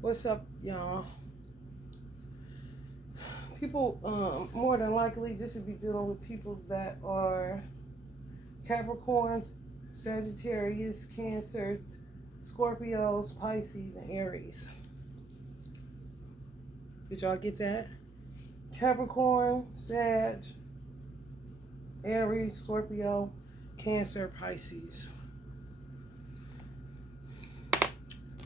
What's up, y'all? People, more than likely, this would be dealing with people that are Capricorns, Sagittarius, Cancers, Scorpios, Pisces, and Aries. Did y'all get that? Capricorn, Sag, Aries, Scorpio, Cancer, Pisces.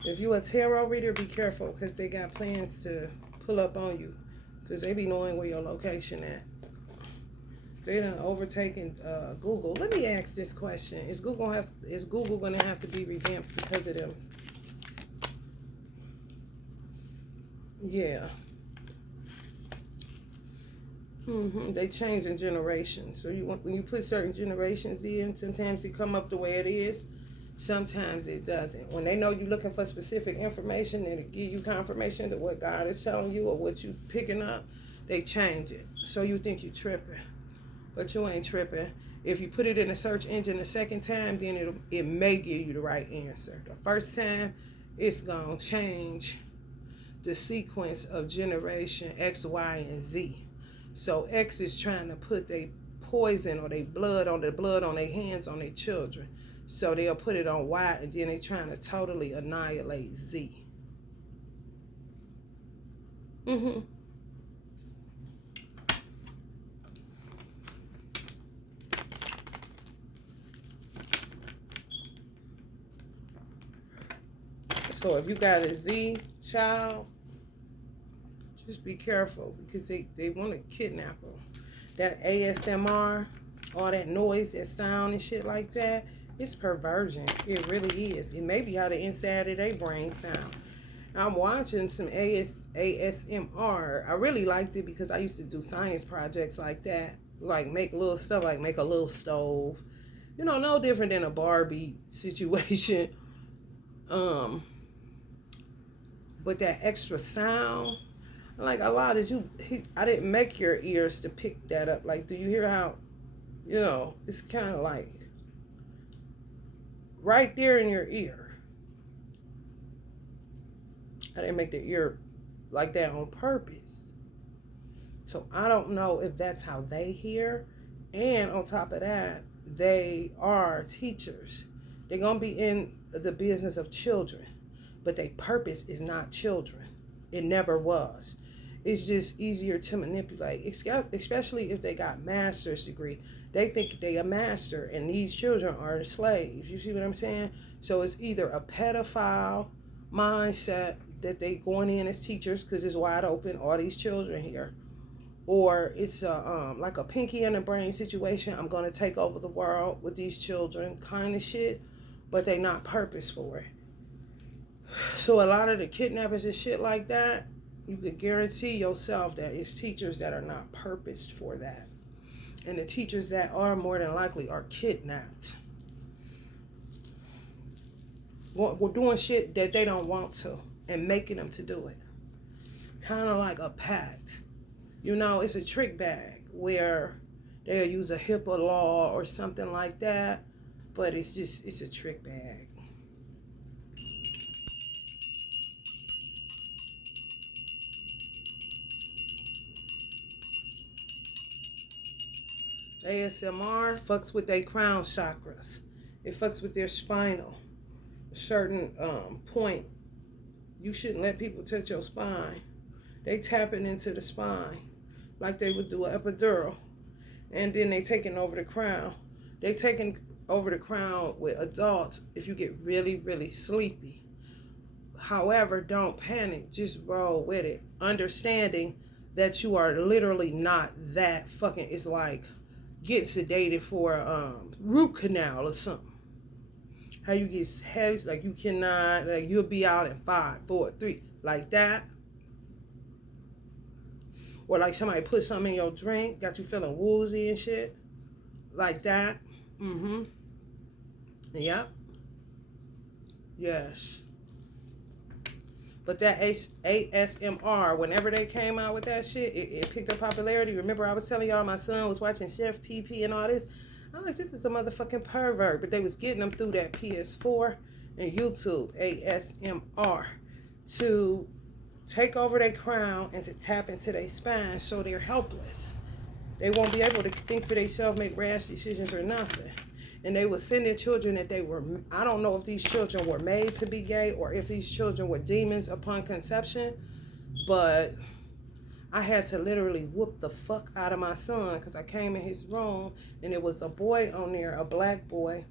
If you a tarot reader, be careful because they got plans to pull up on you because they be knowing where your location at. They done overtaken Google. Let me ask this question: Is Google gonna have to be revamped because of them? Yeah. They change in generations. So when you put certain generations in, sometimes it come up the way it is. Sometimes it doesn't. When they know you're looking for specific information and it give you confirmation to what God is telling you or what you picking up, they change it. So you think you tripping, but you ain't tripping. If you put it in a search engine the second time, then it may give you the right answer. The first time, it's gonna change the sequence of generation X, Y, and Z. So X is trying to put their poison or their blood on their hands on their children. So they'll put it on Y and then they're trying to totally annihilate Z. Mm-hmm. So if you got a Z child, just be careful because they want to kidnap them. That ASMR, all that noise, that sound and shit like that, it's perversion. It really is. It may be how the inside of their brain sound. I'm watching some ASMR. I really liked it because I used to do science projects like that. Like make little stuff, like make a little stove. You know, no different than a Barbie situation. Um, but that extra sound, like a lot of I didn't make your ears to pick that up. Like, do you hear how, it's kind of like right there in your ear. I didn't make the ear like that on purpose. So I don't know if that's how they hear. And on top of that, they are teachers. They're going to be in the business of children, but their purpose is not children. It never was. It's just easier to manipulate, especially if they got master's degree. They think they a master, and these children are the slaves. You see what I'm saying? So it's either a pedophile mindset that they going in as teachers because it's wide open, all these children here, or it's like a pinky in the brain situation. I'm gonna take over the world with these children, kind of shit, but they not purpose for it. So a lot of the kidnappers and shit like that, you could guarantee yourself that it's teachers that are not purposed for that. And the teachers that are more than likely are kidnapped. We're doing shit that they don't want to and making them to do it. Kind of like a pact. It's a trick bag where they'll use a HIPAA law or something like that. But it's a trick bag. ASMR fucks with their crown chakras. It fucks with their spinal. A certain point, you shouldn't let people touch your spine. They tapping into the spine like they would do an epidural. And then they taking over the crown. They taking over the crown with adults if you get really, really sleepy. However, don't panic. Just roll with it. Understanding that you are literally not that fucking, it's like get sedated for root canal or something. How you get heavy, like you cannot, like you'll be out in 5, 4, 3, like that. Or like somebody put something in your drink, got you feeling woozy and shit, like that. Yep. Yes. But that ASMR, whenever they came out with that shit, it picked up popularity. Remember, I was telling y'all my son was watching Chef PP and all this. I'm like, this is a motherfucking pervert. But they was getting them through that PS4 and YouTube, ASMR. to take over their crown and to tap into their spine, so they're helpless. They won't be able to think for themselves, make rash decisions or nothing. And they would send their children that they were, I don't know if these children were made to be gay or if these children were demons upon conception, but I had to literally whoop the fuck out of my son because I came in his room and it was a boy on there, a black boy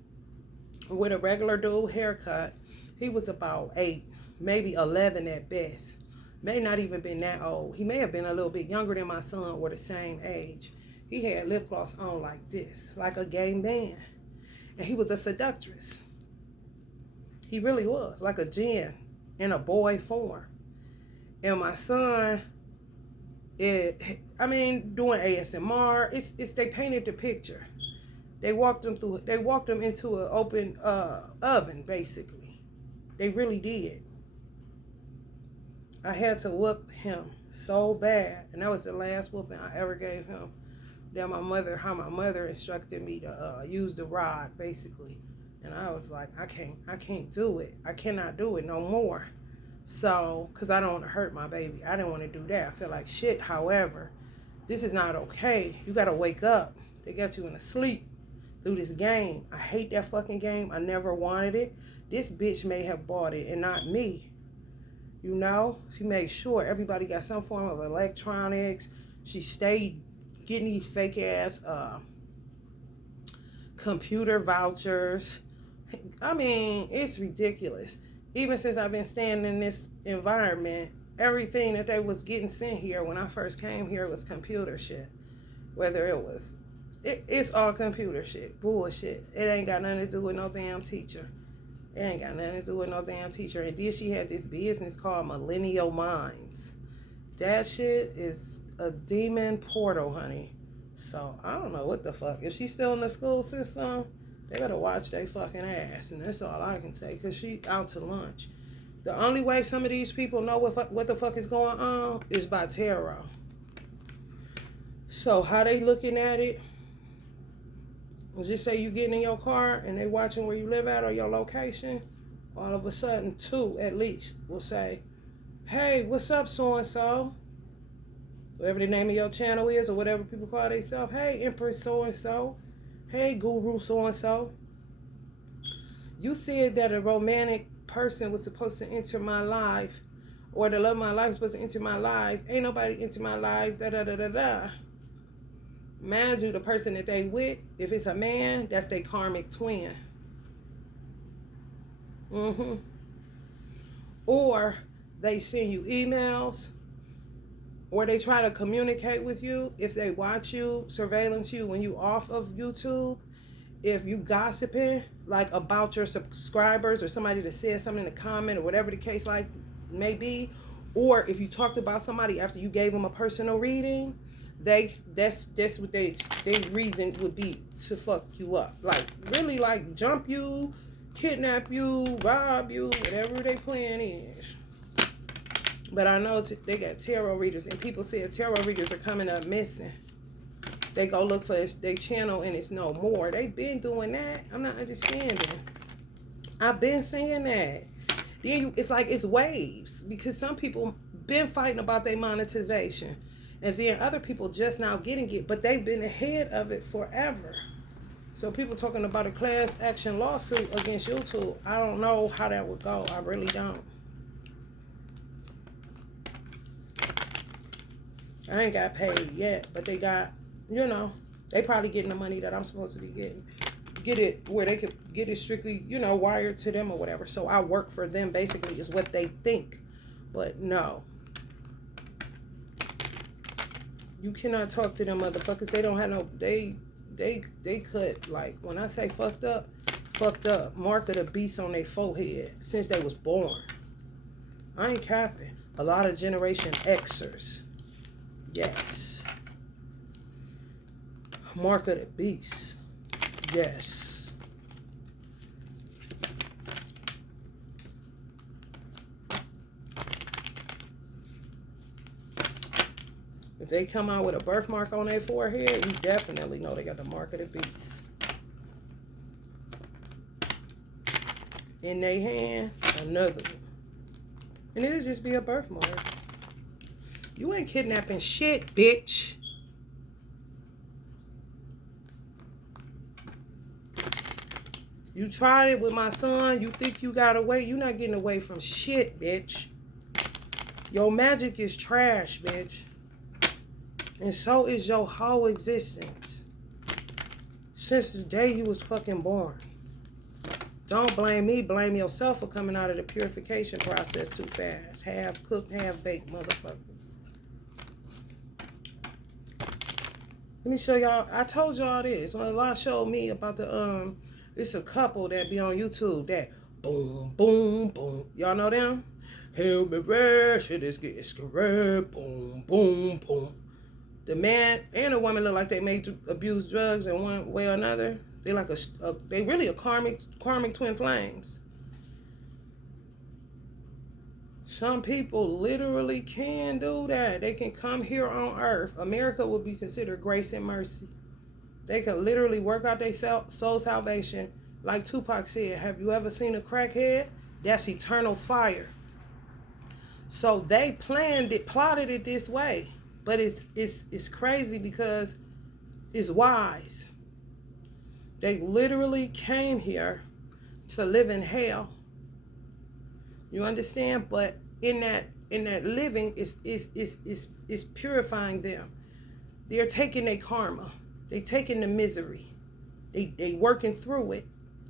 with a regular dude haircut. He was about 8, maybe 11 at best. May not even been that old. He may have been a little bit younger than my son or the same age. He had lip gloss on like this, like a gay man. And he was a seductress. He really was, like a djinn in a boy form. And my son, doing ASMR, it's they painted the picture. They walked him into an open oven, basically. They really did. I had to whoop him so bad, and that was the last whooping I ever gave him. Then my mother instructed me to use the rod, basically, and I was like, I can't do it. I cannot do it no more. So, cause I don't want to hurt my baby. I didn't want to do that. I feel like shit. However, this is not okay. You gotta wake up. They got you in a sleep through this game. I hate that fucking game. I never wanted it. This bitch may have bought it and not me. You know, she made sure everybody got some form of electronics. She stayed getting these fake ass computer vouchers. I mean, it's ridiculous. Even since I've been staying in this environment, everything that they was getting sent here when I first came here was computer shit. Whether it's all computer shit, bullshit. It ain't got nothing to do with no damn teacher. It ain't got nothing to do with no damn teacher. And then she had this business called Millennial Minds. That shit is a demon portal, honey. So, I don't know what the fuck. If she's still in the school system, they better watch their fucking ass. And that's all I can say, because she out to lunch. The only way some of these people know what the fuck is going on is by tarot. So, how they looking at it? Just say you getting in your car and they watching where you live at or your location. All of a sudden, 2 at least will say, hey, what's up, so-and-so? Whatever the name of your channel is or whatever people call themselves. Hey, Empress so-and-so. Hey, Guru so-and-so. You said that a romantic person was supposed to enter my life, or the love of my life was supposed to enter my life. Ain't nobody enter my life, da-da-da-da-da. Mind you, the person that they with, if it's a man, that's their karmic twin. Or they send you emails, or they try to communicate with you. If they watch you, surveillance you when you off of YouTube, if you gossiping like about your subscribers or somebody that said something in the comment or whatever the case like may be, or if you talked about somebody after you gave them a personal reading, that's what they reason would be to fuck you up. Like really like jump you, kidnap you, rob you, whatever they plan is. But I know they got tarot readers, and people say tarot readers are coming up missing. They go look for their channel and it's no more. They've been doing that. I'm not understanding. I've been saying that. Then it's like it's waves, because some people been fighting about their monetization. And then other people just now getting it, but they've been ahead of it forever. So people talking about a class action lawsuit against YouTube, I don't know how that would go. I really don't. I ain't got paid yet, but they got, they probably getting the money that I'm supposed to be getting. Get it where they could get it strictly, wired to them or whatever. So I work for them, basically, is what they think. But no. You cannot talk to them motherfuckers. They don't have no, they cut, like, when I say fucked up, mark of the beast on their forehead since they was born. I ain't capping. A lot of Generation Xers. Yes. Mark of the beast. Yes. If they come out with a birthmark on their forehead, you definitely know they got the mark of the beast. In their hand, another one. And it'll just be a birthmark. You ain't kidnapping shit, bitch. You tried it with my son. You think you got away. You not getting away from shit, bitch. Your magic is trash, bitch. And so is your whole existence. Since the day you was fucking born. Don't blame me. Blame yourself for coming out of the purification process too fast. Half cooked, half baked motherfuckers. Let me show y'all. I told y'all this. When Allah showed me about the it's a couple that be on YouTube that boom, boom, boom. Y'all know them? Help me, shit is getting scared. Boom, boom, boom. The man and the woman look like they may abuse drugs in one way or another. They like they really a karmic twin flames. Some people literally can do that. They can come here on earth. America would be considered grace and mercy. They can literally work out their soul salvation. Like Tupac said, have you ever seen a crackhead? That's eternal fire. So they plotted it this way. But it's crazy because it's wise. They literally came here to live in hell. You understand? But in that living is purifying them. They're taking their karma. They taking the misery. They working through it.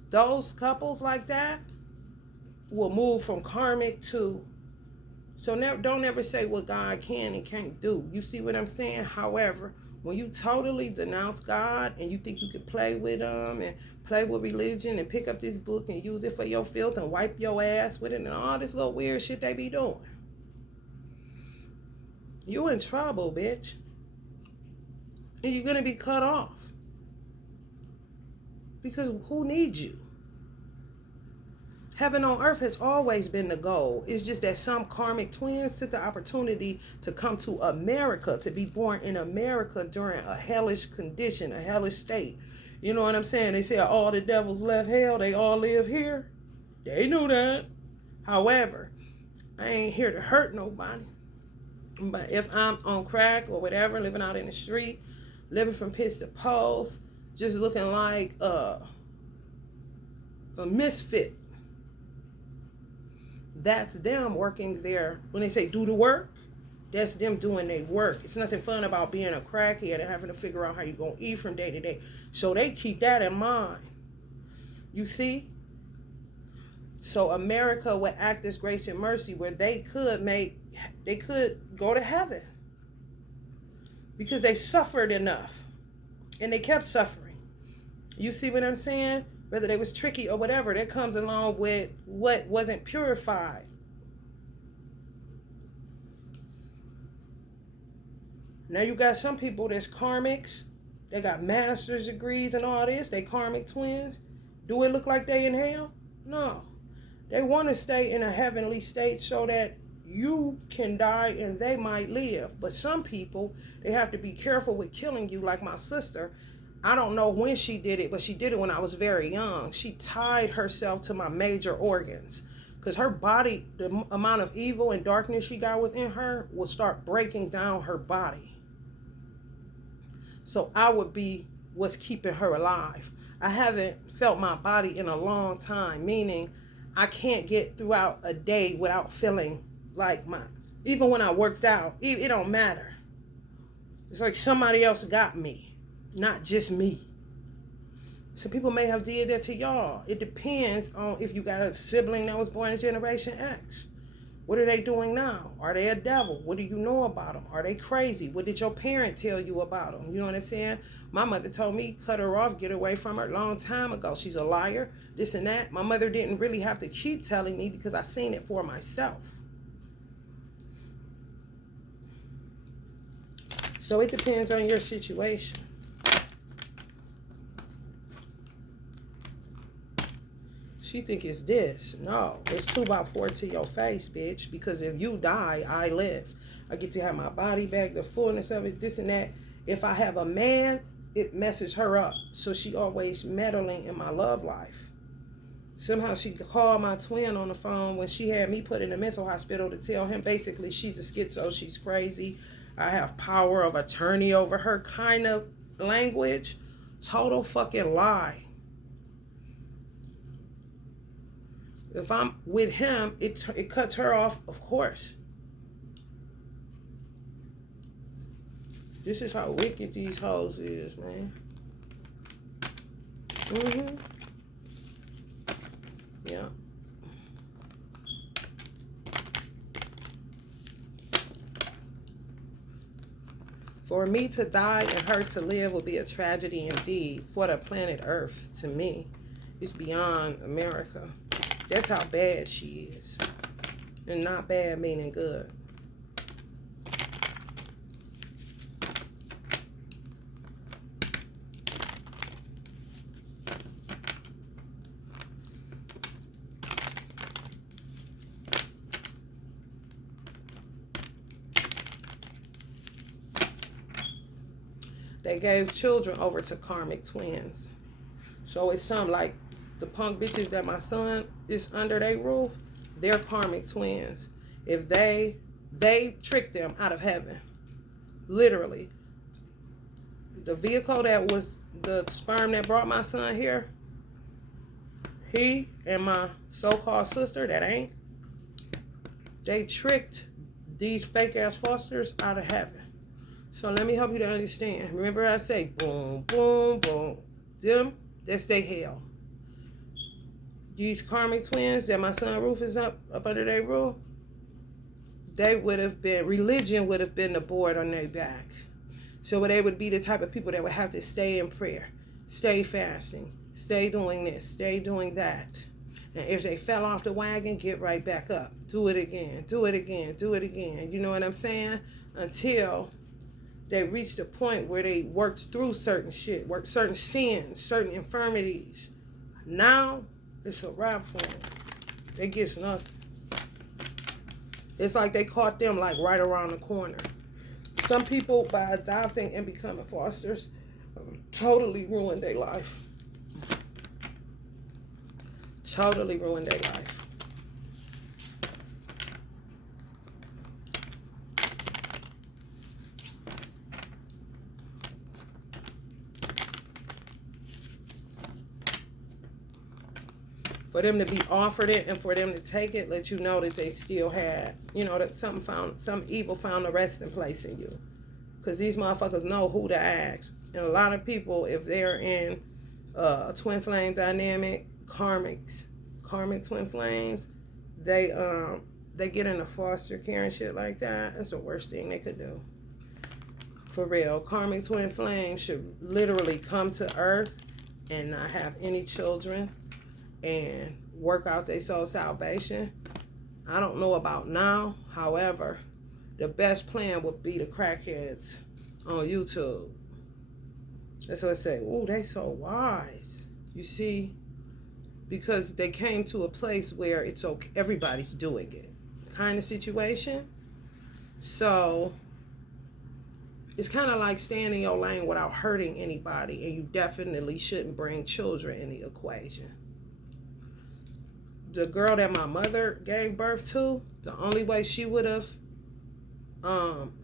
Those couples like that will move from karmic to. So don't ever say what God can and can't do. You see what I'm saying? However, when you totally denounce God and you think you can play with him and play with religion and pick up this book and use it for your filth and wipe your ass with it and all this little weird shit they be doing, you in trouble, bitch. And you're going to be cut off. Because who needs you? Heaven on earth has always been the goal. It's just that some karmic twins took the opportunity to come to America, to be born in America during a hellish condition, a hellish state. You know what I'm saying? They say all the devils left hell, they all live here. They knew that. However, I ain't here to hurt nobody. But if I'm on crack or whatever, living out in the street, living from pits to post, just looking like a misfit. That's them working there. When they say do the work, that's them doing their work. It's nothing fun about being a crackhead and having to figure out how you're going to eat from day to day. So they keep that in mind. You see? So America would act as grace and mercy where they could go to heaven. Because they suffered enough. And they kept suffering. You see what I'm saying? Whether they was tricky or whatever, that comes along with what wasn't purified. Now you got some people that's karmics. They got master's degrees and all this. They karmic twins. Do it look like they in hell? No. They want to stay in a heavenly state so that you can die and they might live. But some people, they have to be careful with killing you, like my sister. I don't know when she did it, but she did it when I was very young. She tied herself to my major organs because her body, the amount of evil and darkness she got within her will start breaking down her body. So I would be what's keeping her alive. I haven't felt my body in a long time, meaning I can't get throughout a day without feeling like even when I worked out, it don't matter. It's like somebody else got me. Not just me. So people may have did that to y'all. It depends on if you got a sibling that was born in Generation X. What are they doing now? Are they a devil? What do you know about them? Are they crazy? What did your parent tell you about them? You know what I'm saying? My mother told me, cut her off, get away from her a long time ago. She's a liar, this and that. My mother didn't really have to keep telling me because I seen it for myself. So it depends on your situation. She think it's this. No, it's 2x4 to your face, bitch. Because if you die, I live. I get to have my body back, the fullness of it, this and that. If I have a man, it messes her up. So she always meddling in my love life. Somehow she called my twin on the phone when she had me put in the mental hospital to tell him basically she's a schizo, she's crazy. I have power of attorney over her kind of language. Total fucking lie. If I'm with him, it cuts her off, of course. This is how wicked these hoes is, man. Mm-hmm. Yeah. For me to die and her to live would be a tragedy indeed. For the planet Earth, to me, is beyond America. That's how bad she is. And not bad meaning good. They gave children over to karmic twins. So it's some like the punk bitches that my son is under their roof, they're karmic twins. If they tricked them out of heaven. Literally. The vehicle that was the sperm that brought my son here, he and my so-called sister that ain't, they tricked these fake ass fosters out of heaven. So let me help you to understand. Remember I say boom, boom, boom. Them, that's their hell. These karmic twins that my son Roof is up under their roof, they would have been, religion would have been the board on their back. So they would be the type of people that would have to stay in prayer, stay fasting, stay doing this, stay doing that. And if they fell off the wagon, get right back up. Do it again, do it again, do it again. You know what I'm saying? Until they reached a point where they worked through certain shit, worked certain sins, certain infirmities. Now, it's a wrap for them. They get nothing. It's like they caught them like right around the corner. Some people, by adopting and becoming fosters, totally ruined their life. Totally ruined their life. For them to be offered it and for them to take it, let you know that they still had, you know, that some evil found a resting place in you. Because these motherfuckers know who to ask. And a lot of people, if they're in a twin flame dynamic, karmic twin flames, they get in a foster care and shit like that. That's the worst thing they could do. For real. Karmic twin flames should literally come to earth and not have any children and work out their soul salvation. I don't know about now. However, the best plan would be the crackheads on YouTube. That's what I say. Ooh, they so wise. You see? Because they came to a place where it's okay. Everybody's doing it. Kind of situation. So it's kind of like staying in your lane without hurting anybody. And you definitely shouldn't bring children in the equation. The girl that my mother gave birth to, the only way she would have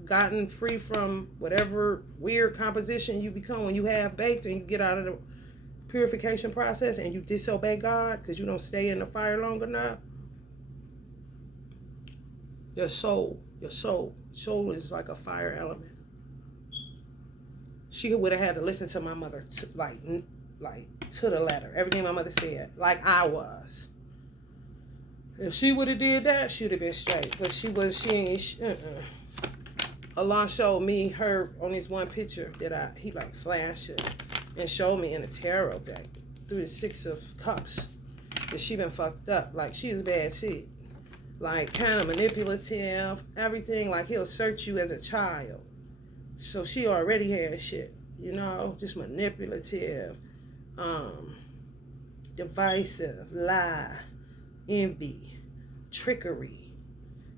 gotten free from whatever weird composition you become when you have baked and you get out of the purification process and you disobey God because you don't stay in the fire long enough. Your soul is like a fire element. She would have had to listen to my mother like to the letter. Everything my mother said, like I was. If she would have did that, she would have been straight. But she ain't. Allah showed me her on this one picture that he like flashed it and showed me in a tarot deck through the 6 of Cups that she been fucked up. Like she was bad shit. Like kind of manipulative, everything. Like he'll search you as a child. So she already had shit, you know, just manipulative, divisive, lie, envy, trickery.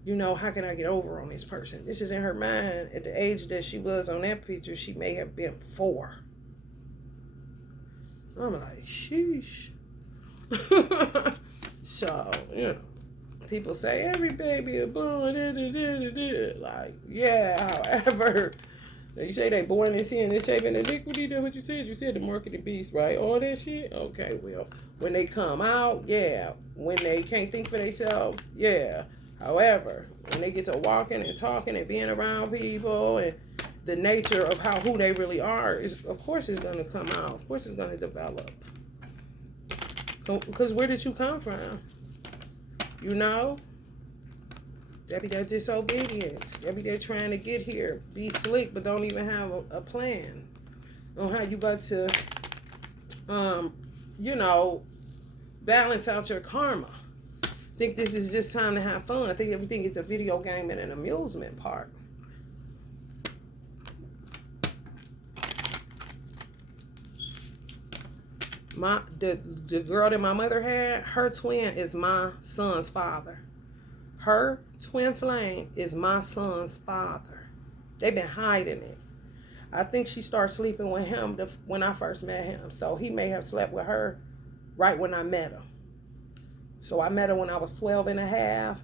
You know, how can I get over on this person? This is in her mind. At the age that she was on that picture, she may have been 4. I'm like, sheesh. So, you know, people say every baby a born, like, yeah, however, you say they born in sin, they shape in iniquity, that's what you said. You said the mark of the beast, right? All that shit? Okay, well, when they come out, yeah. When they can't think for themselves, yeah. However, when they get to walking and talking and being around people and the nature of who they really are, is of course it's going to come out. Of course it's going to develop. Because where did you come from? You know? That be that disobedience. That be that trying to get here. Be slick, but don't even have a plan on how you about to, you know, balance out your karma. Think this is just time to have fun. I think everything is a video game and an amusement park. The girl that my mother had, her twin is my son's father. Her twin flame is my son's father. They've been hiding it. I think she started sleeping with him when I first met him. So he may have slept with her right when I met him. So I met her when I was 12 and a half.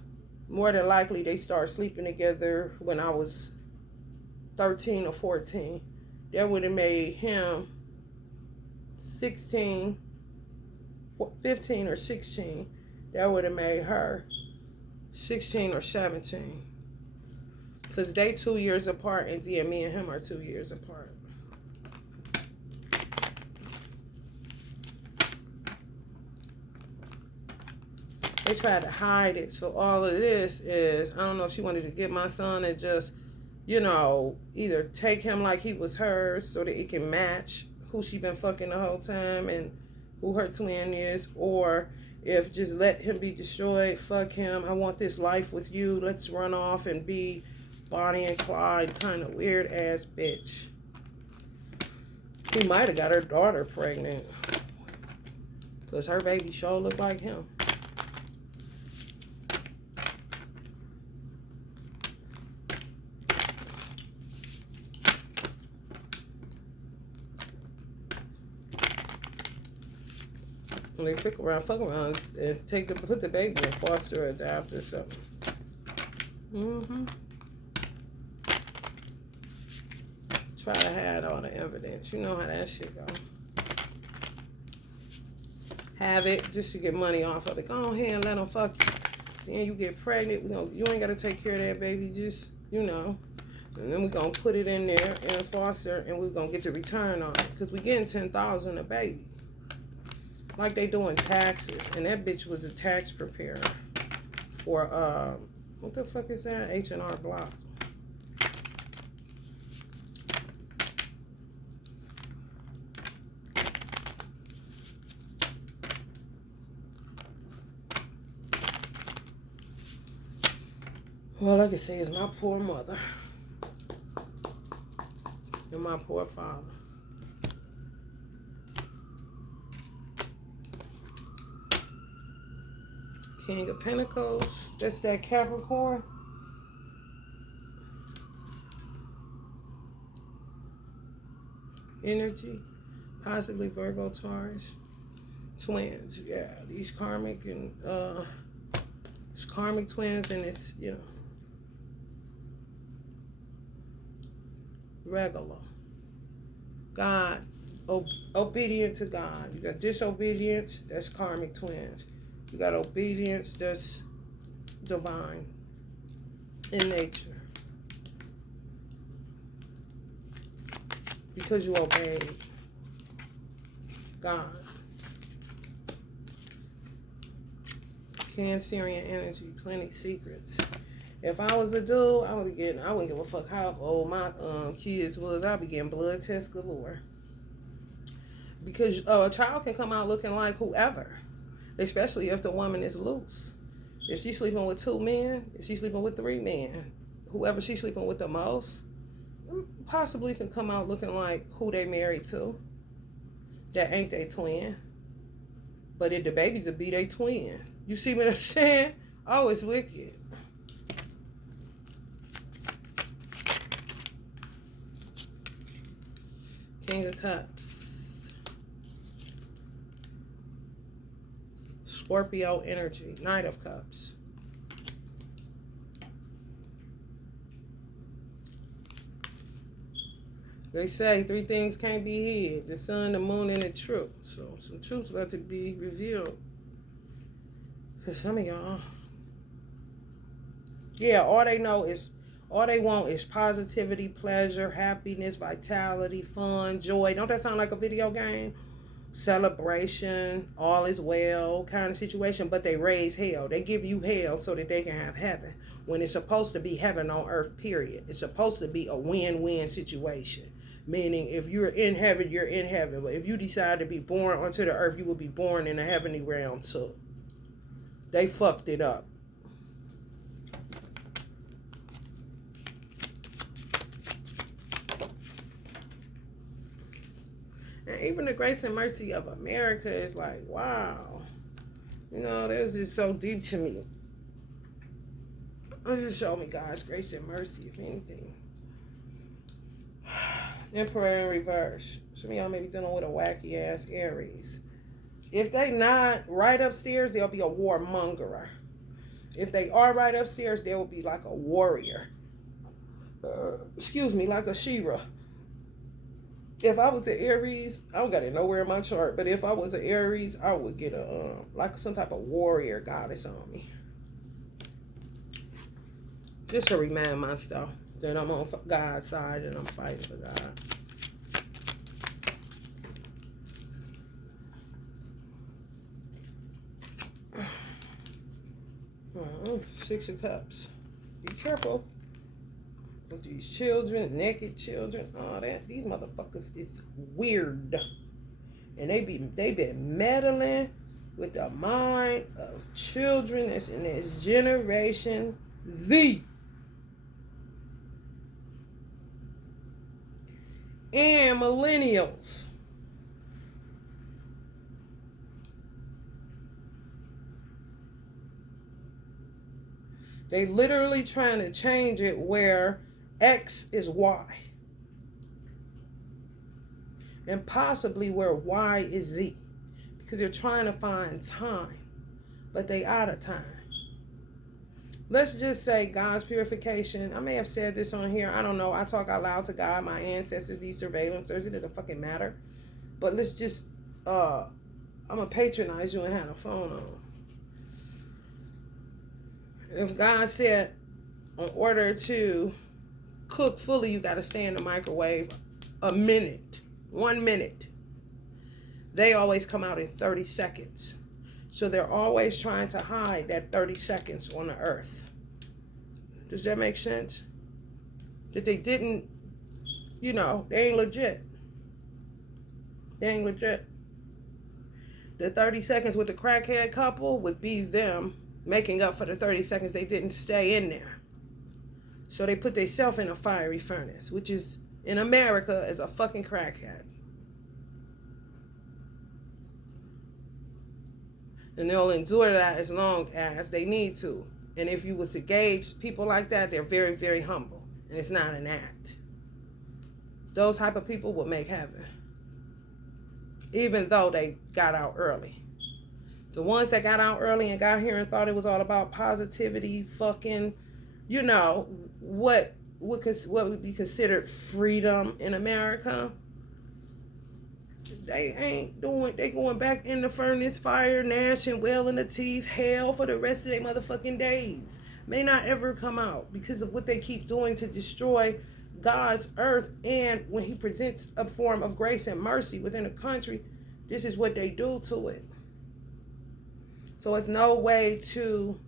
More than likely, they started sleeping together when I was 13 or 14. That would have made him 16, 15 or 16. That would have made her 16 or 17. Because they 2 years apart, and then me and him are 2 years apart. They tried to hide it. So all of this is, I don't know if she wanted to get my son and just, you know, either take him like he was hers so that it can match who she been fucking the whole time and who her twin is, or if just let him be destroyed, fuck him, I want this life with you, let's run off and be Bonnie and Clyde kind of weird ass bitch. He might have got her daughter pregnant because her baby sure looked like him. When they fuck around, and put the baby in foster or adopt or something. Try to hide all the evidence. You know how that shit go. Have it just to get money off of it. Go ahead and let them fuck you. Then you get pregnant. You ain't got to take care of that baby. Just, you know. And then we're going to put it in there in foster, and we're going to get the return on it. Because we getting $10,000 a baby. Like they doing taxes. And that bitch was a tax preparer for, what the fuck is that? H&R Block. All I can say is my poor mother and my poor father. King of Pentacles, that's that Capricorn. Energy, possibly Virgo, Taurus. Twins, yeah, these karmic and, it's karmic twins, and it's, you know, regular. God, obedient to God. You got disobedience, that's karmic twins. You got obedience, that's divine in nature. Because you obeyed God. Cancerian energy, plenty secrets. If I was a dude, I wouldn't give a fuck how old my kids was. I'd be getting blood tests galore. Because a child can come out looking like whoever. Especially if the woman is loose. If she's sleeping with 2 men, if she's sleeping with 3 men, whoever she's sleeping with the most, possibly can come out looking like who they married to. That ain't their twin. But if the babies will be their twin. You see what I'm saying? Oh, it's wicked. King of Cups. Scorpio energy. Knight of Cups. They say 3 things can't be hid. The sun, the moon, and the truth. So some truth's got to be revealed. For some of y'all. Yeah, all they want is positivity, pleasure, happiness, vitality, fun, joy. Don't that sound like a video game? Celebration, all is well kind of situation, but they raise hell. They give you hell so that they can have heaven. When it's supposed to be heaven on earth, period. It's supposed to be a win-win situation. Meaning, if you're in heaven, you're in heaven. But if you decide to be born onto the earth, you will be born in the heavenly realm too. They fucked it up. And even the grace and mercy of America is like, wow. You know, this is so deep to me. It just show me God's grace and mercy, if anything. Emperor in reverse. Some of y'all may be dealing with a wacky ass Aries. If they not right upstairs, there'll be a warmongerer. If they are right upstairs, there will be like a warrior. Like a She-Ra. If I was an Aries, I don't got it nowhere in my chart, but if I was an Aries, I would get a like some type of warrior goddess on me. Just to remind myself that I'm on God's side and I'm fighting for God. Six of Cups. Be careful with these children, naked children, all that. These motherfuckers is weird. And they been meddling with the mind of children that's in this generation Z. And millennials. They literally trying to change it where X is Y. And possibly where Y is Z. Because they're trying to find time. But they out of time. Let's just say God's purification. I may have said this on here. I don't know. I talk out loud to God, my ancestors, these surveillancers. It doesn't fucking matter. But let's just, I'm going to patronize you and have a phone on. If God said, in order to cook fully, you got to stay in the microwave a minute, 1 minute. They always come out in 30 seconds. So they're always trying to hide that 30 seconds on the earth. Does that make sense? That they didn't, they ain't legit. They ain't legit. The 30 seconds with the crackhead couple would be them making up for the 30 seconds they didn't stay in there. So they put themselves in a fiery furnace, which is, in America, is a fucking crackhead. And they'll endure that as long as they need to. And if you was to gauge people like that, they're very, very humble. And it's not an act. Those type of people will make heaven. Even though they got out early. The ones that got out early and got here and thought it was all about positivity, fucking, what would be considered freedom in America. They ain't doing, they going back in the furnace, fire, gnashing, well in the teeth, hell for the rest of their motherfucking days. May not ever come out because of what they keep doing to destroy God's earth. And when he presents a form of grace and mercy within a country, this is what they do to it. So it's no way to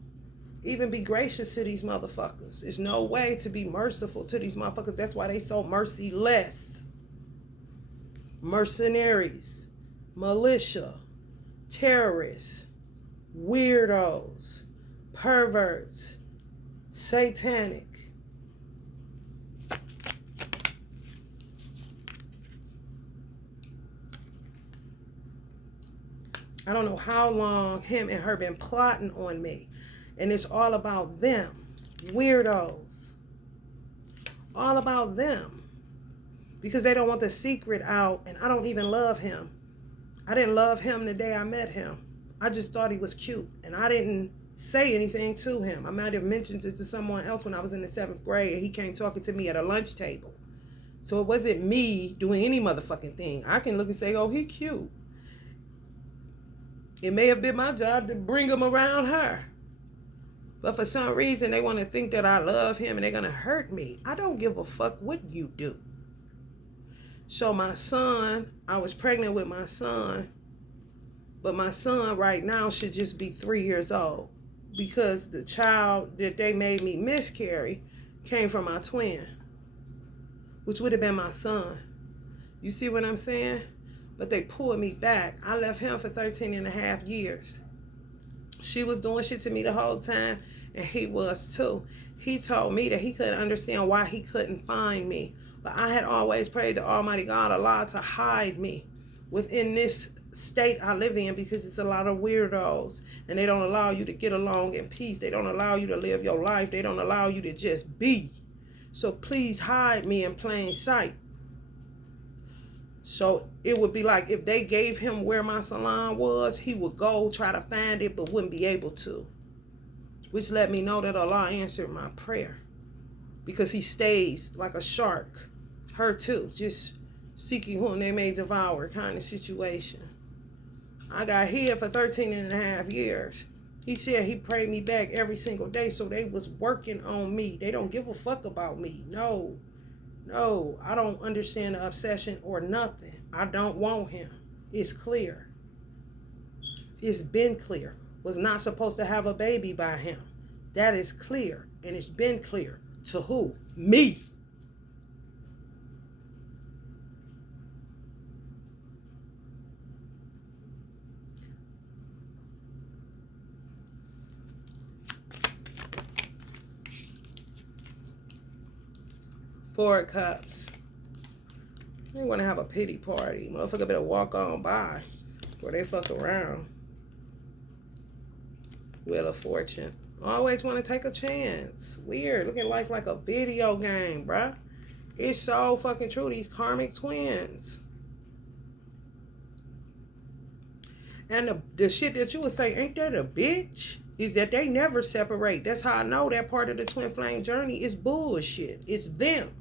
even be gracious to these motherfuckers. There's no way to be merciful to these motherfuckers. That's why they so merciless. Mercenaries, militia, terrorists, weirdos, perverts, satanic. I don't know how long him and her been plotting on me. And it's all about them. Weirdos. All about them. Because they don't want the secret out. And I don't even love him. I didn't love him the day I met him. I just thought he was cute, and I didn't say anything to him. I might have mentioned it to someone else when I was in the 7th grade, and he came talking to me at a lunch table. So it wasn't me doing any motherfucking thing. I can look and say, oh, he cute. It may have been my job to bring him around her. But for some reason, they want to think that I love him and they're going to hurt me. I don't give a fuck what you do. So my son, I was pregnant with my son. But my son right now should just be 3 years old. Because the child that they made me miscarry came from my twin. Which would have been my son. You see what I'm saying? But they pulled me back. I left him for 13 and a half years. She was doing shit to me the whole time, and he was too. He told me that he couldn't understand why he couldn't find me. But I had always prayed to Almighty God Allah to hide me within this state I live in, because it's a lot of weirdos, and they don't allow you to get along in peace. They don't allow you to live your life. They don't allow you to just be. So please hide me in plain sight. So it would be like if they gave him where my salon was, he would go try to find it but wouldn't be able to. Which let me know that Allah answered my prayer. Because he stays like a shark. Her too. Just seeking whom they may devour kind of situation. I got here for 13 and a half years. He said he prayed me back every single day, so they was working on me. They don't give a fuck about me. No, I don't understand the obsession or nothing. I don't want him. It's clear. It's been clear. Was not supposed to have a baby by him. That is clear, and it's been clear. To who? Me. Four cups. They want to have a pity party. Motherfucker better walk on by before they fuck around. Wheel of Fortune. Always want to take a chance. Weird. Look at life like a video game, bruh. It's so fucking true. These karmic twins. And the shit that you would say, ain't that a bitch? Is that they never separate. That's how I know that part of the twin flame journey is bullshit. It's them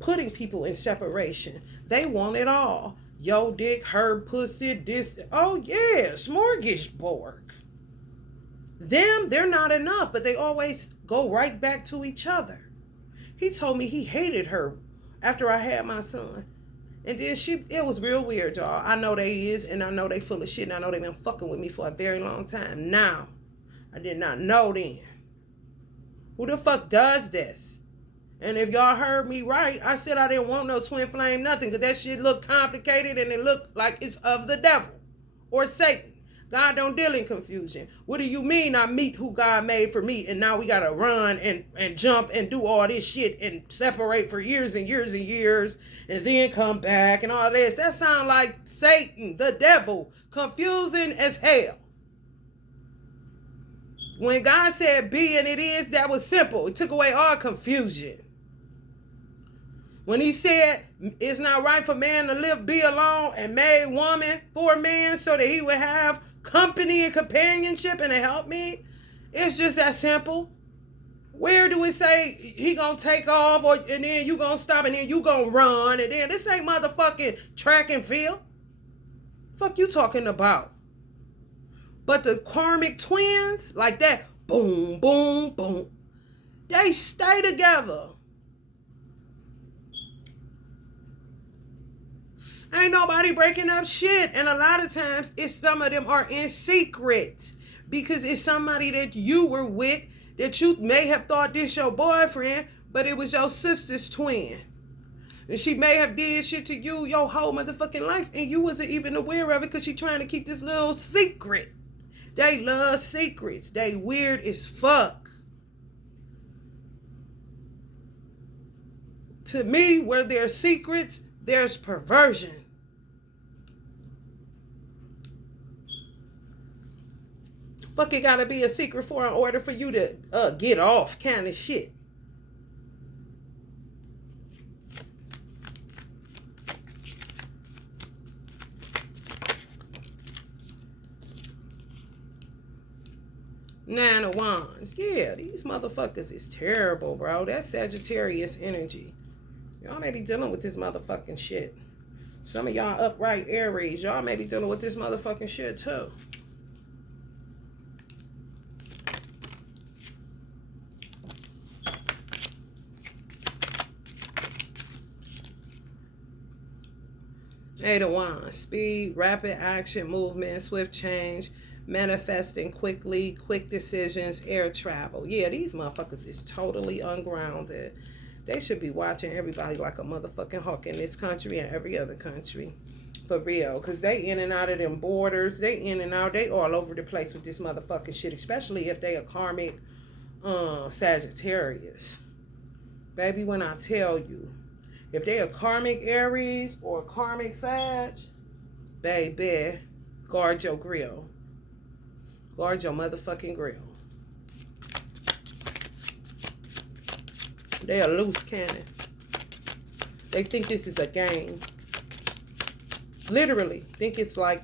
putting people in separation. They want it all. Yo dick, her pussy, this. Oh yeah, smorgasbord. Them, they're not enough, but they always go right back to each other. He told me he hated her after I had my son. And then it was real weird, y'all. I know they is, and I know they full of shit, and I know they been fucking with me for a very long time. Now, I did not know then. Who the fuck does this? And if y'all heard me right, I said I didn't want no twin flame nothing, because that shit looked complicated and it looked like it's of the devil or Satan. God don't deal in confusion. What do you mean I meet who God made for me, and now we gotta run and jump and do all this shit and separate for years and years and years and then come back and all this? That sound like Satan, the devil, confusing as hell. When God said be and it is, that was simple. It took away all confusion. When he said it's not right for man to be alone and made woman for man so that he would have company and companionship and to help me, it's just that simple. Where do it say he gonna take off and then you gonna stop and then you gonna run and then this ain't motherfucking track and field? Fuck you talking about? But the karmic twins, like that, boom, boom, boom, they stay together. Ain't nobody breaking up shit. And a lot of times, some of them are in secret. Because it's somebody that you were with that you may have thought this your boyfriend, but it was your sister's twin. And she may have did shit to you your whole motherfucking life, and you wasn't even aware of it because she trying to keep this little secret. They love secrets. They weird as fuck. To me, where there's secrets, there's perversion. Fuck, it gotta be a secret for in order for you to get off kind of shit. Nine of Wands. Yeah, these motherfuckers is terrible, bro. That's Sagittarius energy. Y'all may be dealing with this motherfucking shit. Some of y'all upright Aries, y'all may be dealing with this motherfucking shit too. Eight of Wands. Speed, rapid action, movement, swift change, manifesting quickly, quick decisions, air travel. Yeah, these motherfuckers is totally ungrounded. They should be watching everybody like a motherfucking hawk in this country and every other country. For real. Because they in and out of them borders. They in and out. They all over the place with this motherfucking shit. Especially if they a karmic Sagittarius. Baby, when I tell you, if they a karmic Aries or karmic Sag, baby, guard your grill. Guard your motherfucking grill. They a loose cannon. They think this is a game. Literally. Think it's like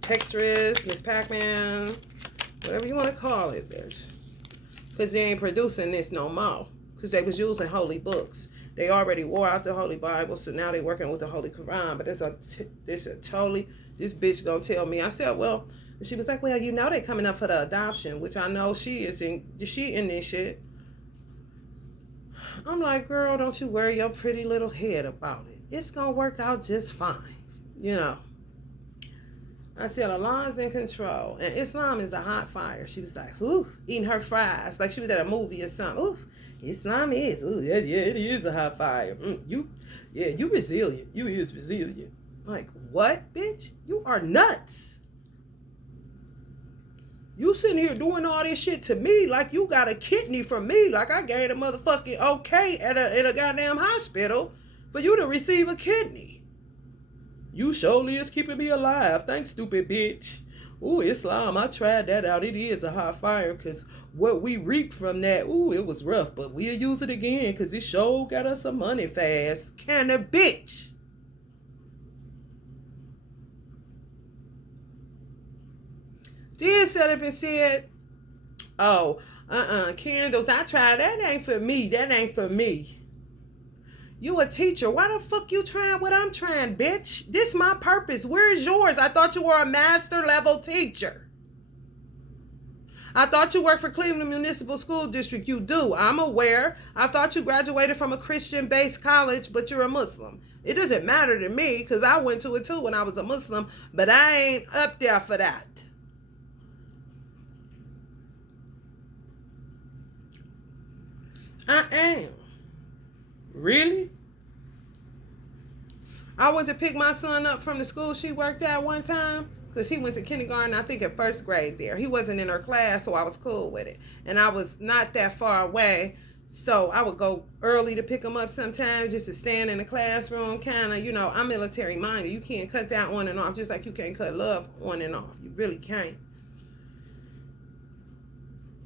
Tetris, Miss Pac-Man, whatever you want to call it, bitch. Because they ain't producing this no more. Because they was using holy books. They already wore out the Holy Bible, so now they working with the Holy Quran. But this bitch gonna tell me. I said, well, she was like, well, you know they coming up for the adoption, which I know she in this shit. I'm like, girl, don't you worry your pretty little head about it. It's gonna work out just fine, you know. I said, Allah's in control, and Islam is a hot fire. She was like, ooh, eating her fries, like she was at a movie or something. Ooh. Islam is, yeah, it is a hot fire. You resilient. You is resilient. Like, what, bitch? You are nuts. You sitting here doing all this shit to me like you got a kidney from me, like I gave a motherfucking okay at a goddamn hospital for you to receive a kidney. You surely is keeping me alive. Thanks, stupid bitch. Ooh, Islam, I tried that out. It is a hot fire because what we reaped from that, ooh, it was rough. But we'll use it again because it sure got us some money fast. Can a bitch? Then set up and said, oh, candles, I tried. That ain't for me. That ain't for me. You a teacher. Why the fuck you trying what I'm trying, bitch? This my purpose. Where's yours? I thought you were a master level teacher. I thought you worked for Cleveland Municipal School District. You do. I'm aware. I thought you graduated from a Christian-based college, but you're a Muslim. It doesn't matter to me because I went to it too when I was a Muslim, but I ain't up there for that. I am. Really? I went to pick my son up from the school she worked at one time because he went to kindergarten, I think at first grade there. He wasn't in her class, so I was cool with it. And I was not that far away, so I would go early to pick him up sometimes just to stand in the classroom, kind of, you know, I'm military minded. You can't cut that on and off just like you can't cut love on and off. You really can't.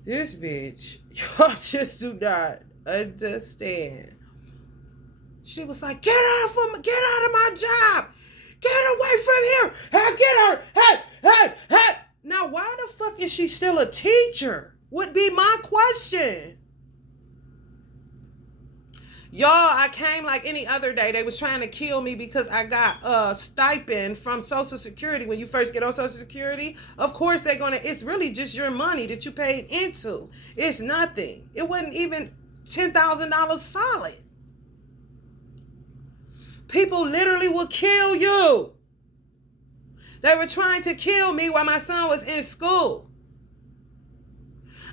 This bitch, y'all just do not understand. She was like, get out of my job. Get away from here. Hey, get her. Hey. Now, why the fuck is she still a teacher? Would be my question. Y'all, I came like any other day. They was trying to kill me because I got a stipend from Social Security. When you first get on Social Security, of course it's really just your money that you paid into. It's nothing. It wasn't even $10,000 solid. People literally will kill you. They were trying to kill me while my son was in school.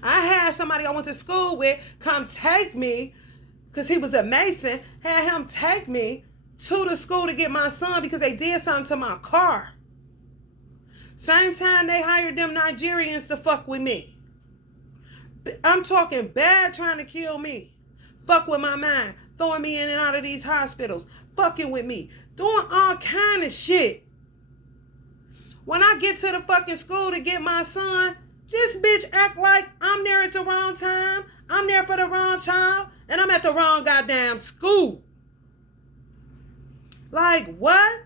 I had somebody I went to school with come take me, because he was a Mason, had him take me to the school to get my son because they did something to my car. Same time they hired them Nigerians to fuck with me. I'm talking bad, trying to kill me. Fuck with my mind. Throwing me in and out of these hospitals. Fucking with me. Doing all kind of shit. When I get to the fucking school to get my son, this bitch act like I'm there at the wrong time. I'm there for the wrong child. And I'm at the wrong goddamn school. Like, what?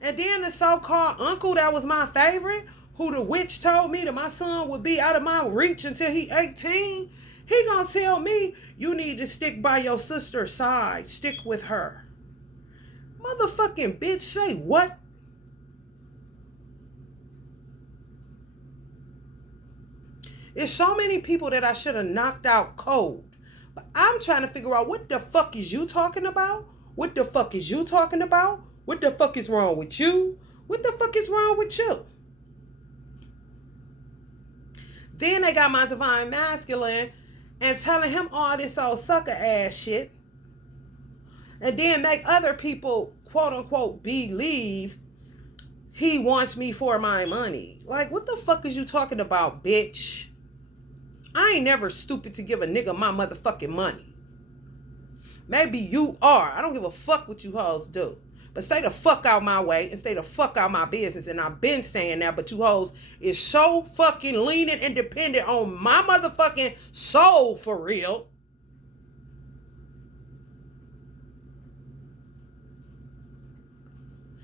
And then the so-called uncle that was my favorite, who the witch told me that my son would be out of my reach until he 18, he gonna tell me you need to stick by your sister's side. Stick with her. Motherfucking bitch, say what? There's so many people that I should have knocked out cold. But I'm trying to figure out what the fuck is you talking about? What the fuck is you talking about? What the fuck is wrong with you? What the fuck is wrong with you? Then they got my divine masculine and telling him all this old sucker ass shit. And then make other people, quote unquote, believe he wants me for my money. Like, what the fuck is you talking about, bitch? I ain't never stupid to give a nigga my motherfucking money. Maybe you are. I don't give a fuck what you hoes do. But stay the fuck out my way and stay the fuck out my business. And I've been saying that, but you hoes is so fucking leaning and dependent on my motherfucking soul for real.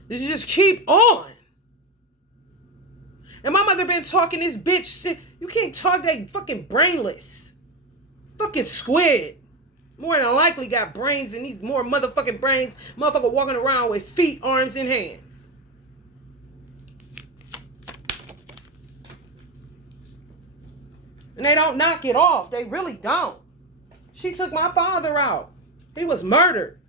You just keep on. And my mother been talking this bitch shit. You can't talk, that fucking brainless. Fucking squid. More than likely got brains and these more motherfucking brains. Motherfucker walking around with feet, arms, and hands. And they don't knock it off. They really don't. She took my father out. He was murdered.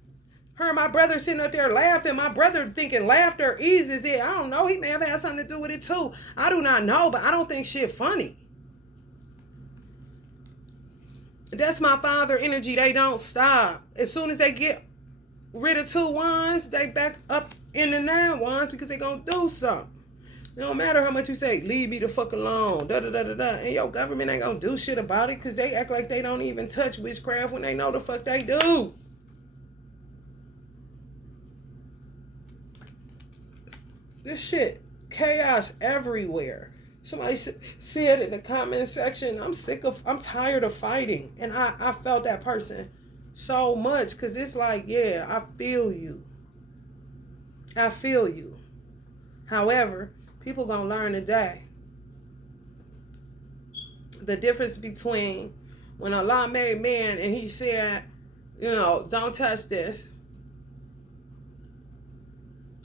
Her and my brother sitting up there laughing. My brother thinking laughter eases it. I don't know. He may have had something to do with it too. I do not know, but I don't think shit funny. That's my father energy. They don't stop. As soon as they get rid of 2 ones, they back up in the 9 ones because they gonna do something. It don't matter how much you say, leave me the fuck alone, da-da-da-da-da. And your government ain't gonna do shit about it because they act like they don't even touch witchcraft when they know the fuck they do. This shit, chaos everywhere. Somebody said in the comment section, I'm tired of fighting. And I felt that person so much because it's like, yeah, I feel you. I feel you. However, people gonna learn today the difference between when Allah made man and he said, you know, don't touch this.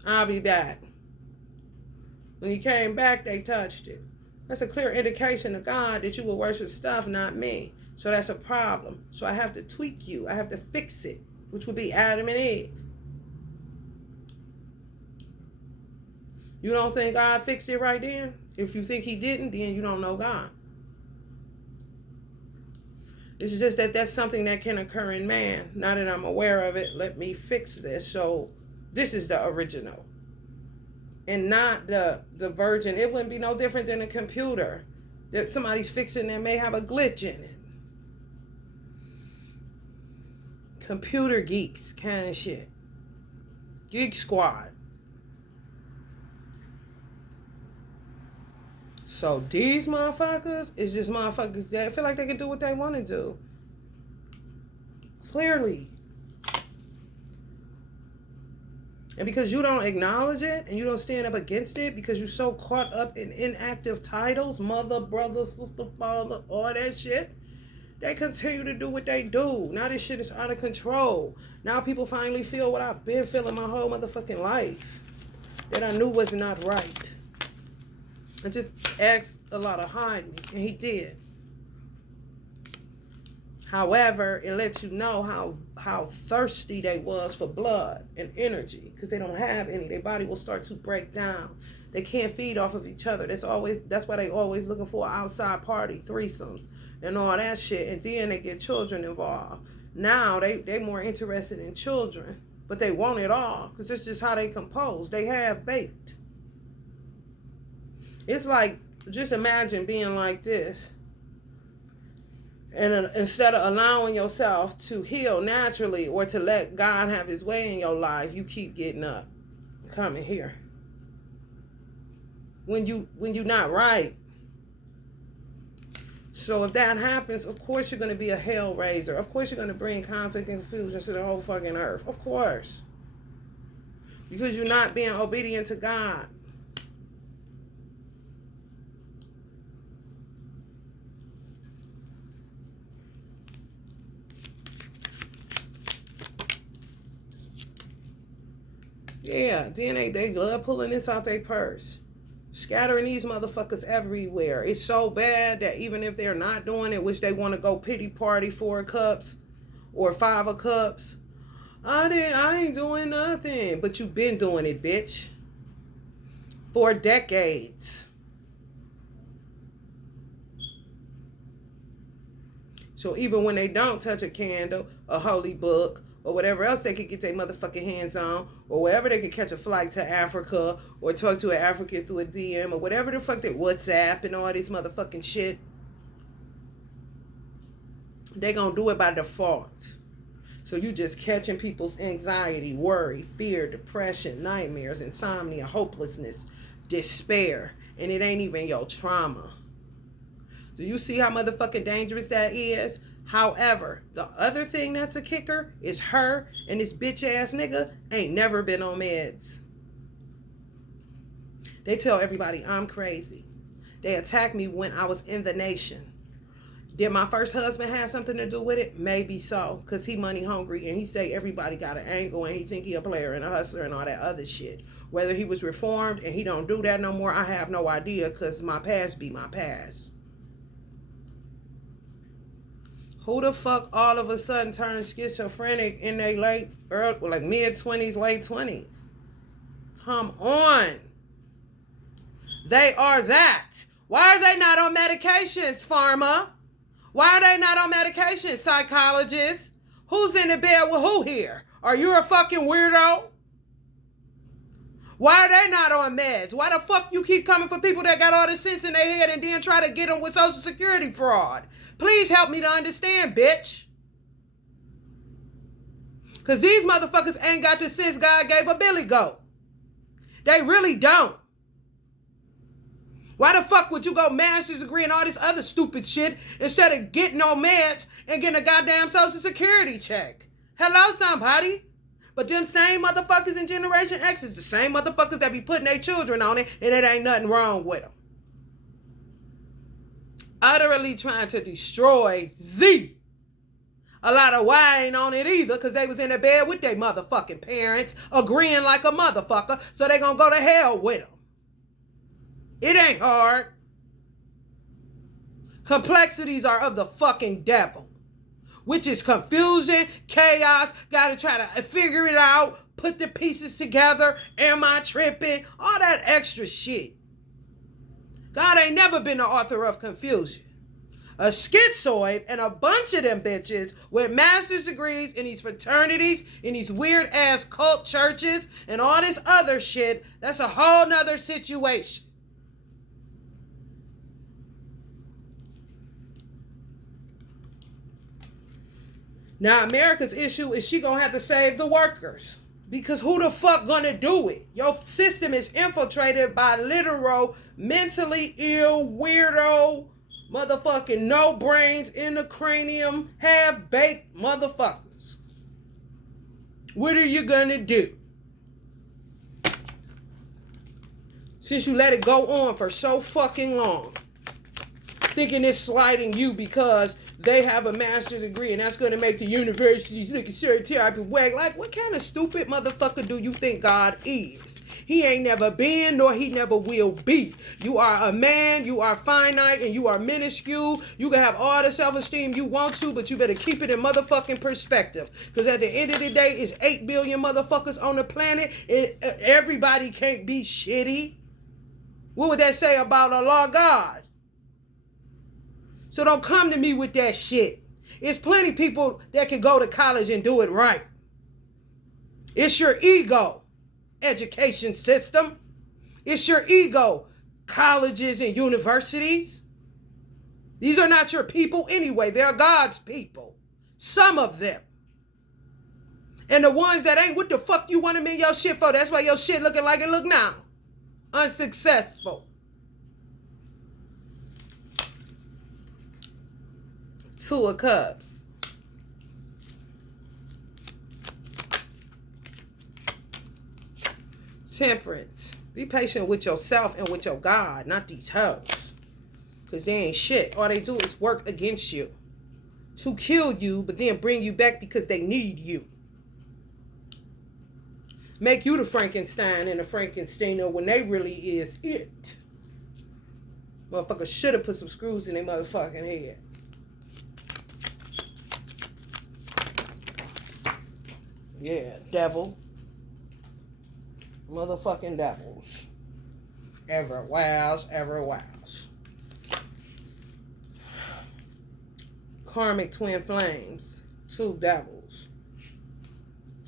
I'll be back. When he came back, they touched it. That's a clear indication to God that you will worship stuff, not me. So that's a problem. So I have to tweak you. I have to fix it, which would be Adam and Eve. You don't think God fixed it right then? If you think he didn't, then you don't know God. It's just that that's something that can occur in man. Now that I'm aware of it, let me fix this. So this is the original. And not the virgin. It wouldn't be no different than a computer that somebody's fixing that may have a glitch in it. Computer geeks kind of shit. Geek Squad. So these motherfuckers is just motherfuckers that feel like they can do what they want to do. Clearly. And because you don't acknowledge it and you don't stand up against it because you're so caught up in inactive titles, mother, brother, sister, father, all that shit, they continue to do what they do. Now this shit is out of control. Now people finally feel what I've been feeling my whole motherfucking life. That I knew was not right. I just asked Allah to hide me, and he did. However, it lets you know how thirsty they was for blood and energy, because they don't have any. Their body will start to break down. They can't feed off of each other. That's why they always looking for an outside party, threesomes, and all that shit. And then they get children involved. Now they more interested in children, but they want it all, because it's just how they compose. They have baked. It's like, just imagine being like this. And instead of allowing yourself to heal naturally or to let God have his way in your life, you keep getting up, coming here. When you're not right. So if that happens, of course you're going to be a hell raiser. Of course you're going to bring conflict and confusion to the whole fucking earth. Of course. Because you're not being obedient to God. Yeah, then they love pulling this out their purse. Scattering these motherfuckers everywhere. It's so bad that even if they're not doing it, which they want to go pity party 4 cups or 5 cups, I ain't doing nothing. But you been doing it, bitch. For decades. So even when they don't touch a candle, a holy book, or whatever else they could get their motherfucking hands on, or wherever they could catch a flight to Africa, or talk to an African through a DM, or whatever the fuck they WhatsApp and all this motherfucking shit, they gonna do it by default. So you just catching people's anxiety, worry, fear, depression, nightmares, insomnia, hopelessness, despair, and it ain't even your trauma. Do you see how motherfucking dangerous that is? However, the other thing that's a kicker is her and this bitch ass nigga ain't never been on meds. They tell everybody I'm crazy. They attacked me when I was in the nation. Did my first husband have something to do with it? Maybe so, because he money hungry and he say everybody got an angle and he think he a player and a hustler and all that other shit. Whether he was reformed and he don't do that no more, I have no idea, because my past be my past. Who the fuck all of a sudden turns schizophrenic in their mid-20s, late 20s? Come on. They are that. Why are they not on medications, pharma? Why are they not on medications, psychologists? Who's in the bed with who here? Are you a fucking weirdo? Why are they not on meds? Why the fuck you keep coming for people that got all the sense in their head and then try to get them with Social Security fraud? Please help me to understand, bitch. Because these motherfuckers ain't got the sense God gave a billy goat. They really don't. Why the fuck would you go master's degree and all this other stupid shit instead of getting on meds and getting a goddamn Social Security check? Hello, somebody. But them same motherfuckers in Generation X is the same motherfuckers that be putting their children on it, and it ain't nothing wrong with them. Utterly trying to destroy Z. A lot of why ain't on it either, because they was in the bed with their motherfucking parents, agreeing like a motherfucker, so they gonna go to hell with them. It ain't hard. Complexities are of the fucking devil, which is confusion, chaos, gotta try to figure it out, put the pieces together, am I tripping? All that extra shit. God ain't never been the author of confusion. A schizoid and a bunch of them bitches with master's degrees in these fraternities, in these weird ass cult churches, and all this other shit, that's a whole nother situation. Now, America's issue is she gonna have to save the workers. Because who the fuck gonna do it? Your system is infiltrated by literal, mentally ill, weirdo, motherfucking no brains in the cranium, half-baked motherfuckers. What are you gonna do? Since you let it go on for so fucking long, thinking it's slighting you because they have a master's degree and that's going to make the universities look a certain type of way. Like, what kind of stupid motherfucker do you think God is? He ain't never been, nor he never will be. You are a man, you are finite, and you are minuscule. You can have all the self-esteem you want to, but you better keep it in motherfucking perspective. Because at the end of the day, it's 8 billion motherfuckers on the planet, and everybody can't be shitty. What would that say about Allah God? So don't come to me with that shit. It's plenty people that can go to college and do it right. It's your ego, education system. It's your ego, colleges and universities. These are not your people anyway. They're God's people. Some of them. And the ones that ain't, what the fuck you want them in your shit for? That's why your shit looking like it look now. Unsuccessful. 2 of Cups. Temperance. Be patient with yourself and with your God, not these hoes. Because they ain't shit. All they do is work against you. To kill you, but then bring you back because they need you. Make you the Frankenstein and the Frankensteiner when they really is it. Motherfuckers should have put some screws in their motherfucking head. Yeah, devil. Motherfucking devils. Ever wows, ever wows. Karmic twin flames. Two devils.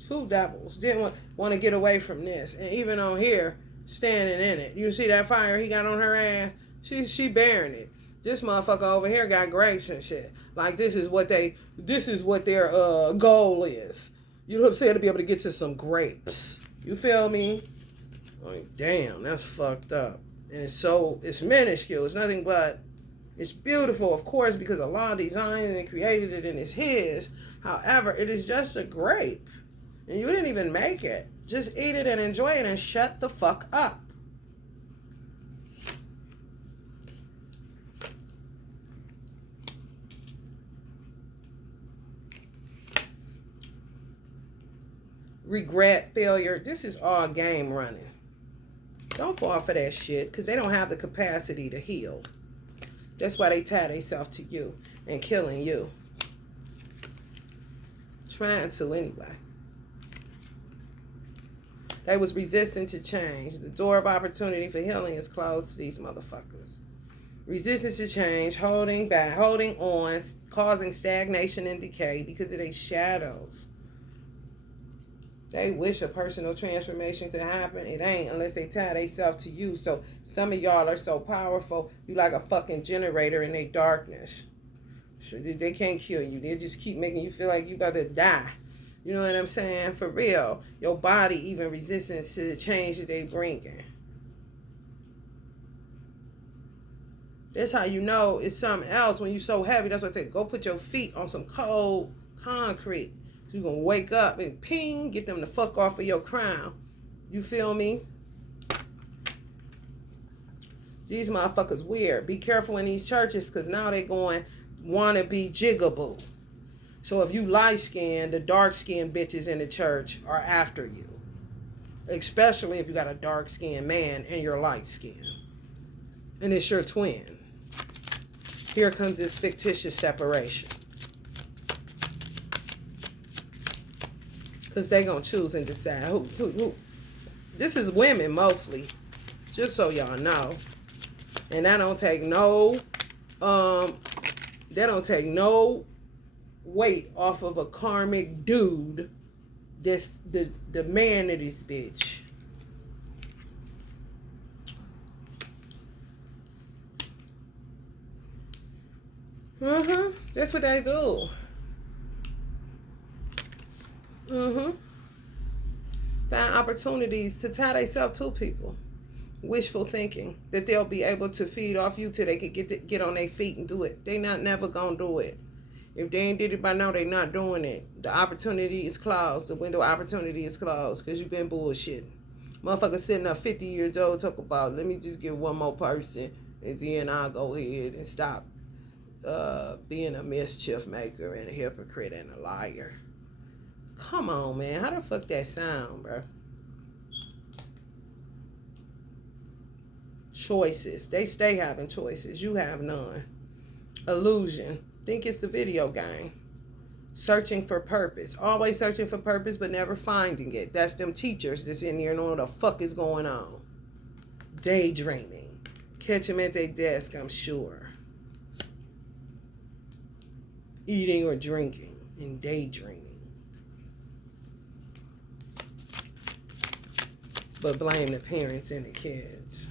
Two devils. Didn't want to get away from this. And even on here, standing in it. You see that fire he got on her ass? She bearing it. This motherfucker over here got grapes and shit. Like this is what their goal is. You know what I'm saying? To be able to get to some grapes. You feel me? Like, damn, that's fucked up. And so it's minuscule. It's nothing but, it's beautiful, of course, because Allah designed it and created it and it's his. However, it is just a grape. And you didn't even make it. Just eat it and enjoy it and shut the fuck up. Regret, failure. This is all game running. Don't fall for that shit because they don't have the capacity to heal. That's why they tie themselves to you and killing you. Trying to anyway. They was resistant to change. The door of opportunity for healing is closed to these motherfuckers. Resistance to change, holding back, holding on, causing stagnation and decay because of their shadows. They wish a personal transformation could happen. It ain't unless they tie themselves to you. So some of y'all are so powerful, you like a fucking generator in their darkness. So they can't kill you. They just keep making you feel like you about to die. You know what I'm saying? For real. Your body even resistance to the change that they bringing. That's how you know it's something else when you so heavy. That's why I said go put your feet on some cold concrete. You're going to wake up and ping, get them the fuck off of your crown. You feel me? These motherfuckers weird. Be careful in these churches because now they going want to be jigaboo. So if you light-skinned, the dark-skinned bitches in the church are after you. Especially if you got a dark-skinned man and you're light-skinned. And it's your twin. Here comes this fictitious separation. Because they going to choose and decide who. This is women mostly. Just so y'all know. And that don't take no, weight off of a karmic dude. This, the man of this bitch. That's what they do. Find opportunities to tie themselves to people. Wishful thinking that they'll be able to feed off you till they can get on their feet and do it. They not never gonna do it. If they ain't did it by now, they not doing it. The opportunity is closed. The window of opportunity is closed because you've been bullshitting. Motherfucker sitting up 50 years old talk about, let me just get one more person and then I'll go ahead and stop being a mischief maker and a hypocrite and a liar. Come on, man. How the fuck that sound, bro? Choices. They stay having choices. You have none. Illusion. Think it's a video game. Searching for purpose. Always searching for purpose, but never finding it. That's them teachers that's in here knowing what the fuck is going on. Daydreaming. Catch them at their desk, I'm sure. Eating or drinking and daydreaming. But blame the parents and the kids.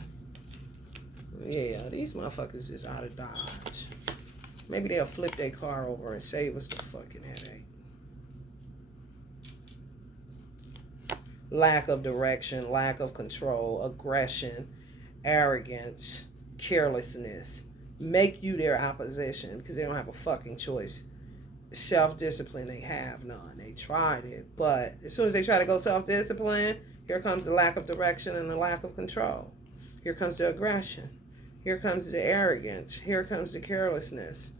Yeah, these motherfuckers is out of dodge. Maybe they'll flip their car over and save us the fucking headache. Lack of direction, lack of control, aggression, arrogance, carelessness. Make you their opposition because they don't have a fucking choice. Self-discipline, they have none. They tried it, but as soon as they try to go self-discipline, here comes the lack of direction and the lack of control. Here comes the aggression. Here comes the arrogance. Here comes the carelessness.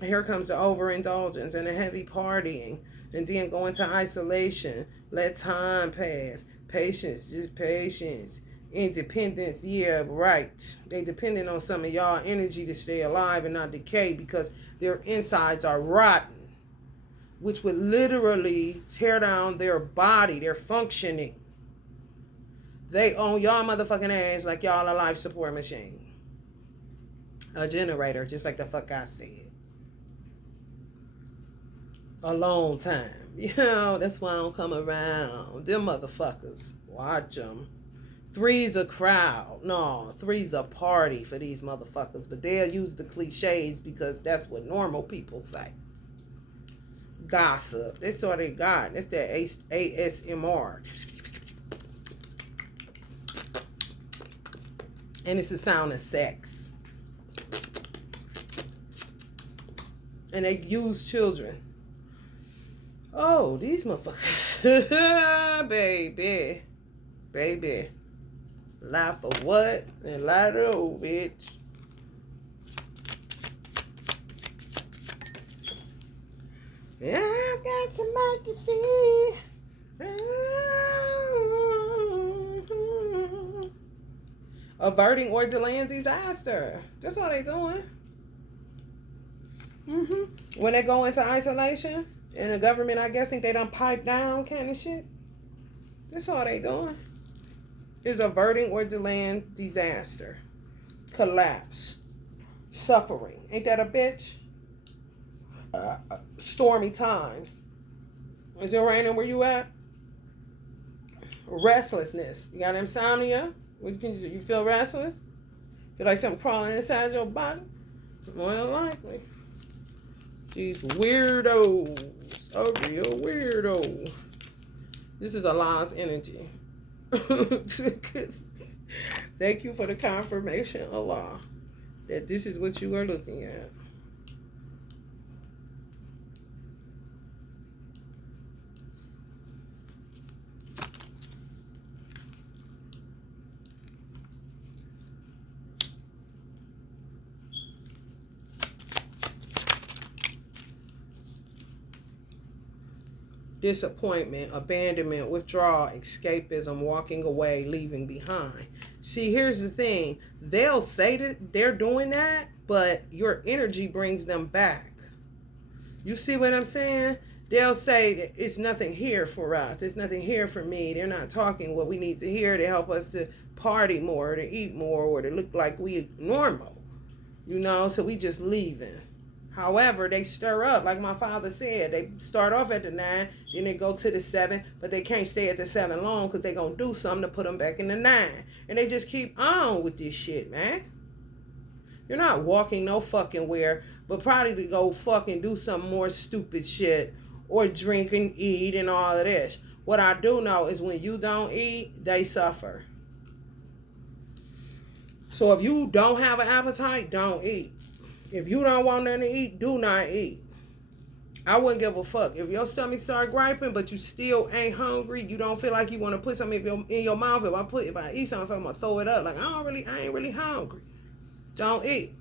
Here comes the overindulgence and the heavy partying, and then go into isolation. Let time pass. Patience, just patience. Independence, yeah, right. They depending on some of y'all energy to stay alive and not decay because their insides are rotten, which would literally tear down their body, their functioning. They own y'all motherfucking ass like y'all a life support machine. A generator, just like the fuck I said. A long time. You know, that's why I don't come around. Them motherfuckers. Watch them. Three's a crowd. No, three's a party for these motherfuckers. But they'll use the cliches because that's what normal people say. Gossip. That's all they got. That's that ASMR. And it's the sound of sex. And they use children. Oh, these motherfuckers. Baby. Lie for what? And lie to old bitch. Yeah, I've got to make you see. Averting or delaying disaster. That's all they doing. When they go into isolation, and the government, I guess, think they done pipe down kind of shit. That's all they doing. Is averting or delaying disaster. Collapse. Suffering. Ain't that a bitch? Stormy times. Is it raining where you at? Restlessness. You got insomnia? You feel restless? Feel like something crawling inside your body? More than likely. These weirdos. Oh, real weirdo. This is a lost energy. Thank you for the confirmation, Allah, that this is what you are looking at. Disappointment, abandonment, withdrawal, escapism, walking away, leaving behind. See, here's the thing. They'll say that they're doing that, but your energy brings them back. You see what I'm saying? They'll say that it's nothing here for us. It's nothing here for me. They're not talking what we need to hear to help us to party more, to eat more, or to look like we normal. You know, so we just leaving. However, they stir up, like my father said. They start off at the 9, then they go to the 7, but they can't stay at the 7 long because they're going to do something to put them back in the 9. And they just keep on with this shit, man. You're not walking no fucking where, but probably to go fucking do some more stupid shit or drink and eat and all of this. What I do know is when you don't eat, they suffer. So if you don't have an appetite, don't eat. If you don't want nothing to eat, do not eat. I wouldn't give a fuck. If your stomach start griping, but you still ain't hungry, you don't feel like you want to put something in your mouth. If I eat something, I'm gonna throw it up. Like I ain't really hungry. Don't eat.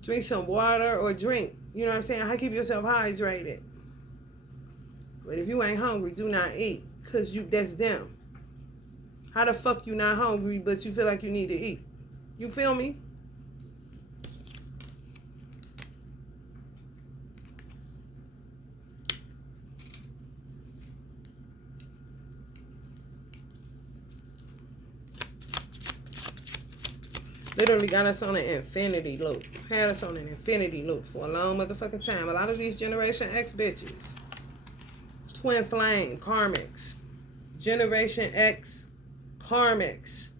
Drink some water or drink. You know what I'm saying? How keep yourself hydrated. But if you ain't hungry, do not eat. Cause that's them. How the fuck you not hungry, but you feel like you need to eat? You feel me? Literally got us on an infinity loop. Had us on an infinity loop for a long motherfucking time. A lot of these Generation X bitches. Twin flame, karmics. Generation X, karmics.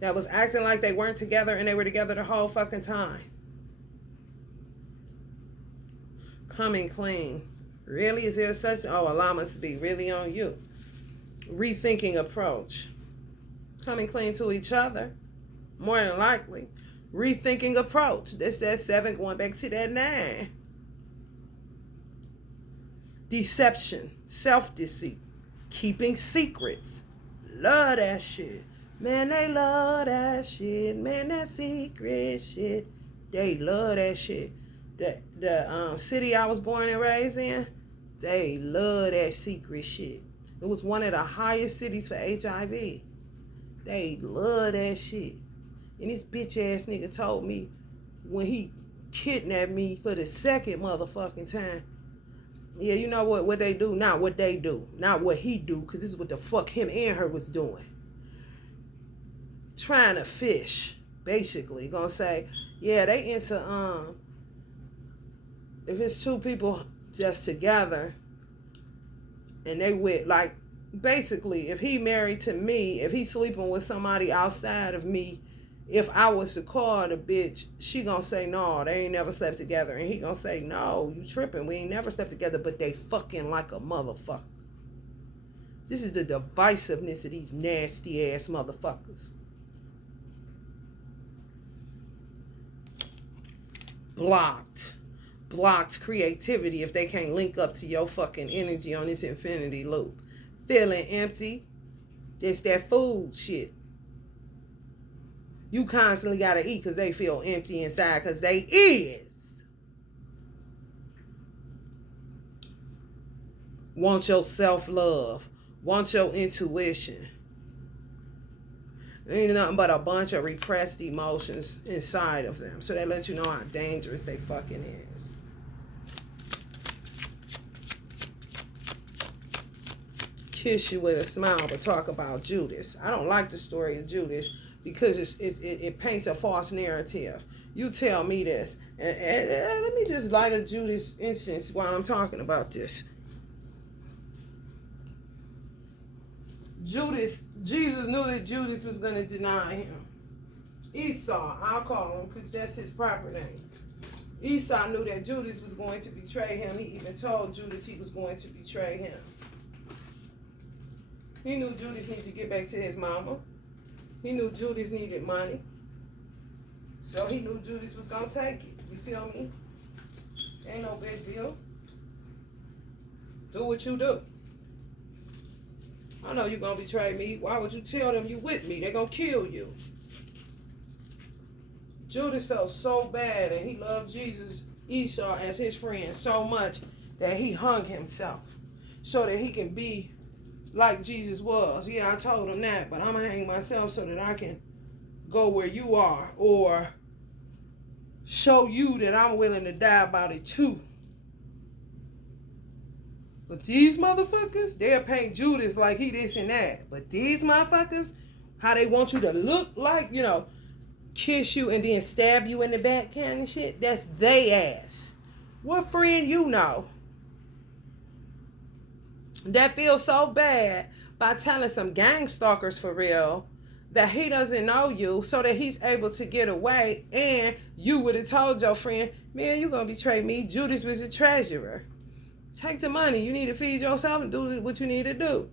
That was acting like they weren't together and they were together the whole fucking time. Coming clean. Really? Is there such? Oh, Allah must be really on you. Rethinking approach. Coming clean to each other. More than likely. Rethinking approach. That's that 7 going back to that 9. Deception. Self-deceit. Keeping secrets. Love that shit. Man, they love that shit. Man, that secret shit. They love that shit. The city I was born and raised in, they love that secret shit. It was one of the highest cities for HIV. They love that shit. And this bitch ass nigga told me when he kidnapped me for the second motherfucking time. Yeah, you know what they do? Not what they do. Not what he do, because this is what the fuck him and her was doing. Trying to fish, basically. Gonna say, yeah, they into, if it's two people just together, and they with, like, basically, if he married to me, if he sleeping with somebody outside of me, if I was to call the bitch, she gonna say, no, they ain't never slept together. And he gonna say, no, you tripping. We ain't never slept together, but they fucking like a motherfucker. This is the divisiveness of these nasty ass motherfuckers. Blocked creativity if they can't link up to your fucking energy on this infinity loop. Feeling empty. It's that food shit. You constantly gotta eat because they feel empty inside because they is. Want your self-love. Want your intuition. Ain't nothing but a bunch of repressed emotions inside of them. So they let you know how dangerous they fucking is. Kiss you with a smile, but talk about Judas. I don't like the story of Judas because it paints a false narrative. You tell me this. And let me just light a Judas instance while I'm talking about this. Jesus knew that Judas was going to deny him. Esau, I'll call him because that's his proper name. Esau knew that Judas was going to betray him. He even told Judas he was going to betray him. He knew Judas needed to get back to his mama. He knew Judas needed money. So he knew Judas was going to take it. You feel me? Ain't no big deal. Do what you do. I know you're going to betray me. Why would you tell them you with me? They're going to kill you. Judas felt so bad and he loved Jesus, Esau, as his friend so much that he hung himself so that he can be like Jesus was. Yeah, I told him that, but I'm going to hang myself so that I can go where you are or show you that I'm willing to die about it too. But these motherfuckers, they'll paint Judas like he this and that. But these motherfuckers, how they want you to look like, you know, kiss you and then stab you in the back kind of shit, that's they ass. What friend you know that feels so bad by telling some gang stalkers for real that he doesn't know you so that he's able to get away and you would have told your friend, man, you gonna betray me. Judas was a treasurer. Take the money. You need to feed yourself and do what you need to do.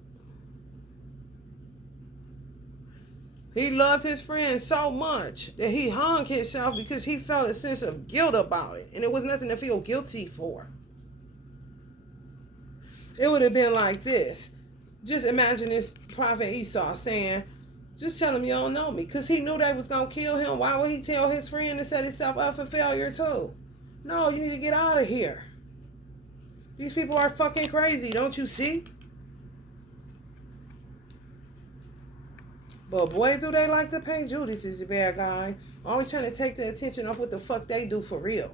He loved his friend so much that he hung himself because he felt a sense of guilt about it. And it was nothing to feel guilty for. It would have been like this. Just imagine this prophet Esau saying, just tell him you don't know me. Because he knew they was going to kill him. Why would he tell his friend to set himself up for failure too? No, you need to get out of here. These people are fucking crazy, don't you see? But boy, do they like to paint Judas as a bad guy. Always trying to take the attention off what the fuck they do for real.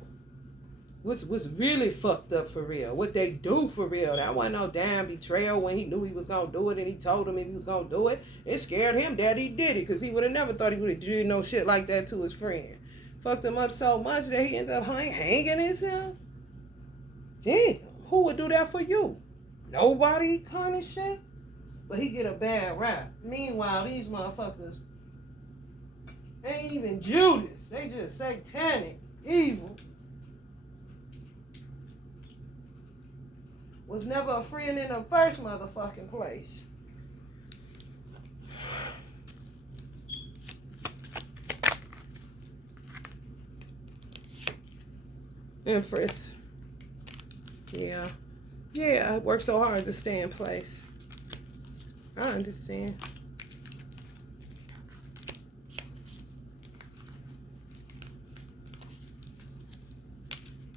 What's really fucked up for real. What they do for real. That wasn't no damn betrayal when he knew he was going to do it and he told him he was going to do it. It scared him that he did it because he would have never thought he would have did no shit like that to his friend. Fucked him up so much that he ended up hanging himself. Damn. Who would do that for you? Nobody kind of shit. But he get a bad rap. Meanwhile, these motherfuckers ain't even Judas. They just satanic, evil. Was never a friend in the first motherfucking place. Empress. Yeah. Yeah, I work so hard to stay in place. I understand.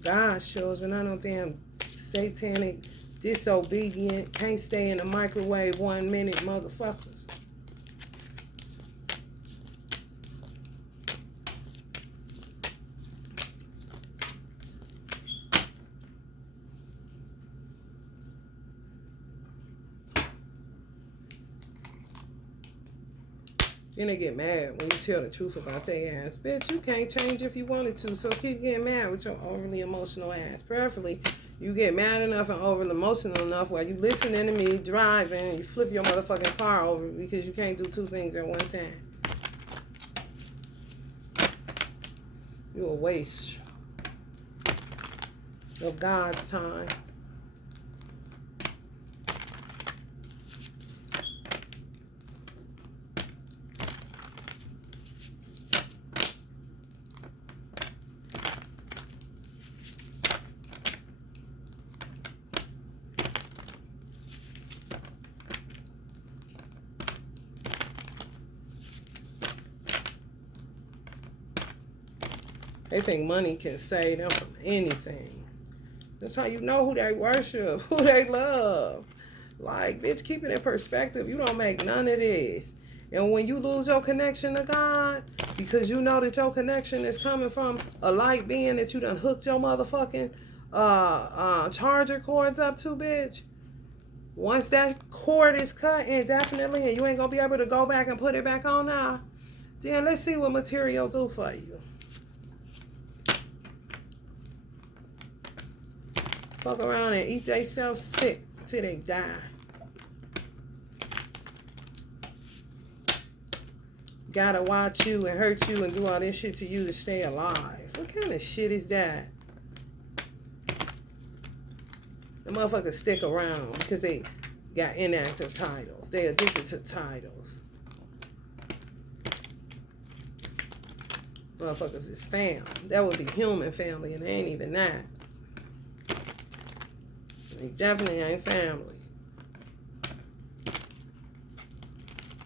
God's children, not no damn satanic, disobedient, can't stay in the microwave 1 minute motherfuckers. Then they get mad when you tell the truth about their ass. Bitch, you can't change if you wanted to, so keep getting mad with your overly emotional ass. Preferably, you get mad enough and overly emotional enough while you listening to me driving and you flip your motherfucking car over because you can't do two things at one time. You a waste of God's time. They think money can save them from anything. That's how you know who they worship, who they love. Like, bitch, keep it in perspective. You don't make none of this. And when you lose your connection to God, because you know that your connection is coming from a light being that you done hooked your motherfucking charger cords up to, bitch. Once that cord is cut indefinitely and you ain't gonna be able to go back and put it back on now, then let's see what material do for you. Fuck around and eat themselves sick till they die. Gotta watch you and hurt you and do all this shit to you to stay alive. What kind of shit is that? The motherfuckers stick around because they got inactive titles. They addicted to titles. Motherfuckers is fam. That would be human family and they ain't even that. They definitely ain't family.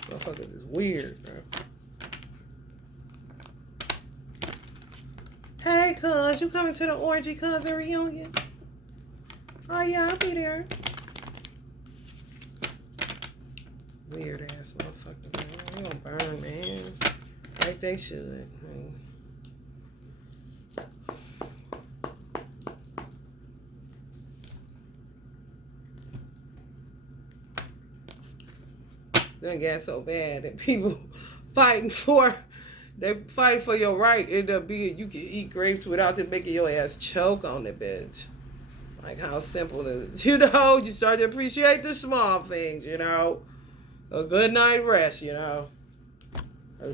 Motherfuckers is weird, bro. Hey, cuz, you coming to the orgy cousin reunion? Oh, yeah, I'll be there. Weird ass motherfucker, man. They gonna burn, man. Like they should. Man. Done got so bad that people fighting for, they fight for your right, end up being you can eat grapes without them making your ass choke on the bitch. Like how simple is it? You know, you start to appreciate the small things, you know. A good night rest, you know.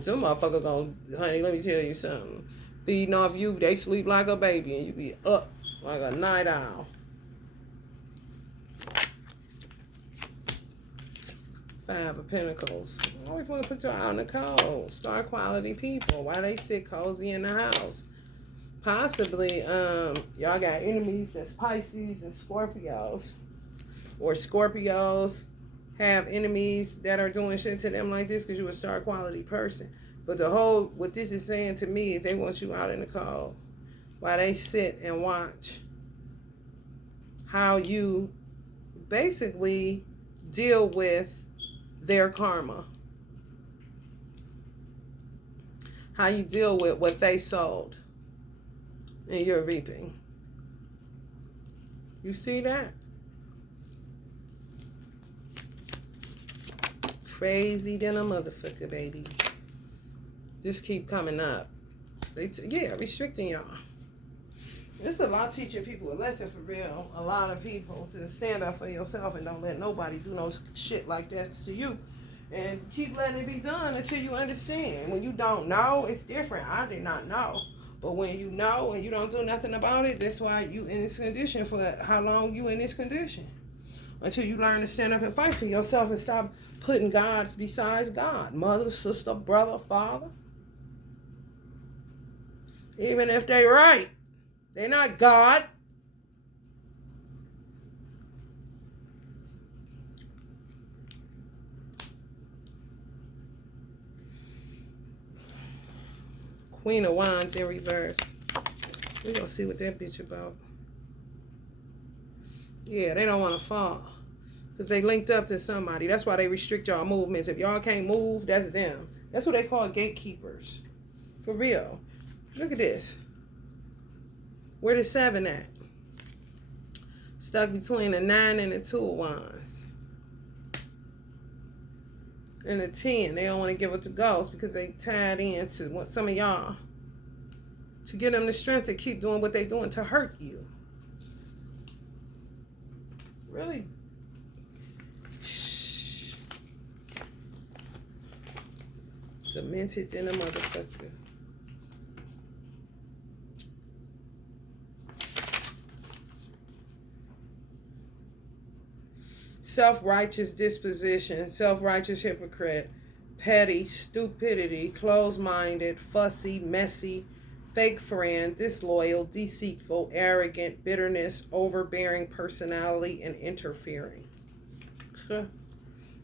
Some motherfuckers gonna, honey, let me tell you something. Feeding off you, they sleep like a baby and you be up like a night owl. Five of Pentacles. I always want to put y'all out in the cold. Star quality people. Why they sit cozy in the house? Possibly, y'all got enemies that's Pisces and Scorpios. Or Scorpios have enemies that are doing shit to them like this because you're a star quality person. But what this is saying to me is they want you out in the cold. While they sit and watch how you basically deal with their karma. How you deal with what they sowed and you're reaping. You see that? Crazy than a motherfucker, baby. Just keep coming up. Restricting y'all. There's a lot teaching people a lesson for real. A lot of people to stand up for yourself and don't let nobody do no shit like that to you. And keep letting it be done until you understand. When you don't know, it's different. I did not know. But when you know and you don't do nothing about it, that's why you in this condition for how long you in this condition. Until you learn to stand up and fight for yourself and stop putting gods besides God. Mother, sister, brother, father. Even if they right. They're not God. Queen of Wands in reverse. We gonna see what that bitch about. Yeah, they don't want to fall. Because they linked up to somebody. That's why they restrict y'all movements. If y'all can't move, that's them. That's what they call gatekeepers. For real. Look at this. Where the 7 at? Stuck between the 9 and the 2 of Wands. And the 10. They don't want to give it to Ghost because they tied into what some of y'all. To give them the strength to keep doing what they doing to hurt you. Really? Shh. Demented in a motherfucker. Self-righteous disposition, self-righteous hypocrite, petty, stupidity, closed-minded, fussy, messy, fake friend, disloyal, deceitful, arrogant, bitterness, overbearing personality, and interfering.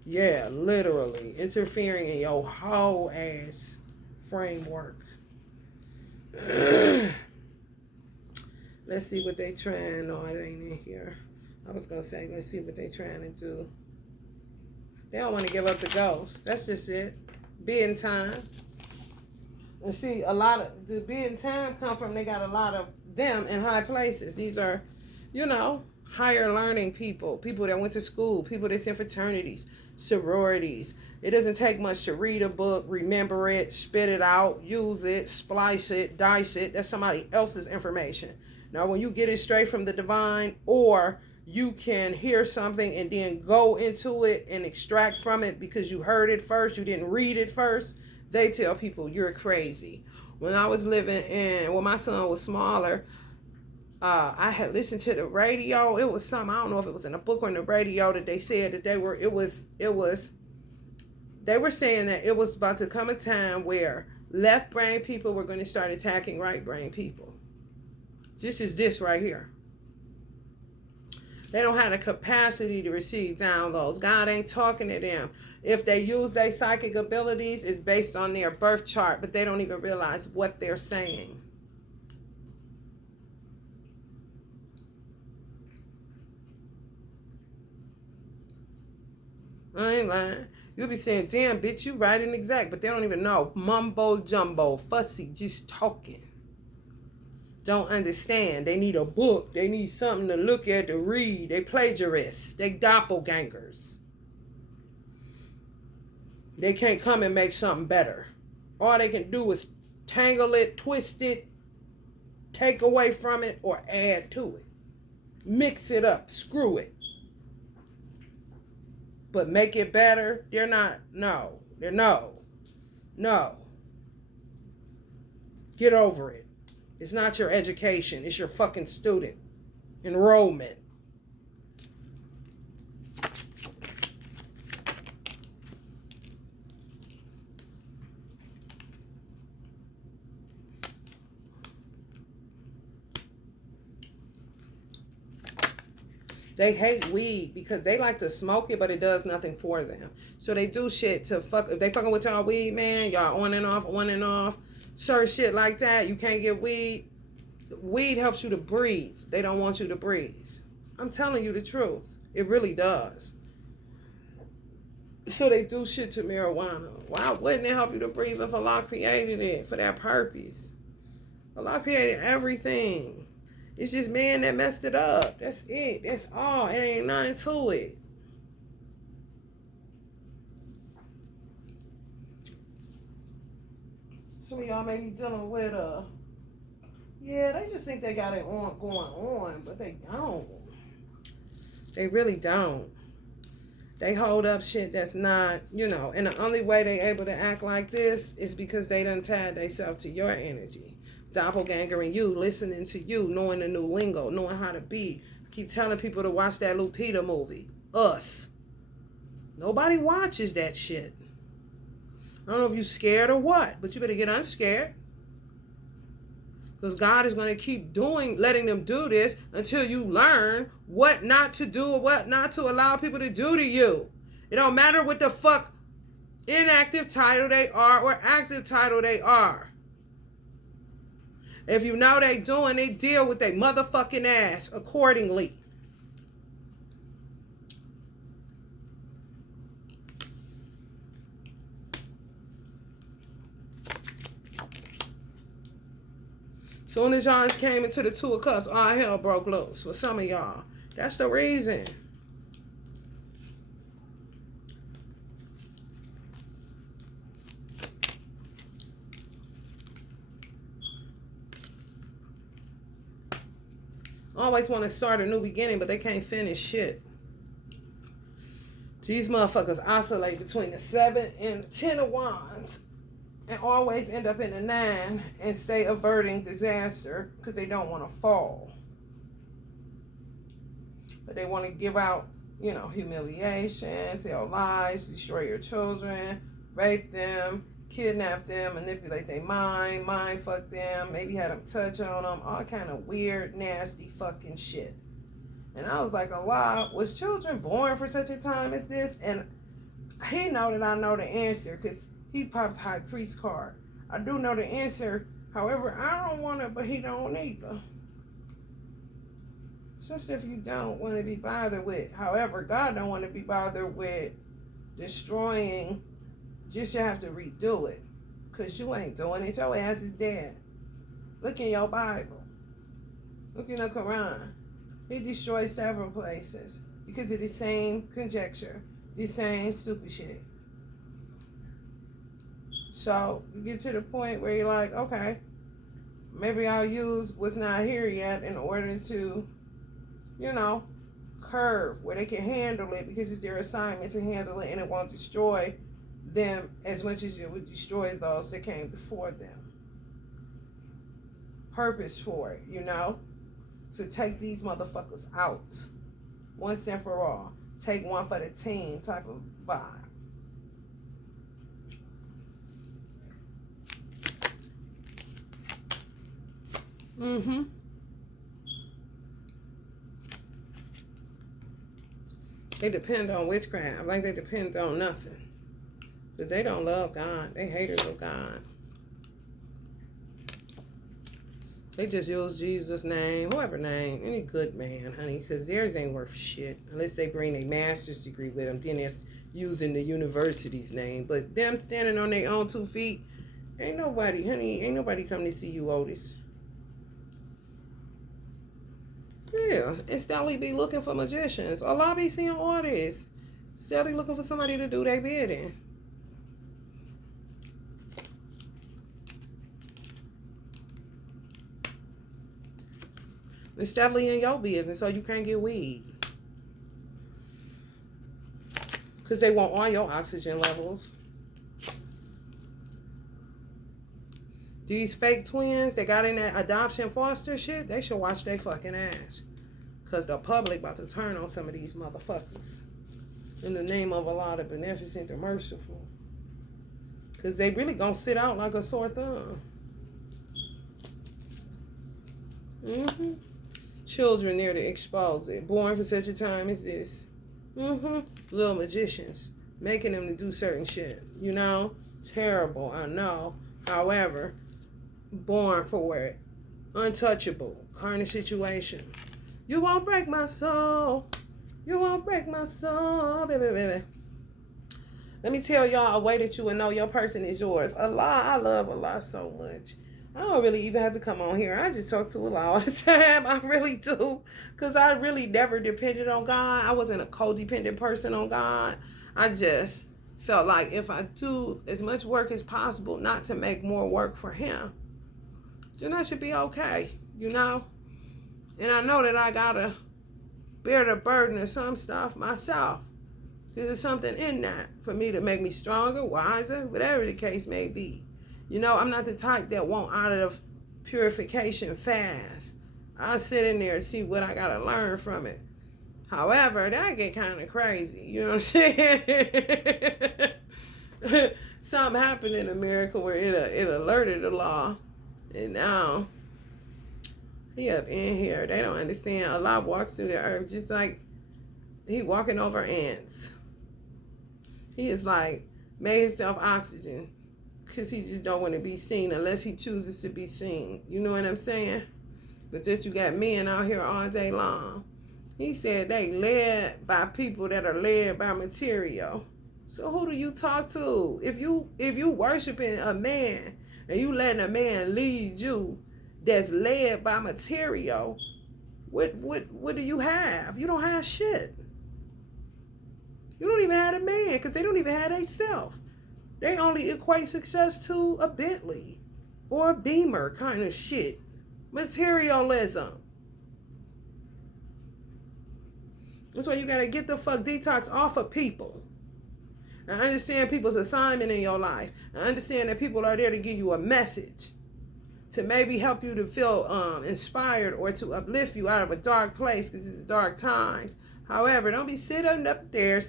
Yeah, literally. Interfering in your whole ass framework. Let's see what they trying. No, it ain't in here. I was going to say, let's see what they trying to do. They don't want to give up the Ghost. That's just it. Be in time. And see, a lot of the be in time come from they got a lot of them in high places. These are, higher learning people. People that went to school. People that's in fraternities, sororities. It doesn't take much to read a book, remember it, spit it out, use it, splice it, dice it. That's somebody else's information. Now, when you get it straight from the divine, or you can hear something and then go into it and extract from it because you heard it first, you didn't read it first, they tell people you're crazy. When I was when my son was smaller, I had listened to the radio. It was something, I don't know if it was in a book or in the radio, that they said that they were saying that it was about to come a time where left brain people were going to start attacking right brain people. This is this right here. They don't have the capacity to receive downloads. God ain't talking to them. If they use their psychic abilities, it's based on their birth chart, but they don't even realize what they're saying. I ain't lying. You'll be saying, damn, bitch, you right and exact, but they don't even know. Mumbo jumbo, fussy, just talking. Don't understand. They need a book. They need something to look at, to read. They plagiarists. They doppelgangers. They can't come and make something better. All they can do is tangle it, twist it, take away from it, or add to it. Mix it up. Screw it. But make it better? They're not. No. They're no. No. Get over it. It's not your education. It's your fucking student enrollment. They hate weed because they like to smoke it, but it does nothing for them. So they do shit to fuck. If they fucking with y'all weed, man, y'all on and off. Certain shit like that. You can't get weed. Weed helps you to breathe. They don't want you to breathe. I'm telling you the truth. It really does. So they do shit to marijuana. Why wouldn't it help you to breathe if Allah created it for that purpose? Allah created everything. It's just man that messed it up. That's it. That's all. It ain't nothing to it. Some of y'all may be dealing with yeah, they just think they got it on going on, but they don't. They really don't. They hold up shit that's not, and the only way they able to act like this is because they done tied themselves to your energy. Doppelgangering you, listening to you, knowing the new lingo, knowing how to be. I keep telling people to watch that Lupita movie, Us. Nobody watches that shit. I don't know if you scared or what, but you better get unscared. Because God is going to keep letting them do this until you learn what not to do or what not to allow people to do to you. It don't matter what the fuck inactive title they are or active title they are. If you know they doing it, deal with their motherfucking ass accordingly. Soon as y'all came into the Two of Cups, all hell broke loose for some of y'all. That's the reason. Always want to start a new beginning, but they can't finish shit. These motherfuckers oscillate between the 7 and the 10 of Wands and always end up in the 9 and stay averting disaster because they don't want to fall. But they want to give out, you know, humiliation, tell lies, destroy your children, rape them, kidnap them, manipulate their mind fuck them, maybe had them touch on them, all kind of weird, nasty fucking shit. And I was like, Allah, was children born for such a time as this? And he know that I know the answer because he popped High Priest card. I do know the answer. However, I don't want it, but he don't either. Especially if you don't want to be bothered with. However, God don't want to be bothered with destroying. Just you have to redo it. Because you ain't doing it. Your ass is dead. Look in your Bible. Look in the Quran. He destroyed several places because of the same conjecture, the same stupid shit. So you get to the point where you're like, okay, maybe I'll use what's not here yet in order to, you know, curve where they can handle it because it's their assignment to handle it and it won't destroy them as much as it would destroy those that came before them. Purpose for it, you know? To take these motherfuckers out once and for all. Take one for the team type of vibe. They depend on witchcraft. Like they depend on nothing. Because they don't love God. They haters of God. They just use Jesus' name, whoever name, any good man, honey, because theirs ain't worth shit. Unless they bring a master's degree with them, then it's using the university's name. But them standing on their own 2 feet, ain't nobody, honey, ain't nobody come to see you, Otis. Yeah, and steadily be looking for magicians. Allah be seeing artists. Steadily looking for somebody to do their bidding. It's definitely in your business, so you can't get weed. Because they want all your oxygen levels. These fake twins that got in that adoption foster shit, they should watch their fucking ass. Because the public about to turn on some of these motherfuckers. In the name of Allah, the beneficent and merciful. Because they really gonna sit out like a sore thumb. Children there to expose it. Born for such a time as this. Little magicians. Making them to do certain shit. You know? Terrible, I know. However, born for it. Untouchable. Kind of situation. You won't break my soul. You won't break my soul. Baby. Let me tell y'all a way that you will know your person is yours. Allah, I love Allah so much. I don't really even have to come on here. I just talk to Allah all the time. I really do. Because I really never depended on God. I wasn't a codependent person on God. I just felt like if I do as much work as possible not to make more work for Him, then I should be okay, you know? And I know that I got to bear the burden of some stuff myself. Because there's something in that for me to make me stronger, wiser, whatever the case may be. You know, I'm not the type that want out of purification fast. I'll sit in there and see what I got to learn from it. However, that get kind of crazy. You know what I'm saying? Something happened in America where it alerted the law. And now, He up in here. They don't understand. Allah walks through the earth just like He walking over ants. He is like, made Himself oxygen. because he just don't want to be seen unless he chooses to be seen. You know what I'm saying? But just you got men out here all day long. He said they led by people that are led by material. So who do you talk to? If you worshiping a man and you letting a man lead you that's led by material, what do you have? You don't have shit. You don't even have a man because they don't even have they self. They only equate success to a Bentley or a Beamer kind of shit. Materialism. That's why you gotta get the fuck detox off of people. I understand people's assignment in your life. I understand that people are there to give you a message, to maybe help you to feel inspired or to uplift you out of a dark place because it's dark times. However, don't be sitting up there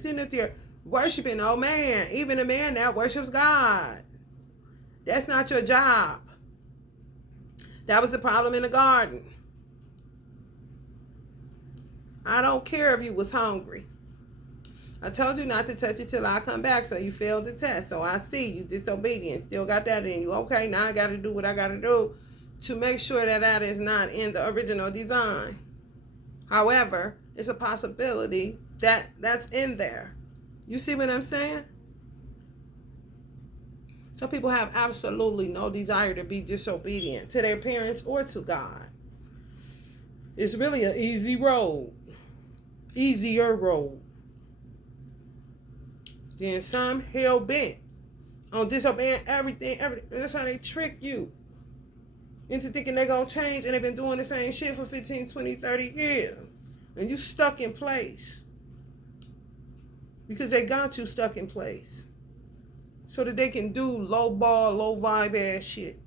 worshiping, oh man, even a man that worships God. That's not your job. That was the problem in the garden. I don't care if you was hungry. I told you not to touch it till I come back, so you failed the test. So I see you disobedient. Still got that in you. Okay, now I got to do what I got to do to make sure that that is not in the original design. However, it's a possibility that that's in there. You see what I'm saying? Some people have absolutely no desire to be disobedient to their parents or to God. It's really an easy road. Easier road. Then some hell bent on disobeying everything. That's how they trick you into thinking they're going to change, and they've been doing the same shit for 15, 20, 30 years. And you stuck in place. Because they got you stuck in place. So that they can do low ball, low vibe ass shit.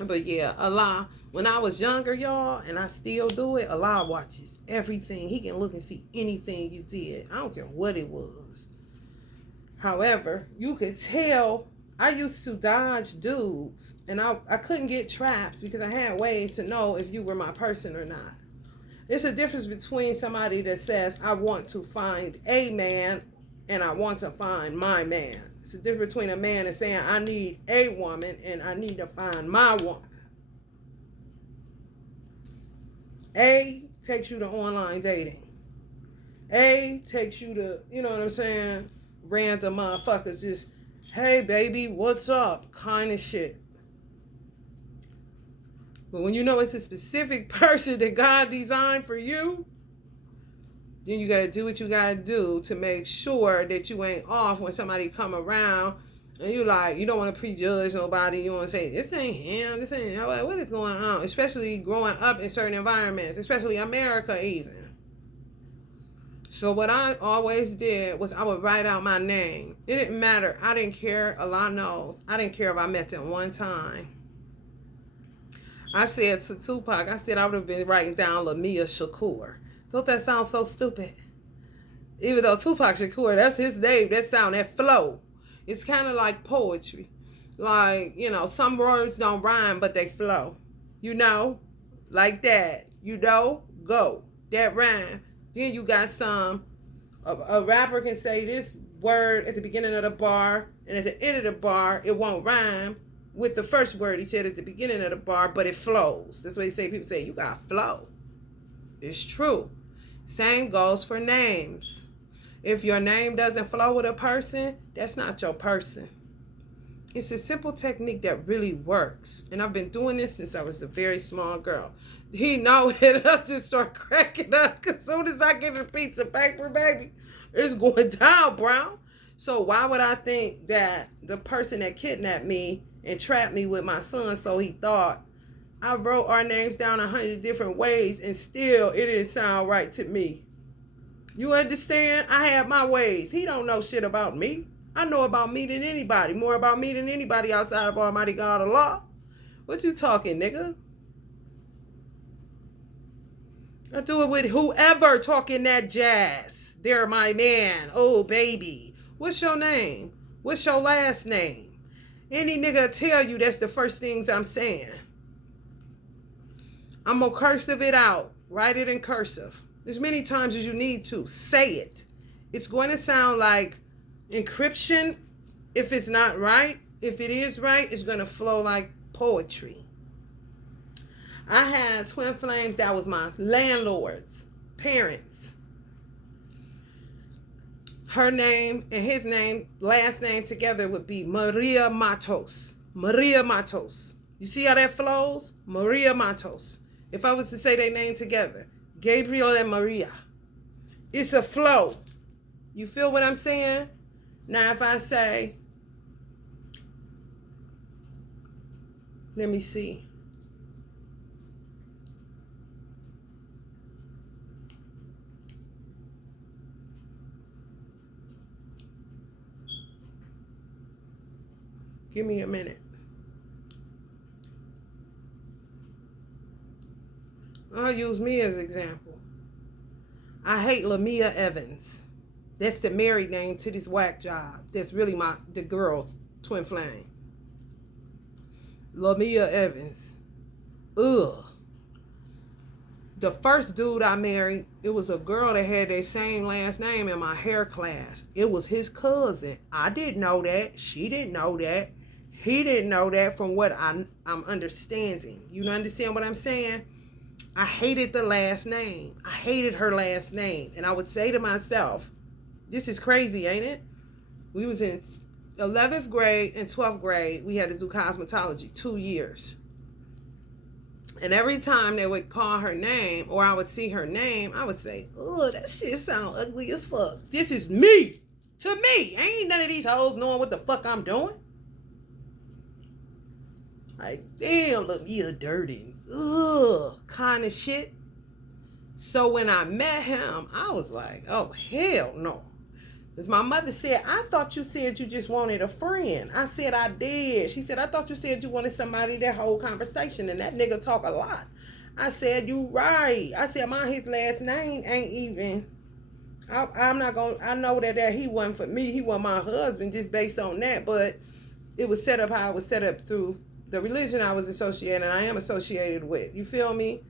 But yeah, Allah, when I was younger, y'all, and I still do it, Allah watches everything. He can look and see anything you did. I don't care what it was. However, you could tell I used to dodge dudes, and I couldn't get trapped because I had ways to know if you were my person or not. There's a difference between somebody that says, I want to find a man and I want to find my man. It's a difference between a man and saying, I need a woman and I need to find my woman. A takes you to online dating. A takes you to, you know what I'm saying, random motherfuckers just, hey baby, what's up, kind of shit. But when you know it's a specific person that God designed for you, then you got to do what you got to do to make sure that you ain't off when somebody come around and you like, you don't want to prejudge nobody. You want to say, this ain't him, this ain't, what is going on? Especially growing up in certain environments, especially America even. So what I always did was I would write out my name. It didn't matter. I didn't care. Allah knows. I didn't care if I met him one time. I said to Tupac, I said I would have been writing down Lamia Shakur. Don't that sound so stupid? Even though Tupac Shakur, that's his name, that sound, that flow. It's kind of like poetry. Like, you know, some words don't rhyme, but they flow. You know? Like that. You know? Go. That rhyme. Then you got some, a rapper can say this word at the beginning of the bar, and at the end of the bar, it won't rhyme with the first word he said at the beginning of the bar, but it flows. That's what people say, you got flow. It's true. Same goes for names. If your name doesn't flow with a person, that's not your person. It's a simple technique that really works. And I've been doing this since I was a very small girl. He know that I just start cracking up. Because as soon as I get a piece of paper, baby, it's going down, bro. So why would I think that the person that kidnapped me and trapped me with my son, so he thought, I wrote our names down 100 different ways and still it didn't sound right to me. You understand? I have my ways. He don't know shit about me. I know about me than anybody. More about me than anybody outside of Almighty God Allah. What you talking, nigga? I do it with whoever talking that jazz. They're my man. Oh, baby. What's your name? What's your last name? Any nigga tell you that's the first things I'm saying. I'm going to cursive it out. Write it in cursive. As many times as you need to. Say it. It's going to sound like encryption If it's not right, if it is right, it's going to flow like poetry. I had twin flames that was my landlord's parents. Her name and his name, last name together would be Maria Matos. Maria Matos. You see how that flows? Maria Matos. If I was to say their name together, Gabriel and Maria. It's a flow. You feel what I'm saying? Now if I say, let me see. Give me a minute. I'll use me as an example. I hate Lamia Evans. That's the married name to this whack job. That's really the girl's twin flame. Lamia Evans. Ugh. The first dude I married, it was a girl that had that same last name in my hair class. It was his cousin. I didn't know that. She didn't know that. He didn't know that from what I'm understanding. You understand what I'm saying? I hated the last name. I hated her last name. And I would say to myself, this is crazy, ain't it? We was in 11th grade and 12th grade. We had to do cosmetology 2 years. And every time they would call her name or I would see her name, I would say, oh, that shit sound ugly as fuck. This is me. To me. Ain't none of these hoes knowing what the fuck I'm doing. Like, damn, look, you're dirty. Ugh, kind of shit. So when I met him, I was like, oh, hell no. Because my mother said, I thought you said you just wanted a friend. I said, I did. She said, I thought you said you wanted somebody that hold conversation. And that nigga talk a lot. I said, you right. I said, his last name ain't even. I'm not going to, I know that he wasn't for me. He wasn't my husband just based on that. But it was set up how it was set up through the religion I was associated and I am associated with. You feel me?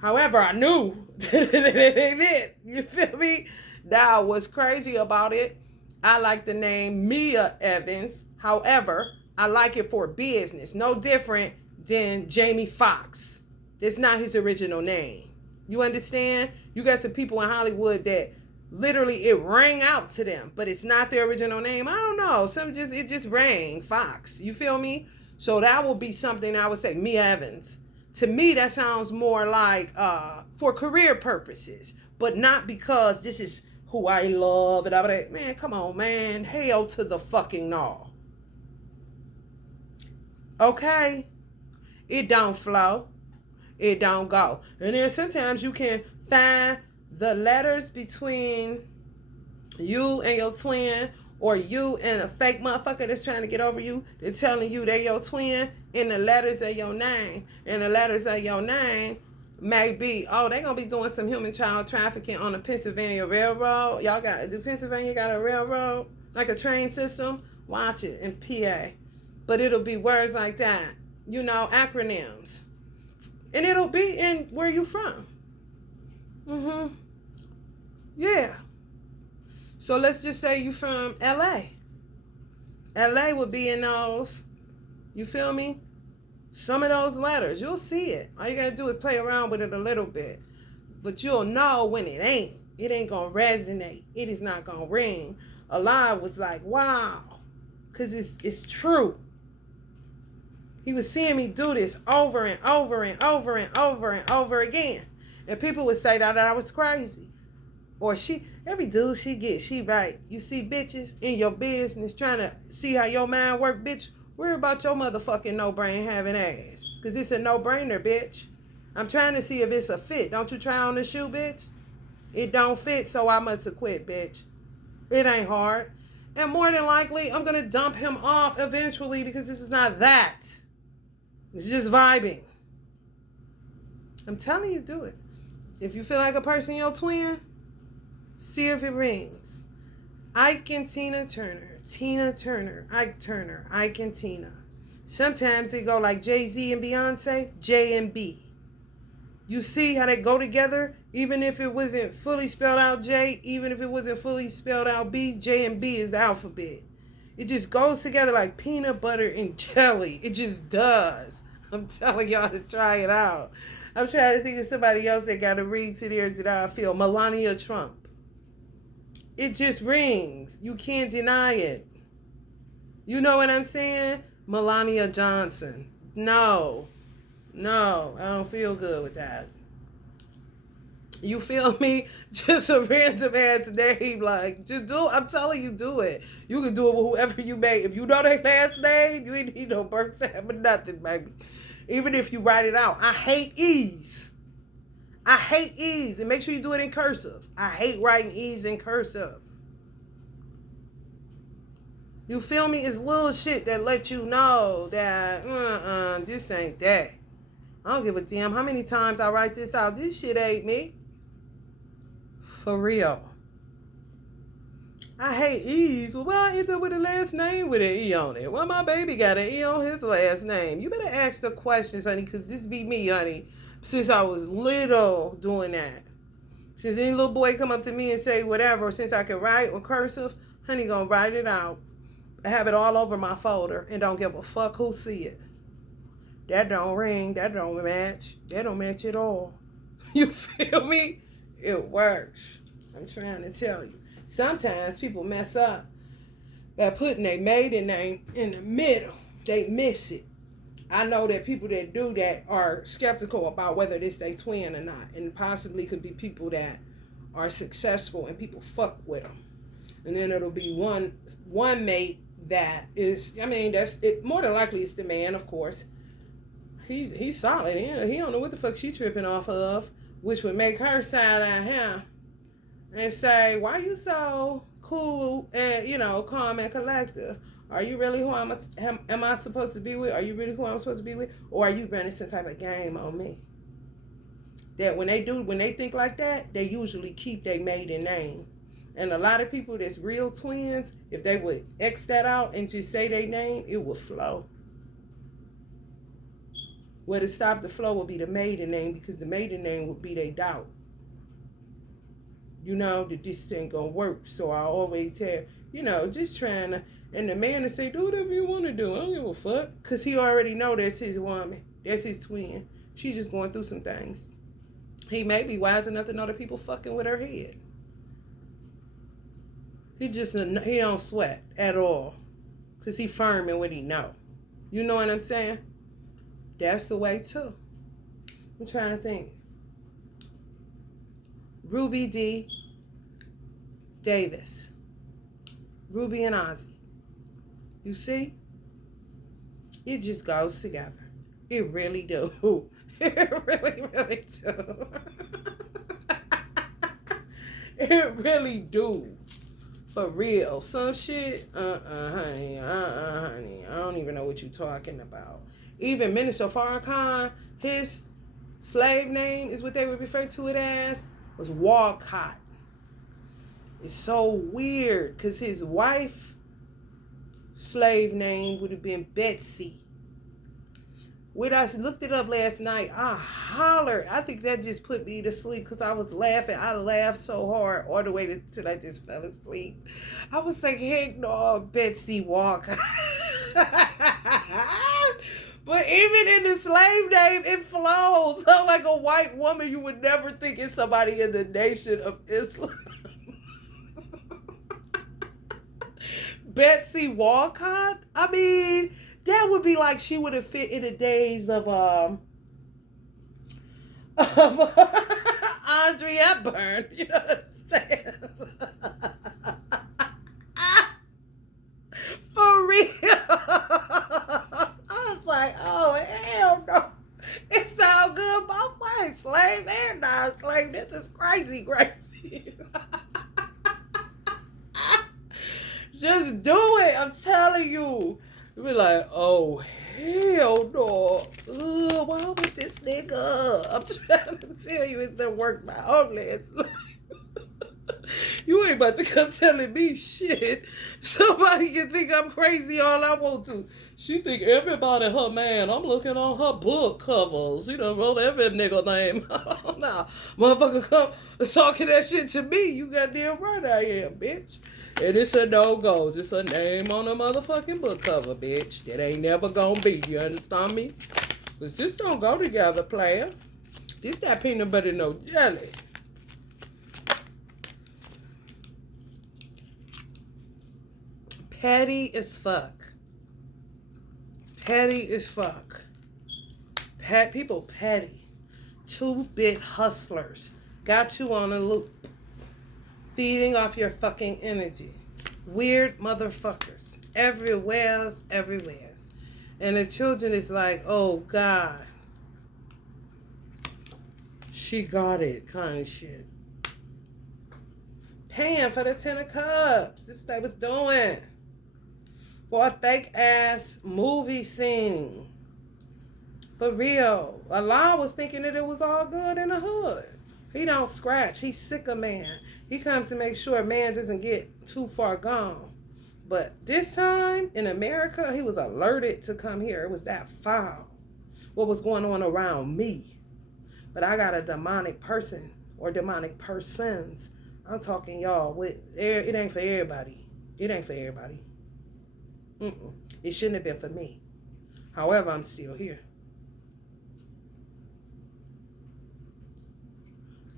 However, I knew that it meant. You feel me? Now, what's crazy about it, I like the name Mia Evans. However, I like it for business. No different than Jamie Foxx. It's not his original name. You understand? You got some people in Hollywood that literally it rang out to them, but it's not their original name. I don't know. It just rang Fox. You feel me? So that will be something I would say, Mia Evans. To me, that sounds more like for career purposes, but not because this is who I love. And I'm like, man, come on, man. Hell to the fucking no. Okay? It don't flow. It don't go. And then sometimes you can find the letters between you and your twin, or you and a fake motherfucker that's trying to get over you. They're telling you they your twin in the letters of your name. And the letters of your name may be, oh, they gonna be doing some human child trafficking on the Pennsylvania Railroad. Do Pennsylvania got a railroad? Like a train system? Watch it in PA. But it'll be words like that. You know, acronyms. And it'll be in where you from. Mm-hmm. Yeah. So let's just say you from LA. LA would be in those, you feel me? Some of those letters. You'll see it. All you gotta do is play around with it a little bit. But you'll know when it ain't. It ain't gonna resonate. It is not gonna ring. Allah was like, wow. Because it's true. He was seeing me do this over and over and over and over and over again. And people would say that I was crazy. Or every dude she gets, she right. You see bitches in your business trying to see how your mind work, bitch. Worry about your motherfucking no-brain having ass. Because it's a no-brainer, bitch. I'm trying to see if it's a fit. Don't you try on the shoe, bitch? It don't fit, so I must have quit, bitch. It ain't hard. And more than likely, I'm going to dump him off eventually because this is not that. It's just vibing. I'm telling you, do it. If you feel like a person, your twin, see if it rings. Ike and Tina Turner. Tina Turner. Ike Turner. Ike and Tina. Sometimes they go like Jay-Z and Beyonce. J and B. You see how they go together? Even if it wasn't fully spelled out J, even if it wasn't fully spelled out B, J and B is the alphabet. It just goes together like peanut butter and jelly. It just does. I'm telling y'all to try it out. I'm trying to think of somebody else that got a ring to theirs that I feel. Melania Trump. It just rings. You can't deny it. You know what I'm saying? Melania Johnson. No. No, I don't feel good with that. You feel me? Just a random ass name. Like, just do I'm telling you, do it. You can do it with whoever you make. If you know their last name, you ain't need no birth certificate, nothing, baby. Even if you write it out. I hate E's. I hate E's. And make sure you do it in cursive. I hate writing E's in cursive. You feel me? It's little shit that let you know that, this ain't that. I don't give a damn how many times I write this out. This shit ain't me. For real. I hate E's. Well, why I end up with a last name with an E on it? Well, my baby got an E on his last name. You better ask the questions, honey, because this be me, honey. Since I was little doing that. Since any little boy come up to me and say whatever, since I can write or cursive, honey gonna write it out. I have it all over my folder and don't give a fuck who see it. That don't ring. That don't match. That don't match at all. You feel me? It works. I'm trying to tell you. Sometimes people mess up by putting their maiden name in the middle. They miss it. I know that people that do that are skeptical about whether this they twin or not. And possibly could be people that are successful and people fuck with them. And then it'll be one mate that is, I mean, that's it. More than likely it's the man, of course. He's solid. He don't know what the fuck she tripping off of, which would make her side eye him and say, "Why you so cool and calm and collective? Are you really who am I supposed to be with? Are you really who I'm supposed to be with, or are you running some type of game on me?" That when they think like that, they usually keep their maiden name. And a lot of people that's real twins, if they would X that out and just say their name, it would flow. Where to stop the flow would be the maiden name, because the maiden name would be their doubt. That this ain't gonna work. So I always tell, just trying to, and the man to say, do whatever you want to do. I don't give a fuck. Because he already know that's his woman. That's his twin. She's just going through some things. He may be wise enough to know that people fucking with her head. He don't sweat at all. Because he firm in what he know. You know what I'm saying? That's the way too. I'm trying to think. Ruby D. Davis. Ruby and Ozzy. You see? It just goes together. It really do. It really, really do. It really do. For real. Some shit, honey. Honey. I don't even know what you're talking about. Even Minister Farrakhan, his slave name is what they would refer to it as, was Walcott. It's so weird because his wife slave name would have been Betsy. When I looked it up last night, I hollered. I think that just put me to sleep because I was laughing. I laughed so hard all the way till I just fell asleep. I was like, heck no, Betsy Walcott. But even in the slave name, it flows. So like a white woman, you would never think it's somebody in the Nation of Islam. Betsy Walcott? I mean, that would be like she would have fit in the days of Audrey Hepburn. You know what I'm saying? For real. Like, oh, hell no. It sounds good both ways. Slave and non-slave. This is crazy. Just do it. I'm telling you. You be like, oh, hell no. Ugh, why would this nigga? I'm trying to tell you it's done work my own last life. You ain't about to come telling me shit. Somebody can think I'm crazy all I want to. She think everybody her man. I'm looking on her book covers. Wrote every nigga name. Nah, motherfucker come talking that shit to me. You goddamn right I am, bitch. And it's a no-go. Just a name on a motherfucking book cover, bitch. That ain't never gonna be. You understand me? Cause this don't go together, player. This that peanut butter no jelly. Petty as fuck. Petty as fuck. People petty. 2-bit hustlers. Got you on a loop. Feeding off your fucking energy. Weird motherfuckers. Everywhere's. And the children is like, oh God. She got it kind of shit. Paying for the 10 of cups. This is what they was doing. For a fake ass movie scene. For real. Allah was thinking that it was all good in the hood. He don't scratch. He's sick of man. He comes to make sure man doesn't get too far gone. But this time in America, he was alerted to come here. It was that foul. What was going on around me. But I got a demonic person or demonic persons. I'm talking y'all. It ain't for everybody. It ain't for everybody. It shouldn't have been for me. However, I'm still here.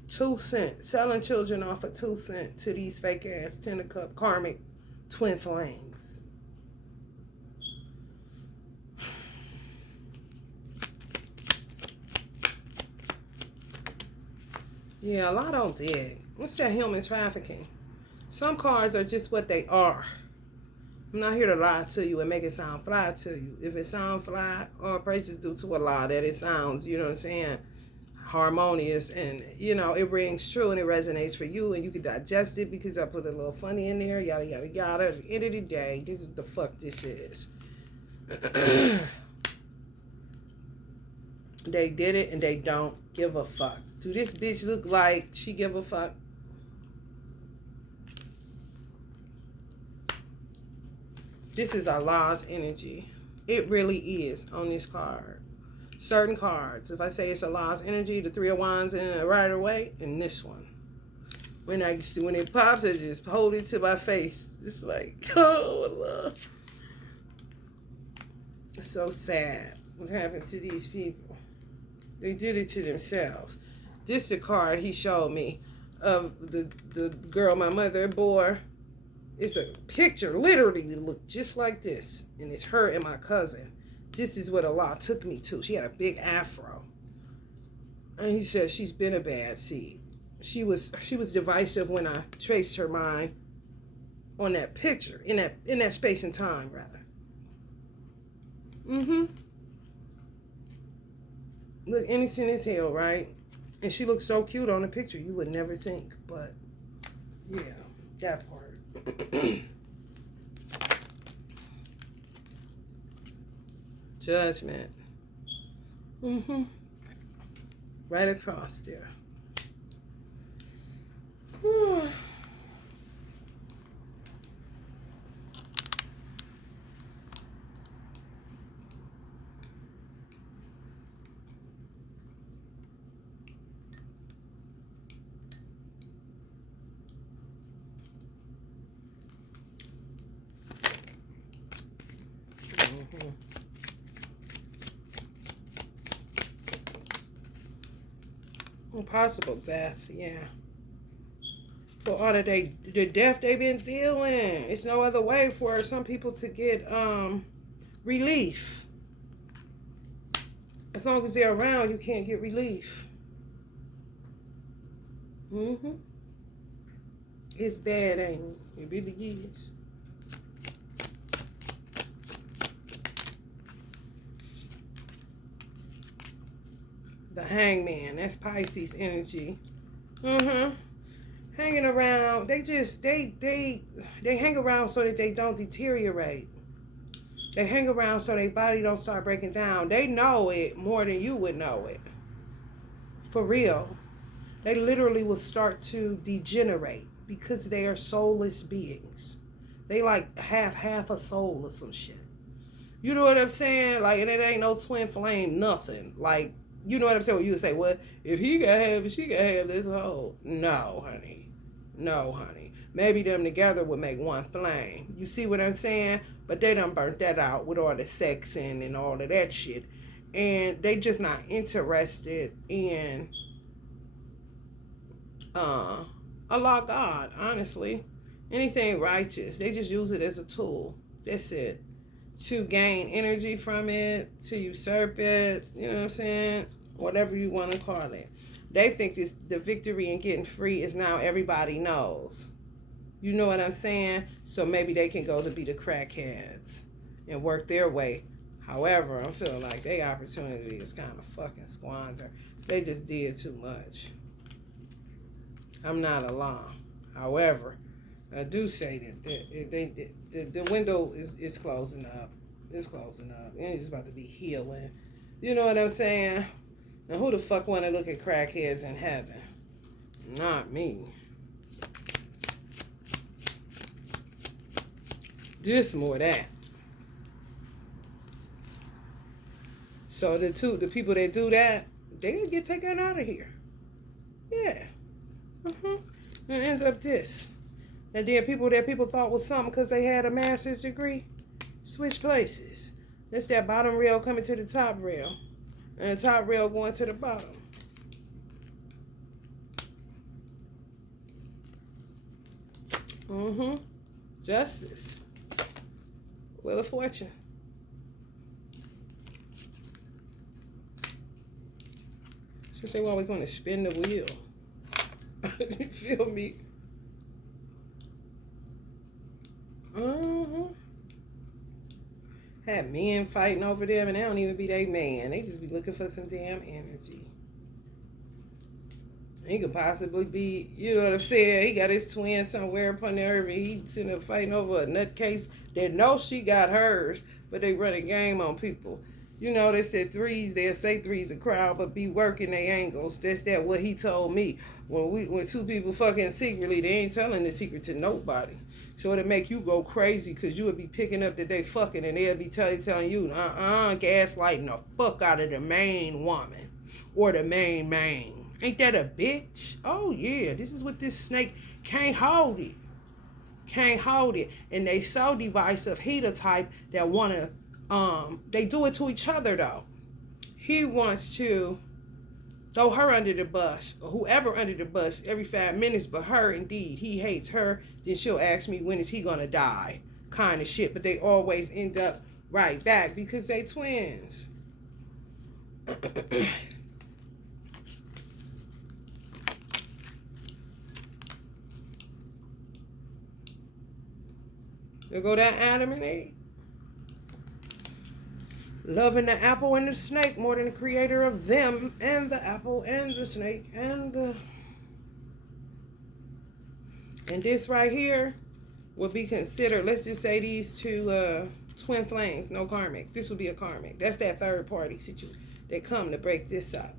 2 cents. Selling children off for 2 cents to these fake ass 10 of cup karmic twin flames. Yeah, a lot don't dig. What's that human trafficking? Some cars are just what they are. I'm not here to lie to you and make it sound fly to you. If it sounds fly, all praises due to Allah that it sounds, you know what I'm saying, harmonious, and you know it rings true and it resonates for you and you can digest it because I put a little funny in there, yada yada yada. At the end of the day, this is the fuck this is. They did it and they don't give a fuck. Do this bitch look like she give a fuck? This is Allah's energy. It really is on this card. Certain cards. If I say it's Allah's energy, the 3 of Wands in a Rider Waite, and this one. When it pops, I just hold it to my face. It's like, oh Allah. It's so sad what happens to these people. They did it to themselves. This is a card he showed me of the girl my mother bore. It's a picture, literally, that looked just like this. And it's her and my cousin. This is what Allah took me to. She had a big afro. And he said she's been a bad seed. She was divisive when I traced her mind on that picture, in that space and time, rather. Look innocent as hell, right? And she looks so cute on the picture, you would never think. But, yeah, that part. Judgment. Right across there. Impossible death, yeah. For all of the death they've been dealing. It's no other way for some people to get relief. As long as they're around, you can't get relief. It's bad, ain't it? It really is. The Hangman, that's Pisces energy. Hanging around, they hang around so that they don't deteriorate. They hang around so their body don't start breaking down. They know it more than you would know it. For real. They literally will start to degenerate because they are soulless beings. They like have half a soul or some shit. You know what I'm saying? Like, and it ain't no twin flame, nothing. Like, you know what I'm saying? When you would say, well, if he got half, she got half this whole. No, honey. No, honey. Maybe them together would make one flame. You see what I'm saying? But they done burnt that out with all the sexing and all of that shit. And they just not interested in Allah God, honestly. Anything righteous. They just use it as a tool. That's it. To gain energy from it, to usurp it, you know what I'm saying? Whatever you want to call it. They think this the victory in getting free is now everybody knows. You know what I'm saying? So maybe they can go to be the crackheads and work their way. However, I'm feeling like their opportunity is kind of fucking squandered. They just did too much. I'm not alone. However, I do say that the window is closing up. It's closing up. It's just about to be healing. You know what I'm saying? Now, who the fuck want to look at crackheads in heaven? Not me. Just more that. So the people that do that, they get taken out of here. Yeah. And it ends up this. And then people that people thought was something because they had a master's degree, switch places. That's that bottom rail coming to the top rail. And the top rail going to the bottom. Justice. Wheel of Fortune. Since they always want to spin the wheel. You feel me? Had men fighting over them and they don't even be they man. They just be looking for some damn energy. He could possibly be, you know what I'm saying? He got his twin somewhere upon the earth and he's sitting there fighting over a nutcase that knows she got hers, but they run a game on people. You know, they said threes, they'll say threes a crowd, but be working their angles. That's what he told me. When two people fucking secretly, they ain't telling the secret to nobody. So it'll make you go crazy because you would be picking up that they fucking and they'll be telling you, gaslighting the fuck out of the main woman or the main man. Ain't that a bitch? Oh yeah, this is what this snake can't hold it. Can't hold it. And they so divisive, he the type that wanna they do it to each other though. He wants to throw her under the bus, or whoever under the bus, every 5 minutes, but her indeed. He hates her, then she'll ask me when is he gonna die, kind of shit. But they always end up right back because they twins. There go that Adam and Eve. Loving the apple and the snake more than the creator of them and the apple and the snake and the... And this right here would be considered, let's just say these two twin flames, no karmic. This would be a karmic. That's that third party situation. They come to break this up.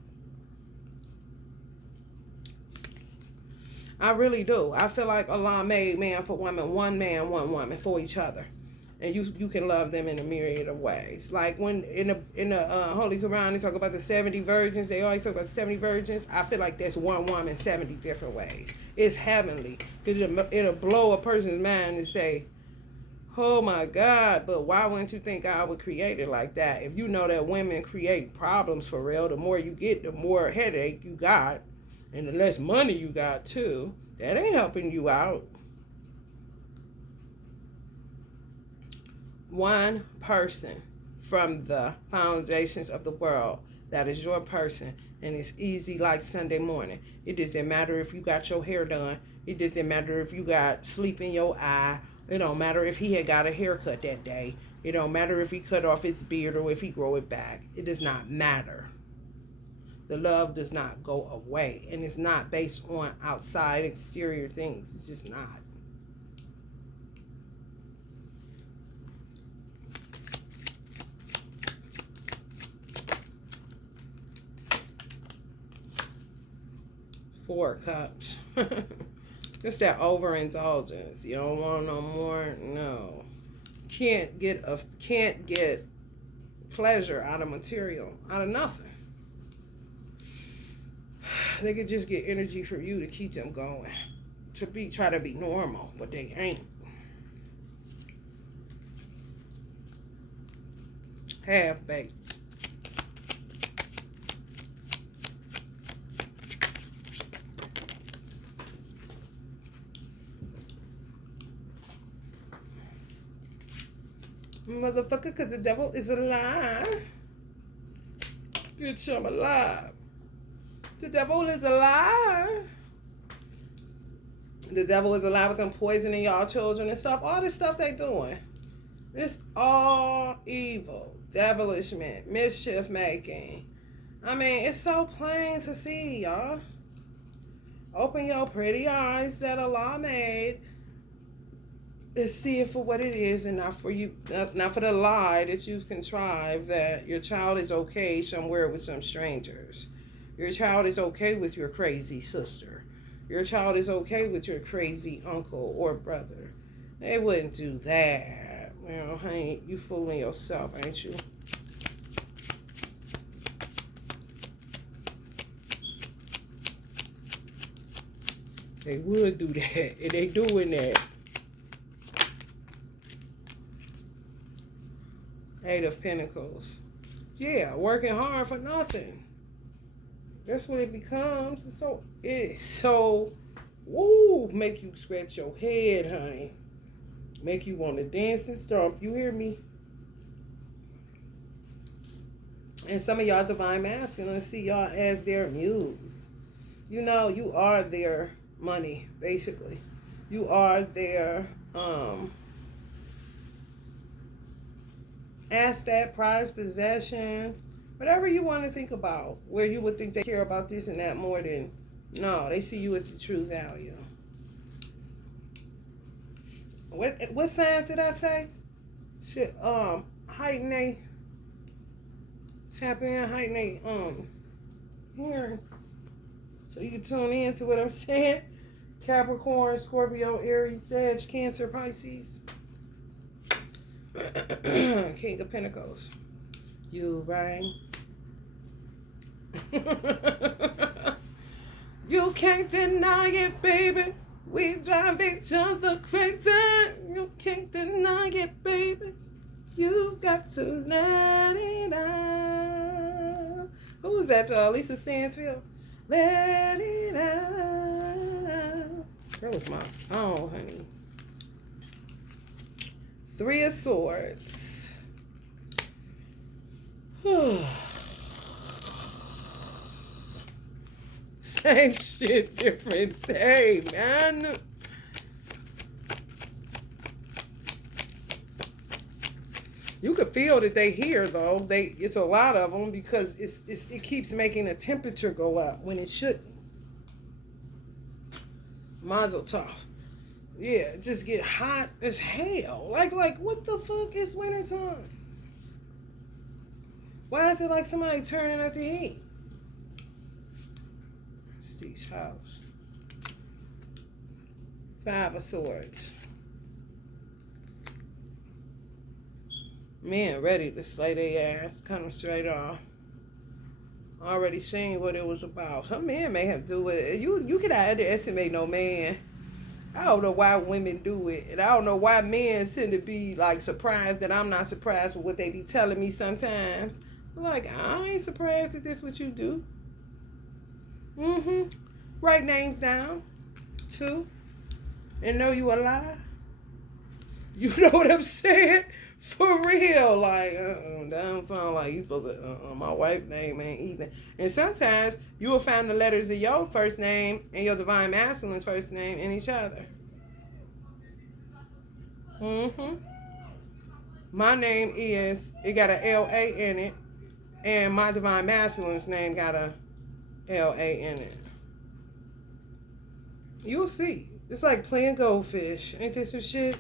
I really do. I feel like Allah made man for woman, one man, one woman for each other. And you can love them in a myriad of ways. Like when in the Holy Quran they talk about the 70 virgins, they always talk about the 70 virgins. I feel like that's one woman 70 different ways. It's heavenly. It'll blow a person's mind and say, oh my God, but why wouldn't you think God would create it like that? If you know that women create problems for real, the more you get, the more headache you got. And the less money you got too. That ain't helping you out. One person from the foundations of the world. That is your person. And it's easy like Sunday morning. It doesn't matter if you got your hair done. It doesn't matter if you got sleep in your eye. It don't matter if he had got a haircut that day. It don't matter if he cut off his beard or if he grow it back. It does not matter. The love does not go away. And it's not based on outside exterior things. It's just not. Four cups. Just that overindulgence. You don't want no more? No. Can't get pleasure out of material, out of nothing. They could just get energy from you to keep them going. to try to be normal, but they ain't. Half baked. Motherfucker, because the devil is alive. Bitch, I'm alive. The devil is alive. The devil is alive with them poisoning y'all children and stuff. All this stuff they doing. It's all evil. Devilishment. Mischief making. I mean, it's so plain to see, y'all. Open your pretty eyes that Allah made. And see it for what it is, and not for you, not for the lie that you've contrived that your child is okay somewhere with some strangers. Your child is okay with your crazy sister. Your child is okay with your crazy uncle or brother. They wouldn't do that. Well, honey, you fooling yourself, ain't you? They would do that, and they doing that. Eight of Pentacles. Yeah, working hard for nothing. That's what it becomes. It's so, woo, make you scratch your head, honey. Make you want to dance and stomp. You hear me? And some of y'all divine masculine see y'all as their muse. You know, you are their money, basically. You are their, asset, prize, possession, whatever you want to think about, where you would think they care about this and that more than, no, they see you as the true value. What signs did I say? Shit, heighten they, tap in, heighten they, hearing, so you can tune in to what I'm saying. Capricorn, Scorpio, Aries, Sag, Cancer, Pisces. King of Pentacles. You right. You can't deny it, baby. We drive each other crazy. You can't deny it, baby. You got to let it out. Who was that, y'all? Lisa Stansfield. Let it out. That was my song, honey. Three of Swords. Same shit, different day, man. You could feel that they here, though. It's a lot of them because it keeps making the temperature go up when it shouldn't. Mazel tov. Yeah, just get hot as hell. Like what the fuck is wintertime? Why is it like somebody turning up the heat? Steve's house. Five of Swords. Men ready to slay their ass, coming straight off. Already seen what it was about. Some men may have to do it. You can underestimate no man. I don't know why women do it. And I don't know why men tend to be like surprised that I'm not surprised with what they be telling me sometimes. I'm like, I ain't surprised that this what you do. Write names down. 2. And know you a lie. You know what I'm saying? For real. Like, that don't sound like you supposed to, my wife's name ain't even. And sometimes you will find the letters of your first name and your divine masculine's first name in each other. My name it got a L-A in it. And my divine masculine's name got a L-A in it. You'll see. It's like playing goldfish. Ain't this some shit?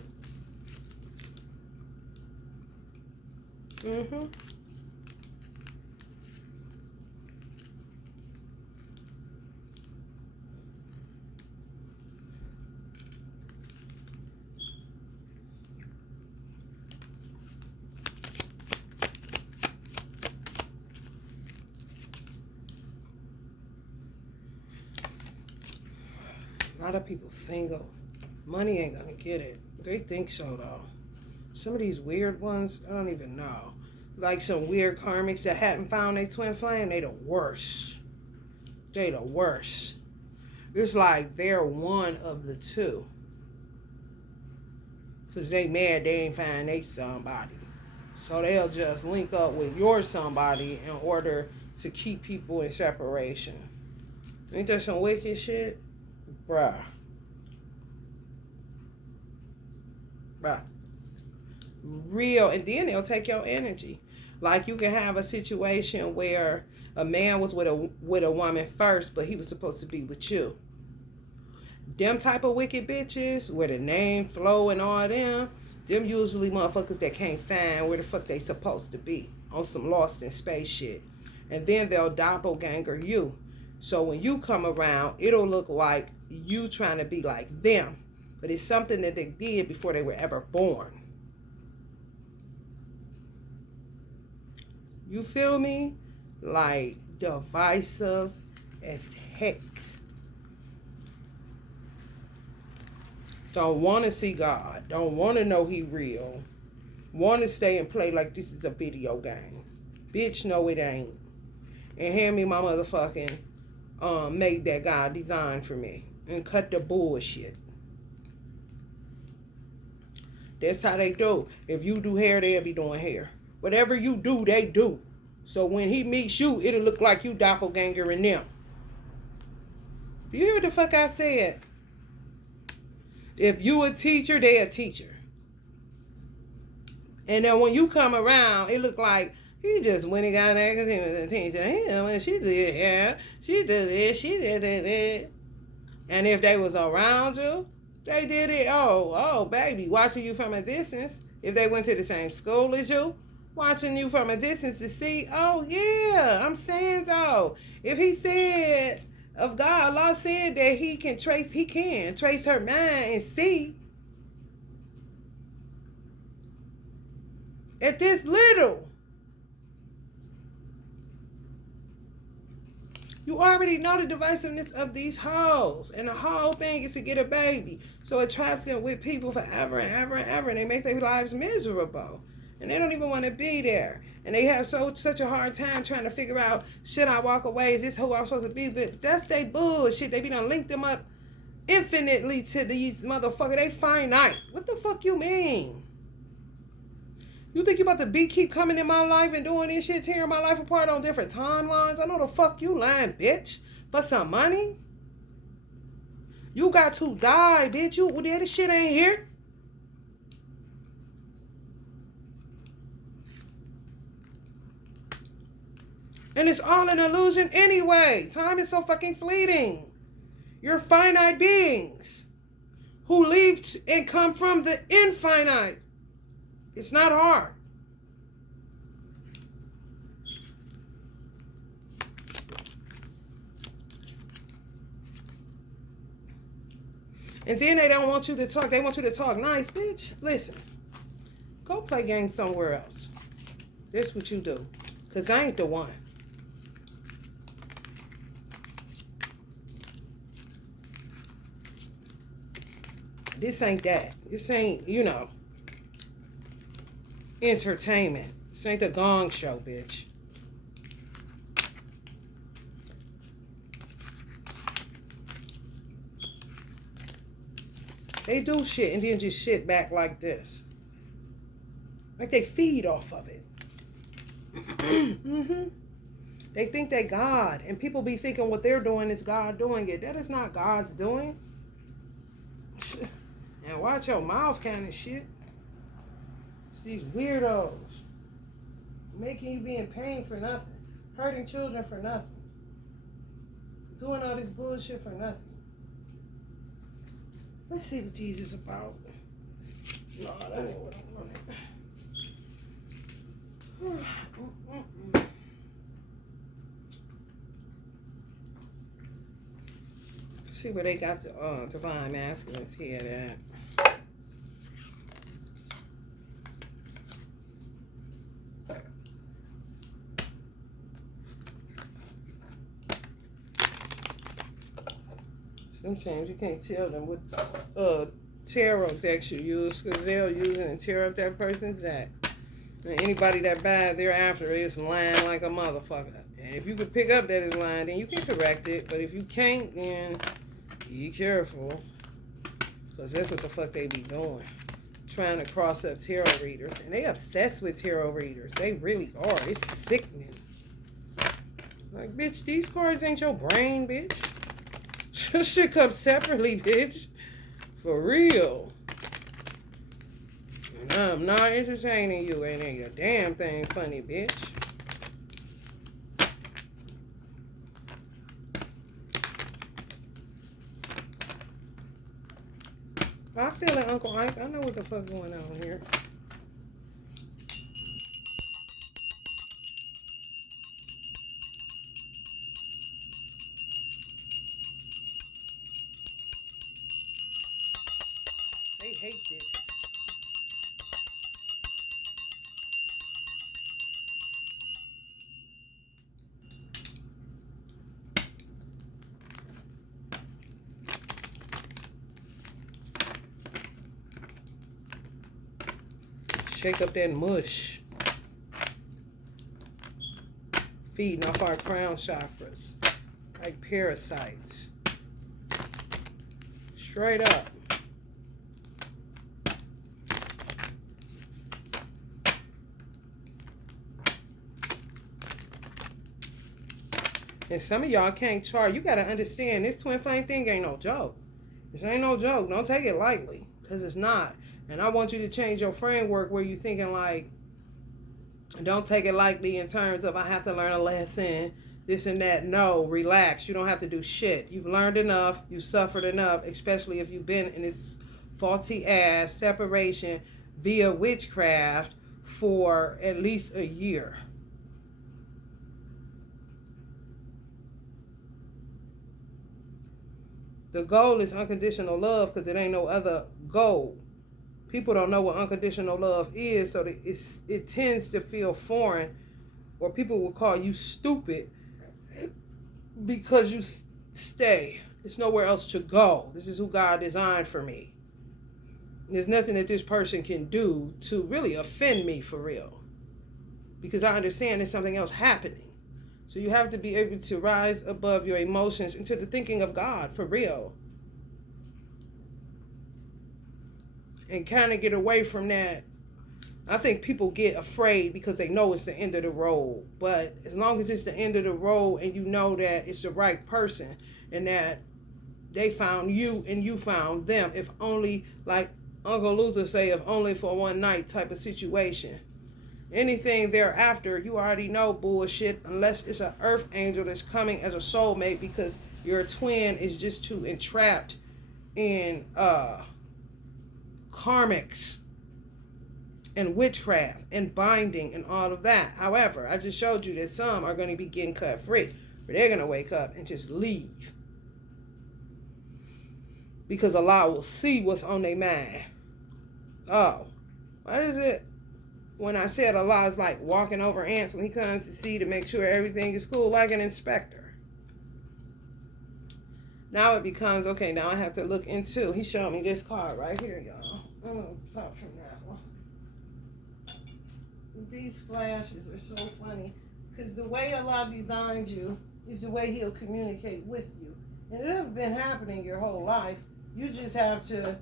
A lot of people single. Money ain't gonna get it. They think so though. Some of these weird ones, I don't even know. Like some weird karmics that hadn't found their twin flame, they the worst. They the worst. It's like they're one of the two. Cause they mad they ain't find they somebody. So they'll just link up with your somebody in order to keep people in separation. Ain't that some wicked shit? Bruh. Real. And then they'll take your energy. Like you can have a situation where a man was with a woman first, but he was supposed to be with you. Them type of wicked bitches with a name, flow, and all them usually motherfuckers that can't find where the fuck they supposed to be on some lost in space shit. And then they'll doppelganger you. So when you come around, it'll look like you trying to be like them. But it's something that they did before they were ever born. You feel me? Like divisive as heck. Don't want to see God. Don't want to know he real. Want to stay and play like this is a video game. Bitch, no it ain't. And hand me my motherfucking make that God designed for me. And cut the bullshit. That's how they do. If you do hair, they'll be doing hair. Whatever you do, they do. So when he meets you, it'll look like you doppelgangering them. You hear what the fuck I said? If you a teacher, they a teacher. And then when you come around, it look like he just went and got an academic teacher. And she did, yeah. She did it. She did it. And if they was around you, they did it. Oh, baby, watching you from a distance. If they went to the same school as you, watching you from a distance to see, oh, yeah, I'm saying so. If he said of God, Allah said that he can trace her mind and see. At this little, you already know the divisiveness of these hoes. And the whole thing is to get a baby. So it traps them with people forever and ever and ever. And they make their lives miserable. And they don't even want to be there. And they have such a hard time trying to figure out, should I walk away? Is this who I'm supposed to be? But that's they bullshit. They be done link them up infinitely to these motherfuckers. They finite. What the fuck you mean? You think you about to keep coming in my life and doing this shit, tearing my life apart on different timelines? I know the fuck you lying, bitch. For some money? You got to die, bitch. This shit ain't here. And it's all an illusion anyway. Time is so fucking fleeting. You're finite beings who leave and come from the infinite. It's not hard. And then they don't want you to talk. They want you to talk nice, bitch. Listen. Go play games somewhere else. That's what you do. Because I ain't the one. This ain't that. This ain't, entertainment. This ain't the Gong Show, bitch. They do shit and then just shit back like this. Like they feed off of it. Mm-hmm. They think they God. And people be thinking what they're doing is God doing it. That is not God's doing. And watch your mouth kind of shit. It's these weirdos. Making you be in pain for nothing. Hurting children for nothing. Doing all this bullshit for nothing. Let's see what Jesus is about. No, that ain't what I wanted. See where they got the divine masculines here at. Sometimes you can't tell them what tarot decks you use because they'll use it and tear up that person's deck. And anybody that bad thereafter is lying like a motherfucker. And if you could pick up that is lying, then you can correct it. But if you can't, then be careful. Because that's what the fuck they be doing. Trying to cross up tarot readers. And they obsessed with tarot readers. They really are. It's sickening. Like, bitch, these cards ain't your brain, bitch. This shit comes separately, bitch. For real. And I'm not entertaining you. Ain't a damn thing funny, bitch. I feel it, Uncle Ike. I know what the fuck going on here. They hate this. Shake up that mush. Feeding off our crown chakras. Like parasites. Straight up. And some of y'all can't chart. You got to understand, this twin flame thing ain't no joke. This ain't no joke. Don't take it lightly. Because it's not. And I want you to change your framework where you're thinking like, don't take it lightly in terms of I have to learn a lesson, this and that. No, relax. You don't have to do shit. You've learned enough. You've suffered enough, especially if you've been in this faulty ass separation via witchcraft for at least a year. The goal is unconditional love because it ain't no other goal. People don't know what unconditional love is, so it tends to feel foreign, or people will call you stupid because you stay. There's nowhere else to go. This is who God designed for me. There's nothing that this person can do to really offend me for real, because I understand there's something else happening. So you have to be able to rise above your emotions into the thinking of God for real. And kind of get away from that. I think people get afraid because they know it's the end of the road. But as long as it's the end of the road and you know that it's the right person and that they found you and you found them, if only, like Uncle Luther say, if only for one night type of situation. Anything thereafter, you already know bullshit, unless it's an earth angel that's coming as a soulmate because your twin is just too entrapped in karmics and witchcraft and binding and all of that. However, I just showed you that some are going to be getting cut free, but they're going to wake up and just leave because Allah will see what's on their mind. Oh, what is it? When I said Allah is like walking over ants when he comes to see to make sure everything is cool, like an inspector. Now it becomes, okay, now I have to look into, he showed me this card right here, y'all. I'm going to pop from that one. These flashes are so funny because the way Allah designs you is the way he'll communicate with you. And it has been happening your whole life. You just have to,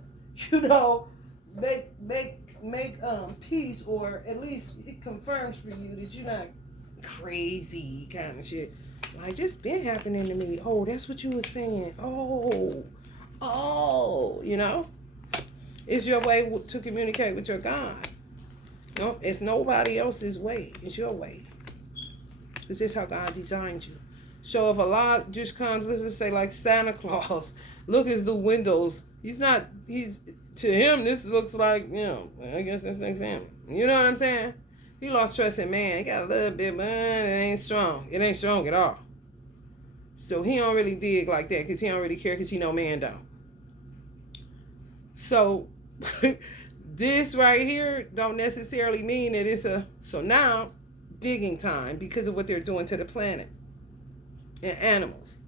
make peace, or at least it confirms for you that you're not crazy kind of shit. Like, this been happening to me. Oh, that's what you were saying. Oh, it's your way to communicate with your God. No, it's nobody else's way. It's your way. This is how God designed you. So if Allah just comes, let's just say like Santa Claus, look at the windows. To him, this looks like, I guess that's their family. You know what I'm saying? He lost trust in man. He got a little bit, but it ain't strong. It ain't strong at all. So he don't really dig like that because he don't really care because he know man don't. So this right here don't necessarily mean that it's so now digging time because of what they're doing to the planet and animals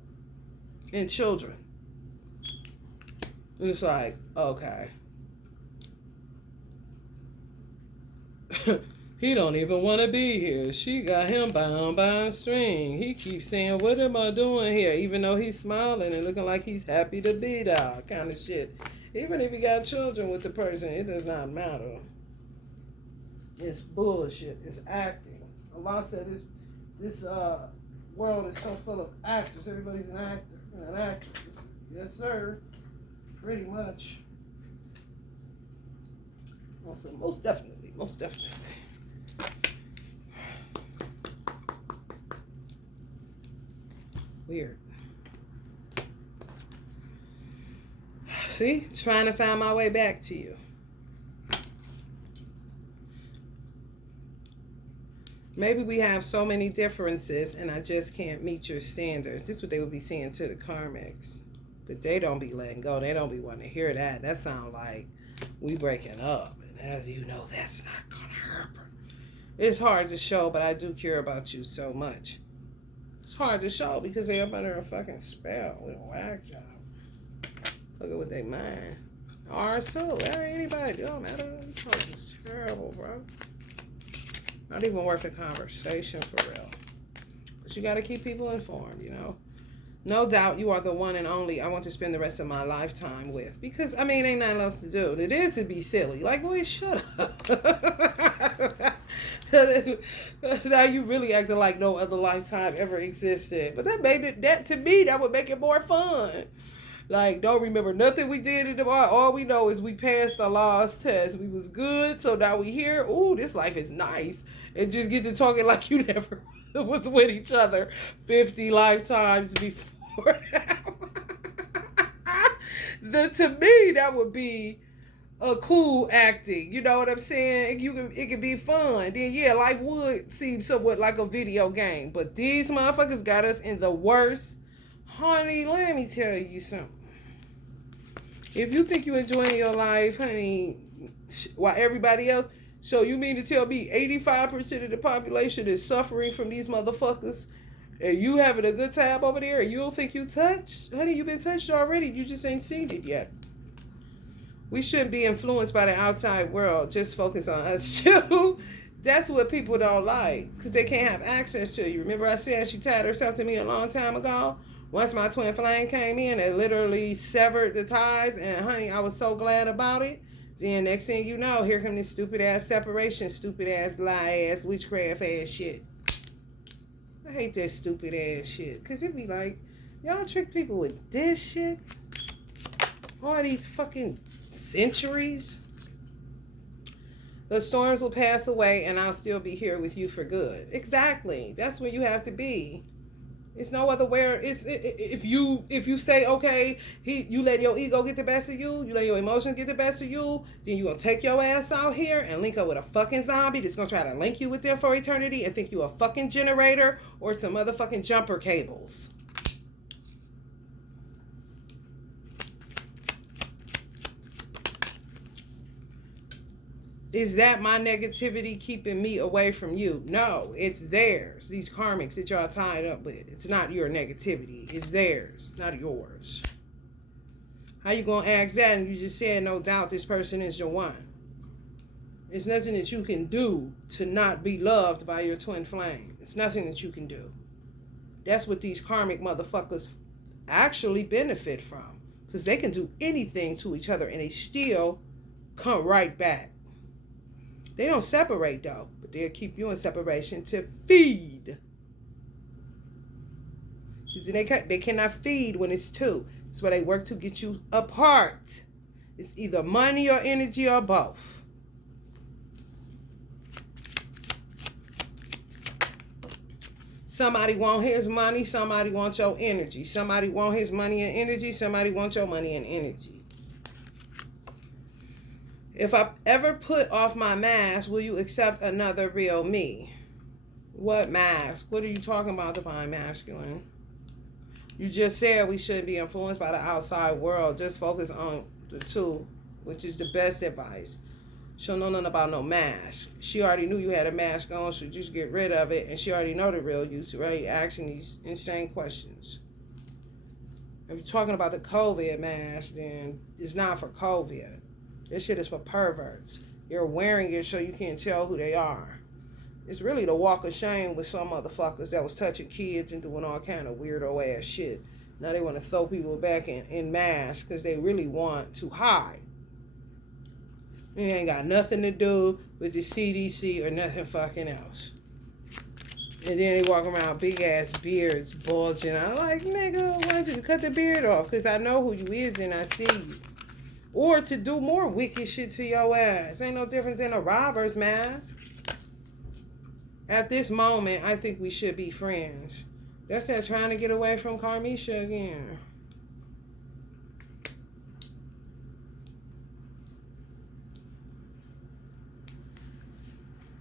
and children. It's like, okay. He don't even want to be here. She got him bound by a string. He keeps saying, what am I doing here? Even though he's smiling and looking like he's happy to be there, kind of shit. Even if he got children with the person, it does not matter. It's bullshit. It's acting. Allah said this world is so full of actors. Everybody's an actor and an actress. Yes, sir. Pretty much. Also, most definitely. Most definitely. Weird. See? Trying to find my way back to you. Maybe we have so many differences and I just can't meet your standards. This is what they would be saying to the karmics. But they don't be letting go. They don't be wanting to hear that. That sounds like we breaking up. And as you know, that's not going to happen. It's hard to show, but I do care about you so much. It's hard to show because they're up under a fucking spell with a whack job. Fucking with their mind. Or so. Anybody. It don't matter. This song is terrible, bro. Not even worth a conversation for real. But you got to keep people informed, you know. No doubt you are the one and only I want to spend the rest of my lifetime with. Because, I mean, ain't nothing else to do. It is to be silly. Like, boy, shut up. Now you really acting like no other lifetime ever existed. But that made it, that to me, that would make it more fun. Like, don't remember nothing we did in the bar. All we know is we passed the last test. We was good, so now we here. Ooh, this life is nice. And just get to talking like you never was with each other 50 lifetimes before now. To me, that would be a cool acting. You know what I'm saying? It could be fun. Then, yeah, life would seem somewhat like a video game. But these motherfuckers got us in the worst. Honey, let me tell you something. If you think you're enjoying your life, honey, while everybody else, so you mean to tell me 85% of the population is suffering from these motherfuckers and you having a good time over there and you don't think you touched? Honey, you been touched already. You just ain't seen it yet. We shouldn't be influenced by the outside world. Just focus on us too. That's what people don't like because they can't have access to you. Remember I said she tied herself to me a long time ago? Once my twin flame came in, it literally severed the ties. And, honey, I was so glad about it. Then next thing you know, here come this stupid-ass separation, stupid-ass lie-ass, witchcraft-ass shit. I hate that stupid-ass shit. Because it be like, y'all trick people with this shit? All these fucking centuries? The storms will pass away, and I'll still be here with you for good. Exactly. That's where you have to be. It's no other where. If you say okay, you let your ego get the best of you, you let your emotions get the best of you, then you gonna take your ass out here and link up with a fucking zombie that's gonna try to link you with them for eternity and think you a fucking generator or some motherfucking jumper cables. Is that my negativity keeping me away from you? No, it's theirs. These karmics that y'all tied up with. It's not your negativity. It's theirs, not yours. How you gonna ask that and you just said no doubt this person is your one? It's nothing that you can do to not be loved by your twin flame. It's nothing that you can do. That's what these karmic motherfuckers actually benefit from. Because they can do anything to each other and they still come right back. They don't separate though, but they'll keep you in separation to feed. They cannot feed when it's two. That's why they work to get you apart. It's either money or energy or both. Somebody want his money, somebody want your energy. Somebody want his money and energy, somebody want your money and energy. If I ever put off my mask, will you accept another real me? What mask? What are you talking about, Divine Masculine? You just said we shouldn't be influenced by the outside world. Just focus on the two, which is the best advice. She don't know nothing about no mask. She already knew you had a mask on, so just get rid of it. And she already know the real you, so right? Asking these insane questions. If you're talking about the COVID mask, then it's not for COVID. This shit is for perverts. You're wearing it so you can't tell who they are. It's really the walk of shame with some motherfuckers that was touching kids and doing all kind of weirdo ass shit. Now they want to throw people back in masks because they really want to hide. It ain't got nothing to do with the CDC or nothing fucking else. And then they walk around big ass beards bulging. I'm like, nigga, why don't you cut the beard off? Because I know who you is and I see you. Or to do more wicked shit to your ass. Ain't no difference in a robber's mask. At this moment, I think we should be friends. That's that trying to get away from Carmisha again.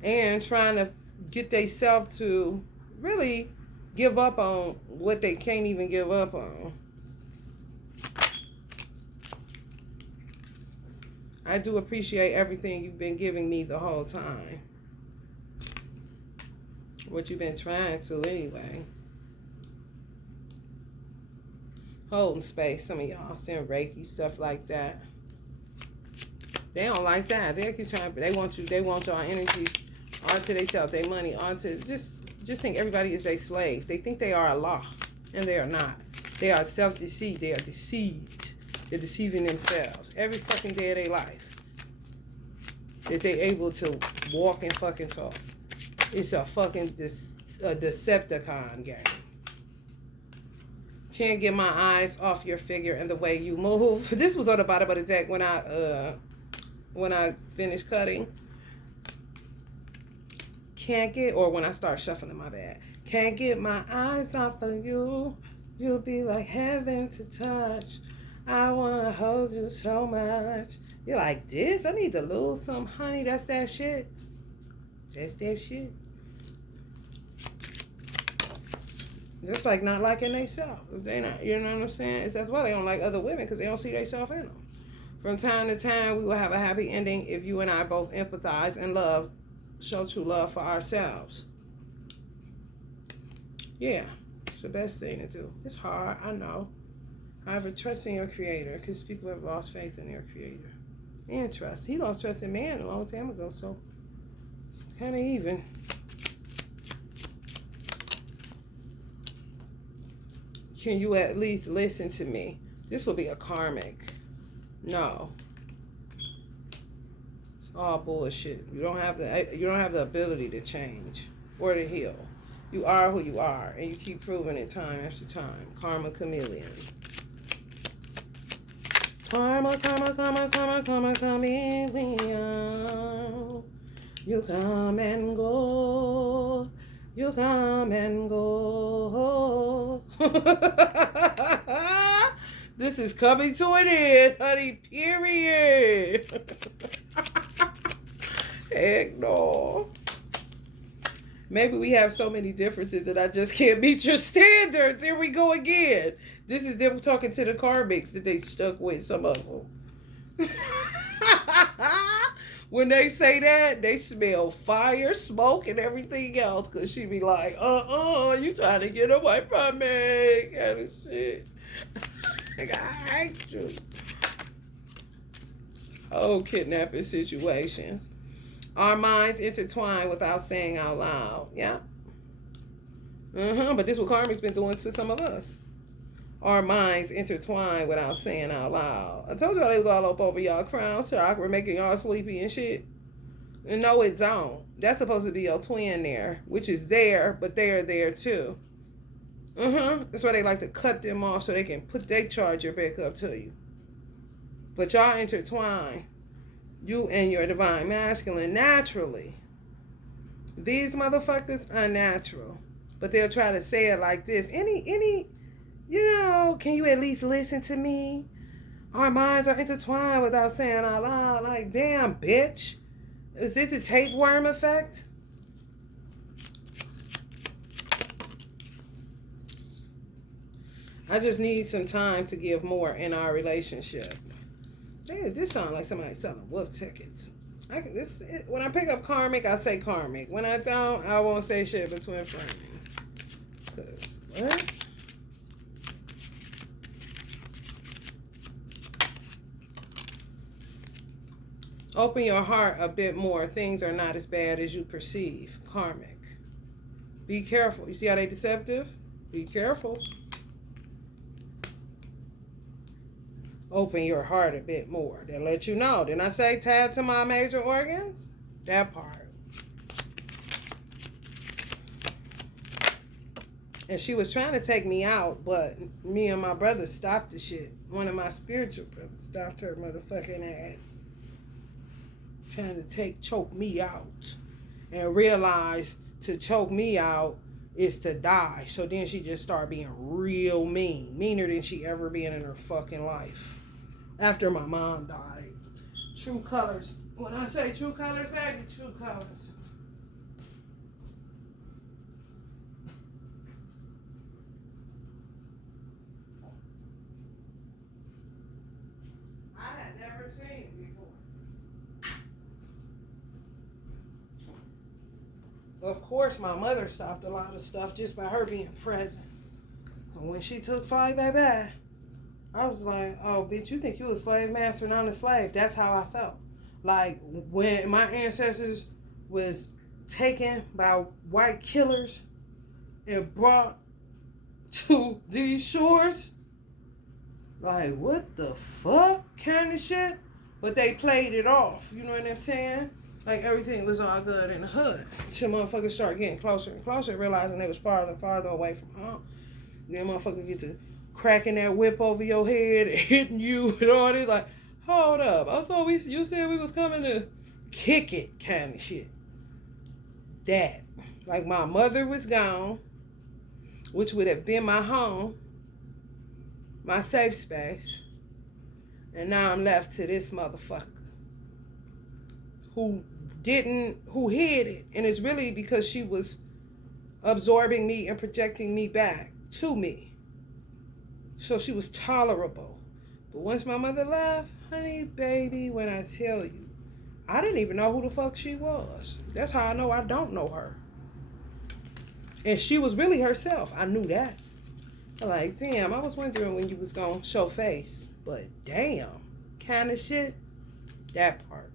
And trying to get themselves to really give up on what they can't even give up on. I do appreciate everything you've been giving me the whole time. What you've been trying to anyway. Holding space. Some of y'all send Reiki, stuff like that. They don't like that. They keep trying. They want you. They want your energies onto themselves, their money onto. Just think everybody is a slave. They think they are Allah, and they are not. They are self-deceived. They are deceived. They're deceiving themselves every fucking day of their life. That they able to walk and fucking talk. It's a fucking Decepticon game. Can't get my eyes off your figure and the way you move. This was on the bottom of the deck when I finished cutting. Can't get, or when I start shuffling, my bad. Can't get my eyes off of you. You'll be like heaven to touch. I want to hold you so much. You're like, this? I need to lose some, honey. That's that shit. That's that shit. Just like not liking themselves. If they not, you know what I'm saying? That's why they don't like other women, because they don't see themselves in them. From time to time, we will have a happy ending if you and I both empathize and love, show true love for ourselves. Yeah, it's the best thing to do. It's hard, I know. However, trust in your creator, because people have lost faith in their creator. And trust. He lost trust in man a long time ago, so it's kind of even. Can you at least listen to me? This will be a karmic. No. It's all bullshit. You don't have the ability to change or to heal. You are who you are, and you keep proving it time after time. Karma chameleon. Karma, karma, karma, karma, karma, chameleon. You come and go. You come and go. This is coming to an end, honey, period. Heck no. Maybe we have so many differences that I just can't meet your standards. Here we go again. This is them talking to the karmics that they stuck with, some of them. When they say that, they smell fire, smoke, and everything else. Because she be like, you trying to get away from me. Kind of shit. Like, I hate you. Oh, kidnapping situations. Our minds intertwine without saying out loud. Yeah. But this is what karma's been doing to some of us. Our minds intertwine without saying out loud. I told y'all they was all up over y'all crown chakra, making y'all sleepy and shit. And no, it don't. That's supposed to be your twin there, which is there, but they are there too. That's why they like to cut them off so they can put their charger back up to you. But y'all intertwine. You and your divine masculine naturally. These motherfuckers unnatural. But they'll try to say it like this. Can you at least listen to me? Our minds are intertwined without saying out loud. Like, damn, bitch. Is it the tapeworm effect? I just need some time to give more in our relationship. Damn, this sounds like somebody selling wolf tickets. When I pick up karmic, I say karmic. When I don't, I won't say shit between framing. Cause what? Open your heart a bit more. Things are not as bad as you perceive. Karmic. Be careful. You see how they deceptive? Be careful. Open your heart a bit more. They'll let you know. Didn't I say tab to my major organs? That part. And she was trying to take me out, but me and my brother stopped the shit. One of my spiritual brothers stopped her motherfucking ass. Trying to choke me out. And realized to choke me out is to die. So then she just started being real mean. Meaner than she ever been in her fucking life. After my mom died. True colors. When I say true colors, baby, true colors. I had never seen it before. Of course, my mother stopped a lot of stuff just by her being present. And when she took flight, baby, I was like, oh, bitch, you think you a slave master, not a slave. That's how I felt. Like, when my ancestors was taken by white killers and brought to these shores, like, what the fuck kind of shit? But they played it off, you know what I'm saying? Like, everything was all good in the hood. Till motherfuckers start getting closer and closer, realizing they was farther and farther away from home. Then motherfucker gets to cracking that whip over your head and hitting you and all this. Like, hold up. I thought you said we was coming to kick it kind of shit. That. Like, my mother was gone, which would have been my home, my safe space. And now I'm left to this motherfucker who hid it. And it's really because she was absorbing me and projecting me back to me. So she was tolerable. But once my mother left, honey, baby, when I tell you, I didn't even know who the fuck she was. That's how I know I don't know her. And she was really herself. I knew that. Like, damn, I was wondering when you was gonna show face. But damn, kind of shit, that part.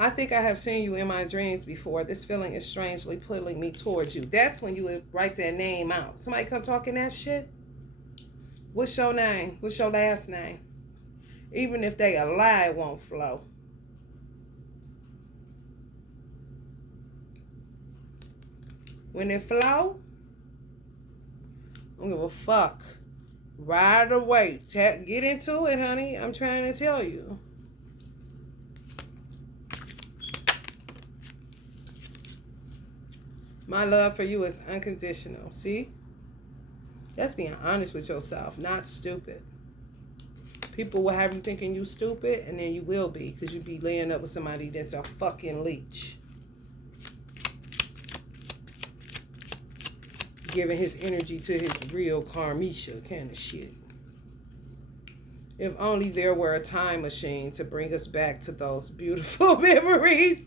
I think I have seen you in my dreams before. This feeling is strangely pulling me towards you. That's when you would write their name out. Somebody come talking that shit. What's your name? What's your last name? Even if they a lie, it won't flow. When it flow, I don't give a fuck. Right away. Get into it, honey. I'm trying to tell you. My love for you is unconditional. See? That's being honest with yourself, not stupid. People will have you thinking you stupid, and then you will be, because you be laying up with somebody that's a fucking leech. Giving his energy to his real karmisha kind of shit. If only there were a time machine to bring us back to those beautiful memories.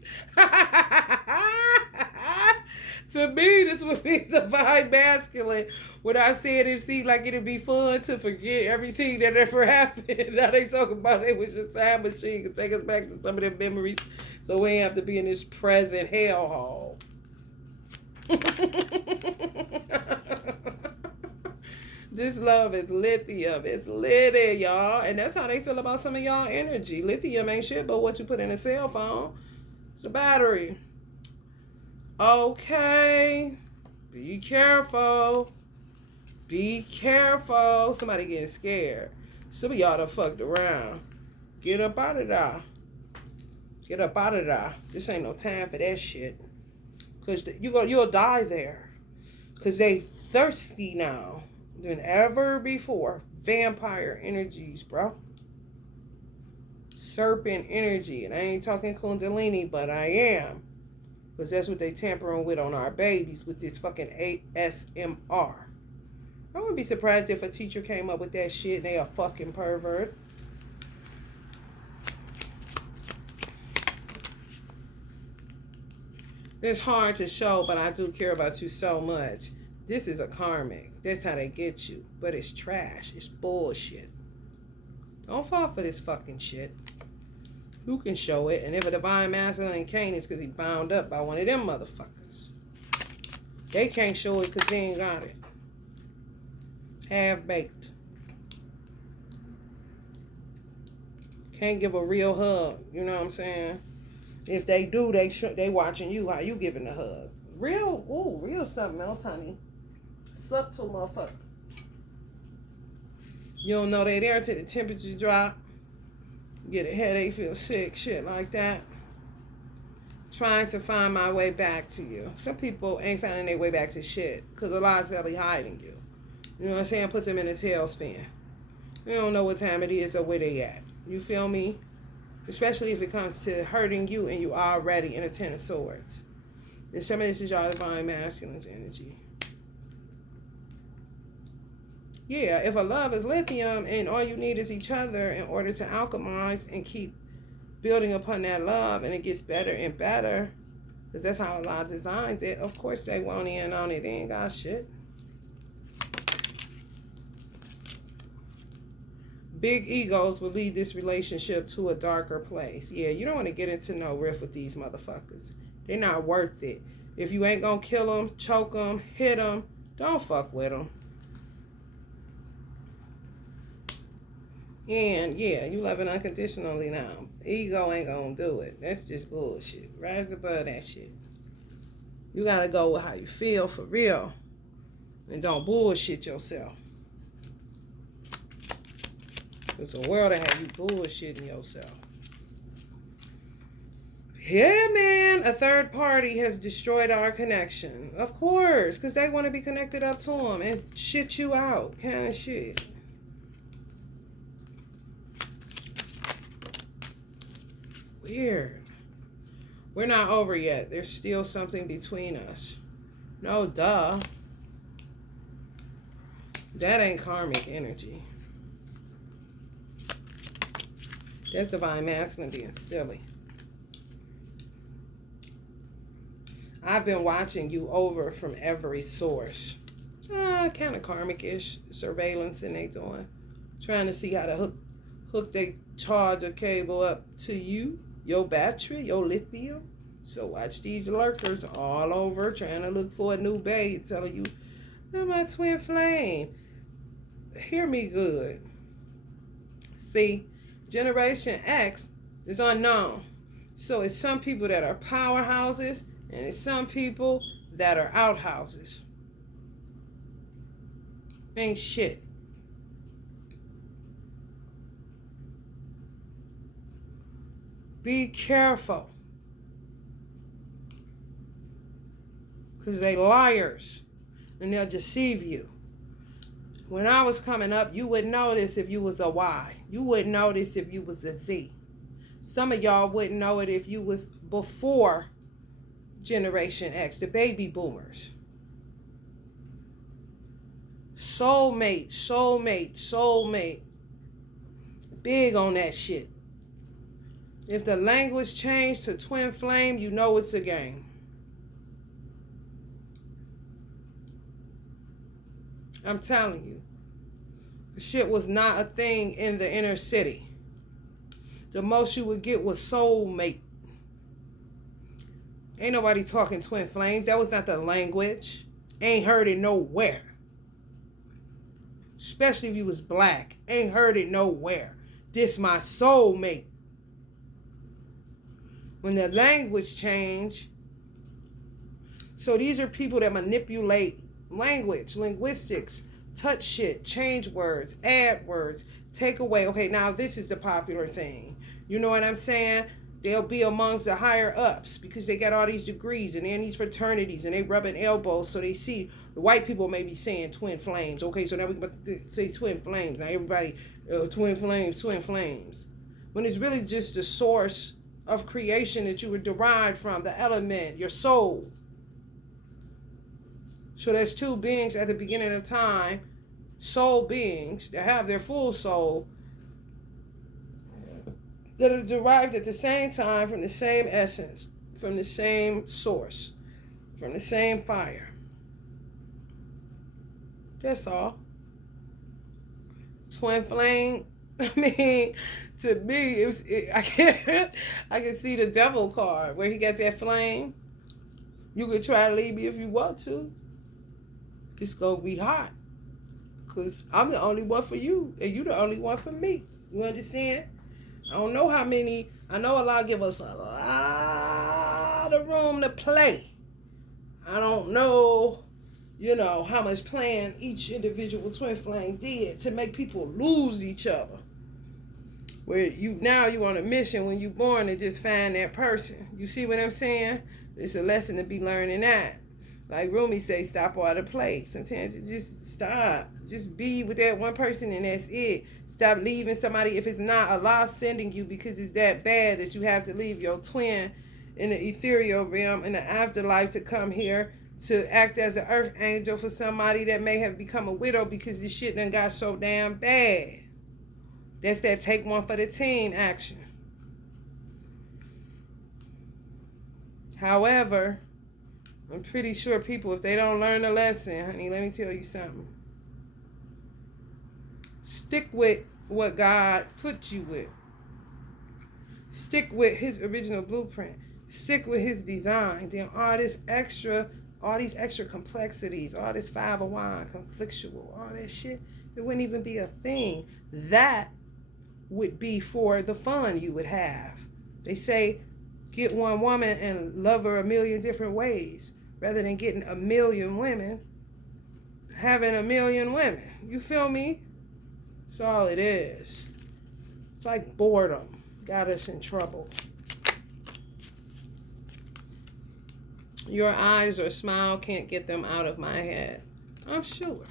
To me, this would be divine masculine. When I said it seemed like it'd be fun to forget everything that ever happened. Now they talk about it was a time machine to take us back to some of their memories, so we ain't have to be in this present hellhole. This love is lithium. It's litty, y'all. And that's how they feel about some of y'all energy. Lithium ain't shit but what you put in a cell phone. It's a battery. Okay. Be careful. Be careful. Somebody getting scared. Some of y'all done fucked around. Get up out of there. Get up out of there. This ain't no time for that shit. Because you'll die there. Because they thirsty now than ever before. Vampire energies, bro. Serpent energy. And I ain't talking Kundalini, but I am. Because that's what they tampering with on our babies with this fucking ASMR. I wouldn't be surprised if a teacher came up with that shit and they a fucking pervert. It's hard to show, but I do care about you so much. This is a karmic. That's how they get you. But it's trash. It's bullshit. Don't fall for this fucking shit. You can show it. And if a divine masculine ain't Cain, it's because he bound up by one of them motherfuckers. They can't show it because they ain't got it. Half-baked. Can't give a real hug. You know what I'm saying? If they do, they watching you how you giving the hug. Real something else, honey. Subtle motherfucker. You don't know they there till the temperature drop. Get a headache, feel sick, shit like that. Trying to find my way back to you. Some people ain't finding their way back to shit because a lot of them hiding you. You know what I'm saying? Put them in a tailspin. You don't know what time it is or where they at. You feel me? Especially if it comes to hurting you and you already in a Ten of Swords. And some of this is y'all divine masculine's energy. Yeah, if a love is lithium and all you need is each other in order to alchemize and keep building upon that love and it gets better and better, because that's how Allah designs it, of course they won't in on it. They ain't got shit. Big egos will lead this relationship to a darker place. Yeah, you don't want to get into no rift with these motherfuckers. They're not worth it. If you ain't gonna kill them, choke them, hit them, don't fuck with them. And yeah, you love it unconditionally now. Ego ain't gonna do it. That's just bullshit. Rise above that shit. You gotta go with how you feel for real. And don't bullshit yourself. It's a world that have you bullshitting yourself. Yeah, man. A third party has destroyed our connection. Of course. Because they want to be connected up to them and shit you out. Kind of shit. Weird. We're not over yet. There's still something between us. No, duh. That ain't karmic energy. That's divine masculine being silly. I've been watching you over from every source. Kind of karmic-ish surveillance and they doing. Trying to see how to hook they charger cable up to you, your battery, your lithium. So watch these lurkers all over trying to look for a new babe telling you, I'm my twin flame. Hear me good. See, Generation X is unknown. So it's some people that are powerhouses and it's some people that are outhouses. Ain't shit. Be careful. Because they liars. And they'll deceive you. When I was coming up, you would notice if you was a Y. You wouldn't notice if you was a Z. Some of y'all wouldn't know it if you was before Generation X, the baby boomers. Soulmate, soulmate, soulmate. Big on that shit. If the language changed to twin flame, you know it's a game. I'm telling you. The shit was not a thing in the inner city. The most you would get was soulmate. Ain't nobody talking twin flames. That was not the language. Ain't heard it nowhere. Especially if you was black. Ain't heard it nowhere. This my soulmate. When the language changed. So these are people that manipulate language, linguistics, touch shit, change words, add words, take away. Okay, now this is the popular thing. You know what I'm saying? They'll be amongst the higher ups because they got all these degrees and they're in these fraternities and they rubbing elbows so they see the white people may be saying twin flames. Okay, so now we're about to say twin flames. Now everybody, twin flames, twin flames. When it's really just the source of creation that you were derived from, the element, your soul. So there's two beings at the beginning of time, soul beings that have their full soul, that are derived at the same time from the same essence, from the same source, from the same fire. That's all. Twin flame. I mean, to me, I can see the devil card where he got that flame. You could try to leave me if you want to. It's gonna be hot. Cause I'm the only one for you, and you the only one for me. You understand? I don't know how many. I know Allah give us a lot of room to play. I don't know, how much playing each individual twin flame did to make people lose each other. Where you on a mission when you born to just find that person. You see what I'm saying? It's a lesson to be learning that. Like Rumi say, stop all the play. Sometimes you just stop. Just be with that one person and that's it. Stop leaving somebody if it's not Allah sending you because it's that bad that you have to leave your twin in the ethereal realm in the afterlife to come here to act as an earth angel for somebody that may have become a widow because this shit done got so damn bad. That's that take one for the team action. However, I'm pretty sure people, if they don't learn the lesson, honey, let me tell you something. Stick with what God put you with. Stick with his original blueprint. Stick with his design. Then all these extra complexities, all this five of wands, conflictual, all that shit, it wouldn't even be a thing. That would be for the fun you would have. They say, get one woman and love her a million different ways, rather than getting a million women, having a million women. You feel me? That's all it is. It's like boredom. Got us in trouble. Your eyes or smile can't get them out of my head. I'm sure.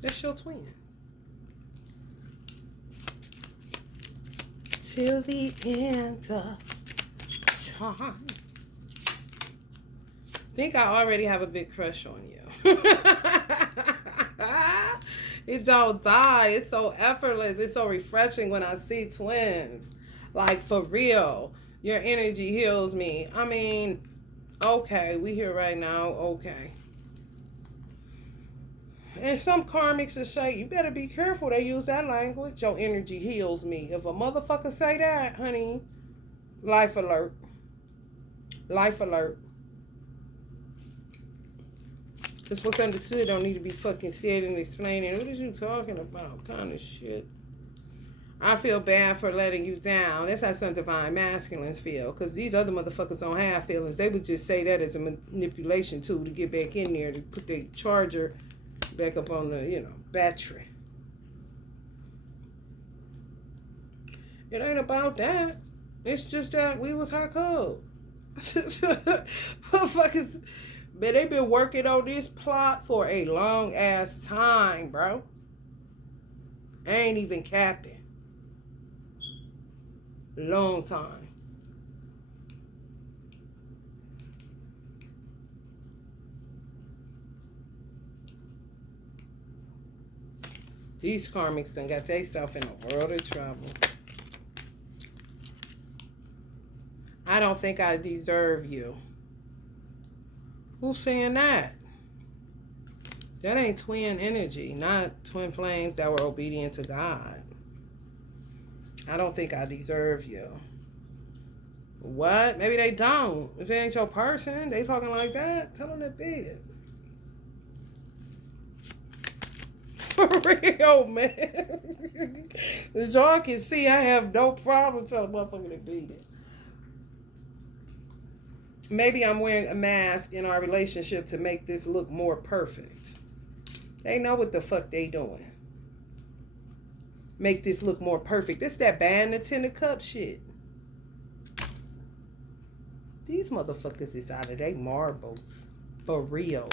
That's your twin. Till the end of time. I think I already have a big crush on you. It don't die. It's so effortless. It's so refreshing when I see twins. Like, for real. Your energy heals me. I mean, okay, we here right now. Okay. And some karmics will say, you better be careful. They use that language. Your energy heals me. If a motherfucker say that, honey, life alert. Life alert. Because what's understood don't need to be fucking said and explaining. What is you talking about? Kind of shit. I feel bad for letting you down. That's how some divine masculines feel. Because these other motherfuckers don't have feelings. They would just say that as a manipulation tool to get back in there, to put their charger back up on the, battery. It ain't about that. It's just that we was hot cold. Motherfuckers, man, they been working on this plot for a long ass time, bro. I ain't even capping. Long time. These karmics done got themselves in a world of trouble. I don't think I deserve you. Who's saying that? That ain't twin energy, not twin flames that were obedient to God. I don't think I deserve you. What? Maybe they don't. If it ain't your person, they talking like that, tell them to beat it. For real, man. As y'all can see, I have no problem telling a motherfucker to beat it. Maybe I'm wearing a mask in our relationship to make this look more perfect. They know what the fuck they doing. Make this look more perfect. This that band the 10 of cups shit. These motherfuckers is out of their marbles. For real.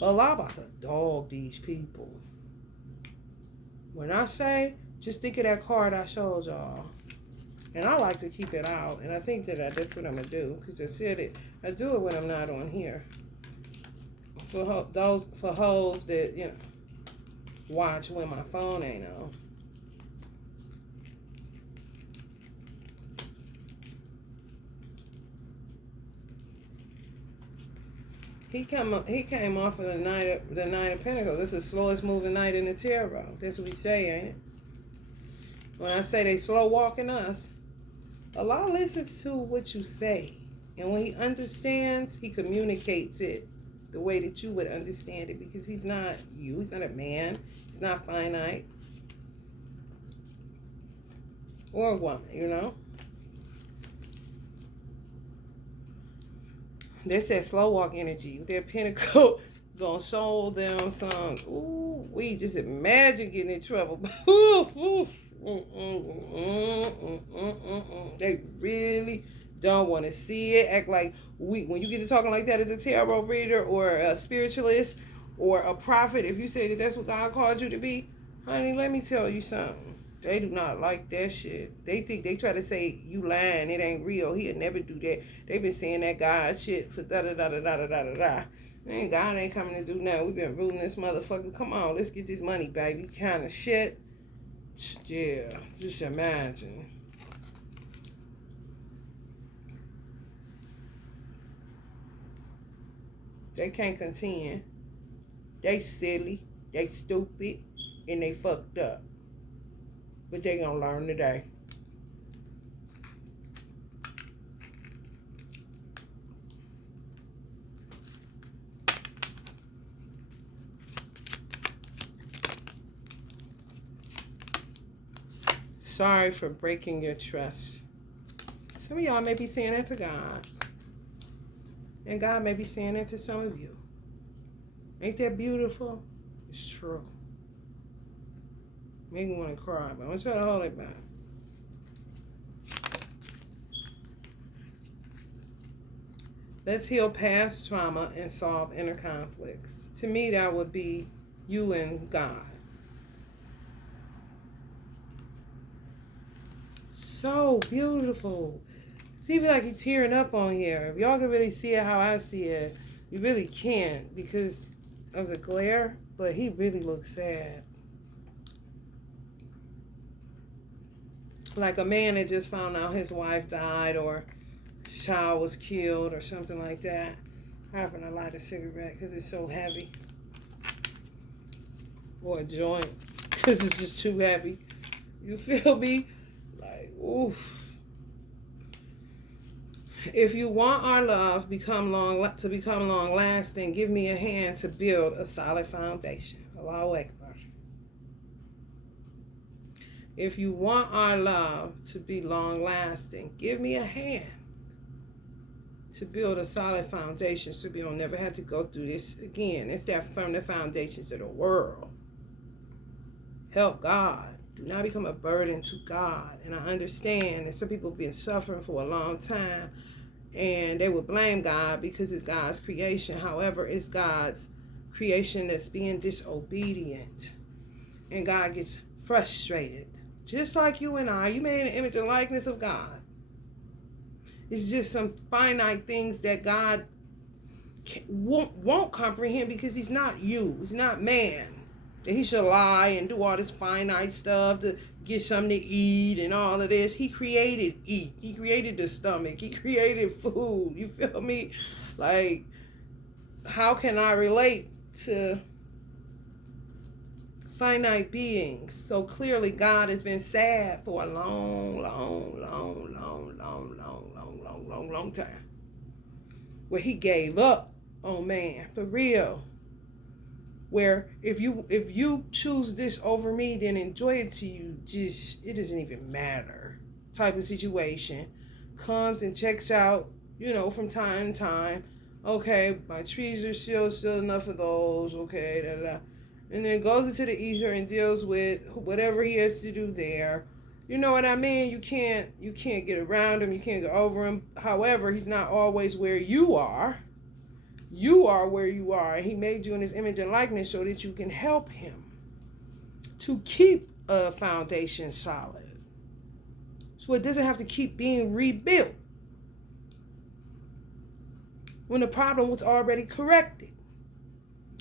Allah about to dog these people. When I say, just think of that card I showed y'all. And I like to keep it out. And I think that that's what I'm going to do. Because I said it. I do it when I'm not on here. For those, for hoes that, watch when my phone ain't on. He came off of the Nine of Pentacles. This is the slowest moving knight in the tarot. That's what we say, ain't it? When I say they slow walking us, Allah listens to what you say. And when he understands, he communicates it the way that you would understand it, because he's not you. He's not a man. He's not finite. Or a woman, you know. That's that slow walk energy. Their pentacle gonna show them some. Ooh, we just imagine getting in trouble. They really don't want to see it. Act like when you get to talking like that as a tarot reader or a spiritualist or a prophet, if you say that that's what God called you to be, honey, let me tell you something. They do not like that shit. They try to say you lying, it ain't real. He'll never do that. They been saying that God shit for da da da da da da da da. Man, God ain't coming to do nothing. We been ruling this motherfucker. Come on, let's get this money, baby. Kind of shit. Yeah, just imagine. They can't contend. They silly, they stupid, and they fucked up. But they gonna learn today. Sorry for breaking your trust. Some of y'all may be saying that to God. And God may be saying that to some of you. Ain't that beautiful? It's true. Make me want to cry, but I'm going to try to hold it back. Let's heal past trauma and solve inner conflicts. To me, that would be you and God. So beautiful. See, like you're tearing up on here. If y'all can really see it how I see it, you really can't because of the glare, but he really looks sad. Like a man that just found out his wife died or child was killed or something like that. I happen to light a cigarette because it's so heavy. Or a joint because it's just too heavy. You feel me? Like, oof. If you want our love to become long lasting, give me a hand to build a solid foundation. Allahu Akbar. If you want our love to be long lasting, give me a hand to build a solid foundation so we don't never have to go through this again. It's that from the foundations of the world. Help God. Do not become a burden to God. And I understand that some people have been suffering for a long time and they would blame God because it's God's creation. However, it's God's creation that's being disobedient. And God gets frustrated. Just like you and I. You made an image and likeness of God. It's just some finite things that God won't comprehend because he's not you. He's not man. That he should lie and do all this finite stuff to get something to eat and all of this. He created eat. He created the stomach. He created food. You feel me? Like, how can I relate to finite beings? So clearly God has been sad for a long time. Where he gave up on man. For real. Where if you choose this over me, then enjoy it to you. Just, it doesn't even matter. Type of situation. Comes and checks out, from time to time. Okay, my trees are still enough of those. Okay, and then goes into the ether and deals with whatever he has to do there. You know what I mean? You can't get around him. You can't go over him. However, he's not always where you are. You are where you are. He made you in his image and likeness so that you can help him to keep a foundation solid. So it doesn't have to keep being rebuilt when the problem was already corrected.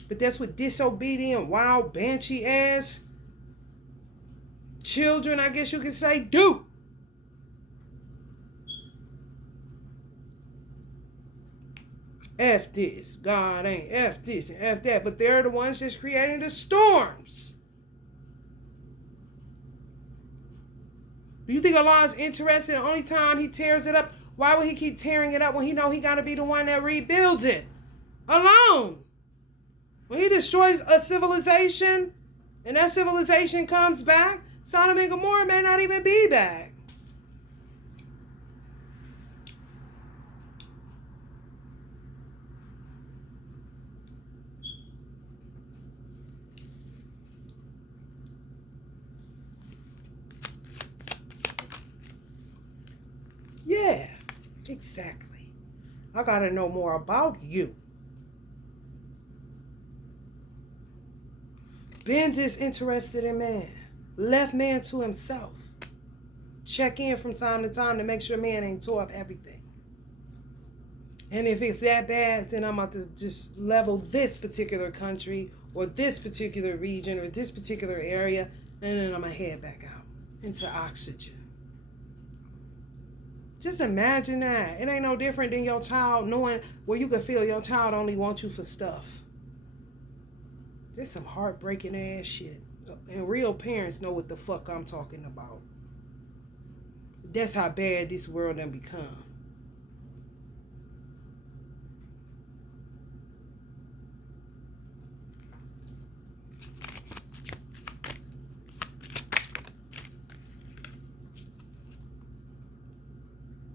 But that's what disobedient, wild, banshee ass children, I guess you could say, do. F this, God ain't, F this and F that, but they're the ones that's creating the storms. Do you think Allah is interested the only time he tears it up? Why would he keep tearing it up when he know he got to be the one that rebuilds it alone? When he destroys a civilization and that civilization comes back, Sodom and Gomorrah may not even be back. Yeah, exactly. I got to know more about you. Been disinterested in man. Left man to himself. Check in from time to time to make sure man ain't tore up everything. And if it's that bad, then I'm about to just level this particular country or this particular region or this particular area, and then I'm going to head back out into oxygen. Just imagine that. It ain't no different than your child knowing where you can feel your child only wants you for stuff. There's some heartbreaking ass shit. And real parents know what the fuck I'm talking about. That's how bad this world done become.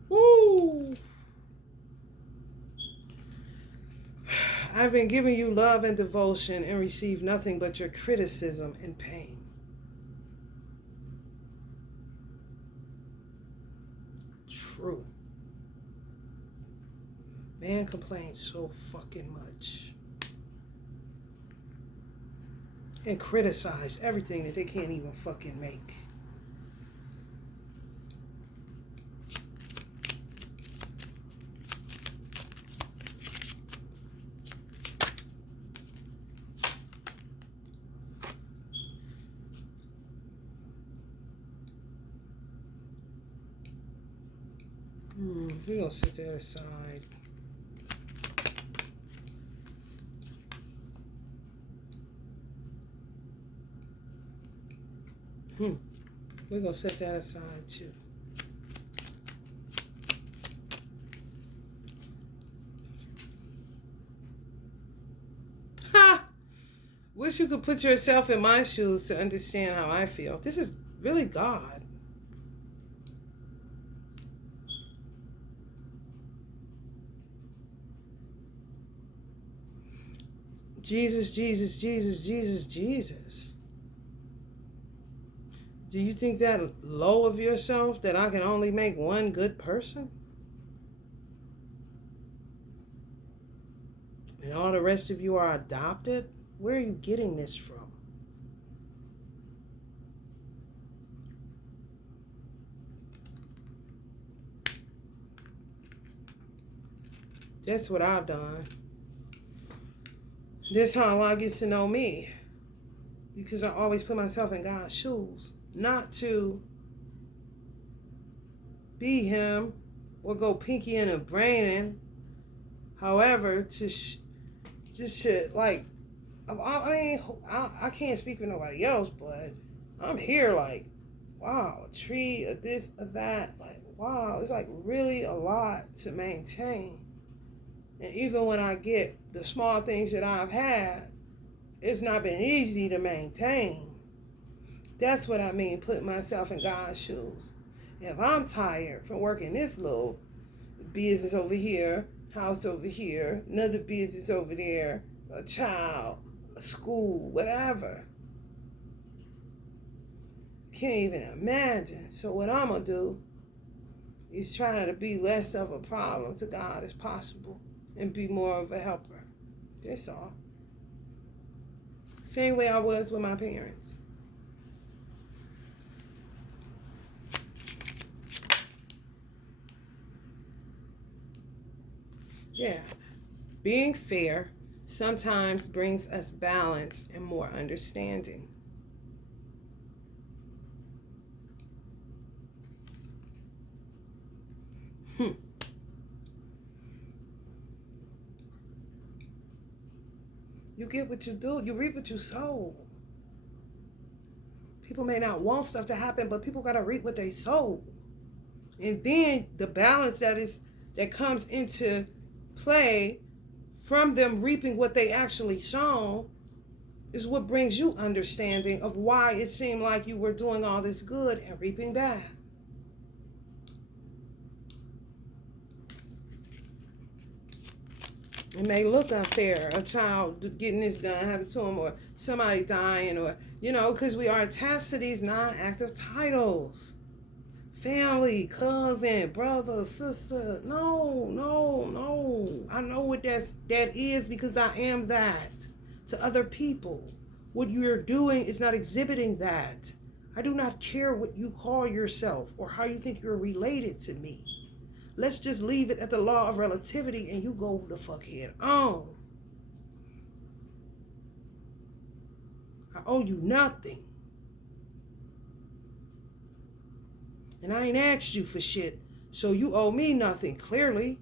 Woo! I've been giving you love and devotion and received nothing but your criticism and pain. True. Man complains so fucking much. And criticize everything that they can't even fucking make. We're going to set that aside. We're going to set that aside too. Ha! Wish you could put yourself in my shoes to understand how I feel. This is really God. Jesus, Jesus, Jesus, Jesus, Jesus. Do you think that low of yourself that I can only make one good person? And all the rest of you are adopted? Where are you getting this from? That's what I've done. That's how Allah gets to know me. Because I always put myself in God's shoes. Not to be him or go pinky in a braining. However, I can't speak for nobody else, but I'm here like, wow, a tree, a this, a that. Like, wow, it's like really a lot to maintain. And even when I get the small things that I've had, it's not been easy to maintain. That's what I mean, putting myself in God's shoes. If I'm tired from working this little business over here, house over here, another business over there, a child, a school, whatever. Can't even imagine. So what I'm going to do is try to be less of a problem to God as possible and be more of a helper. That's all. Same way I was with my parents. Yeah. Being fair sometimes brings us balance and more understanding. You get what you do. You reap what you sow. People may not want stuff to happen, but people gotta reap what they sow. And then the balance that comes into play from them reaping what they actually sown is what brings you understanding of why it seemed like you were doing all this good and reaping bad. It may look unfair, a child getting this done, having to him, or somebody dying, or, because we are attached to these non-active titles. Family, cousin, brother, sister. No. I know what that is because I am that to other people. What you're doing is not exhibiting that. I do not care what you call yourself or how you think you're related to me. Let's just leave it at the law of relativity and you go the fuck head on. I owe you nothing. And I ain't asked you for shit, so you owe me nothing, clearly.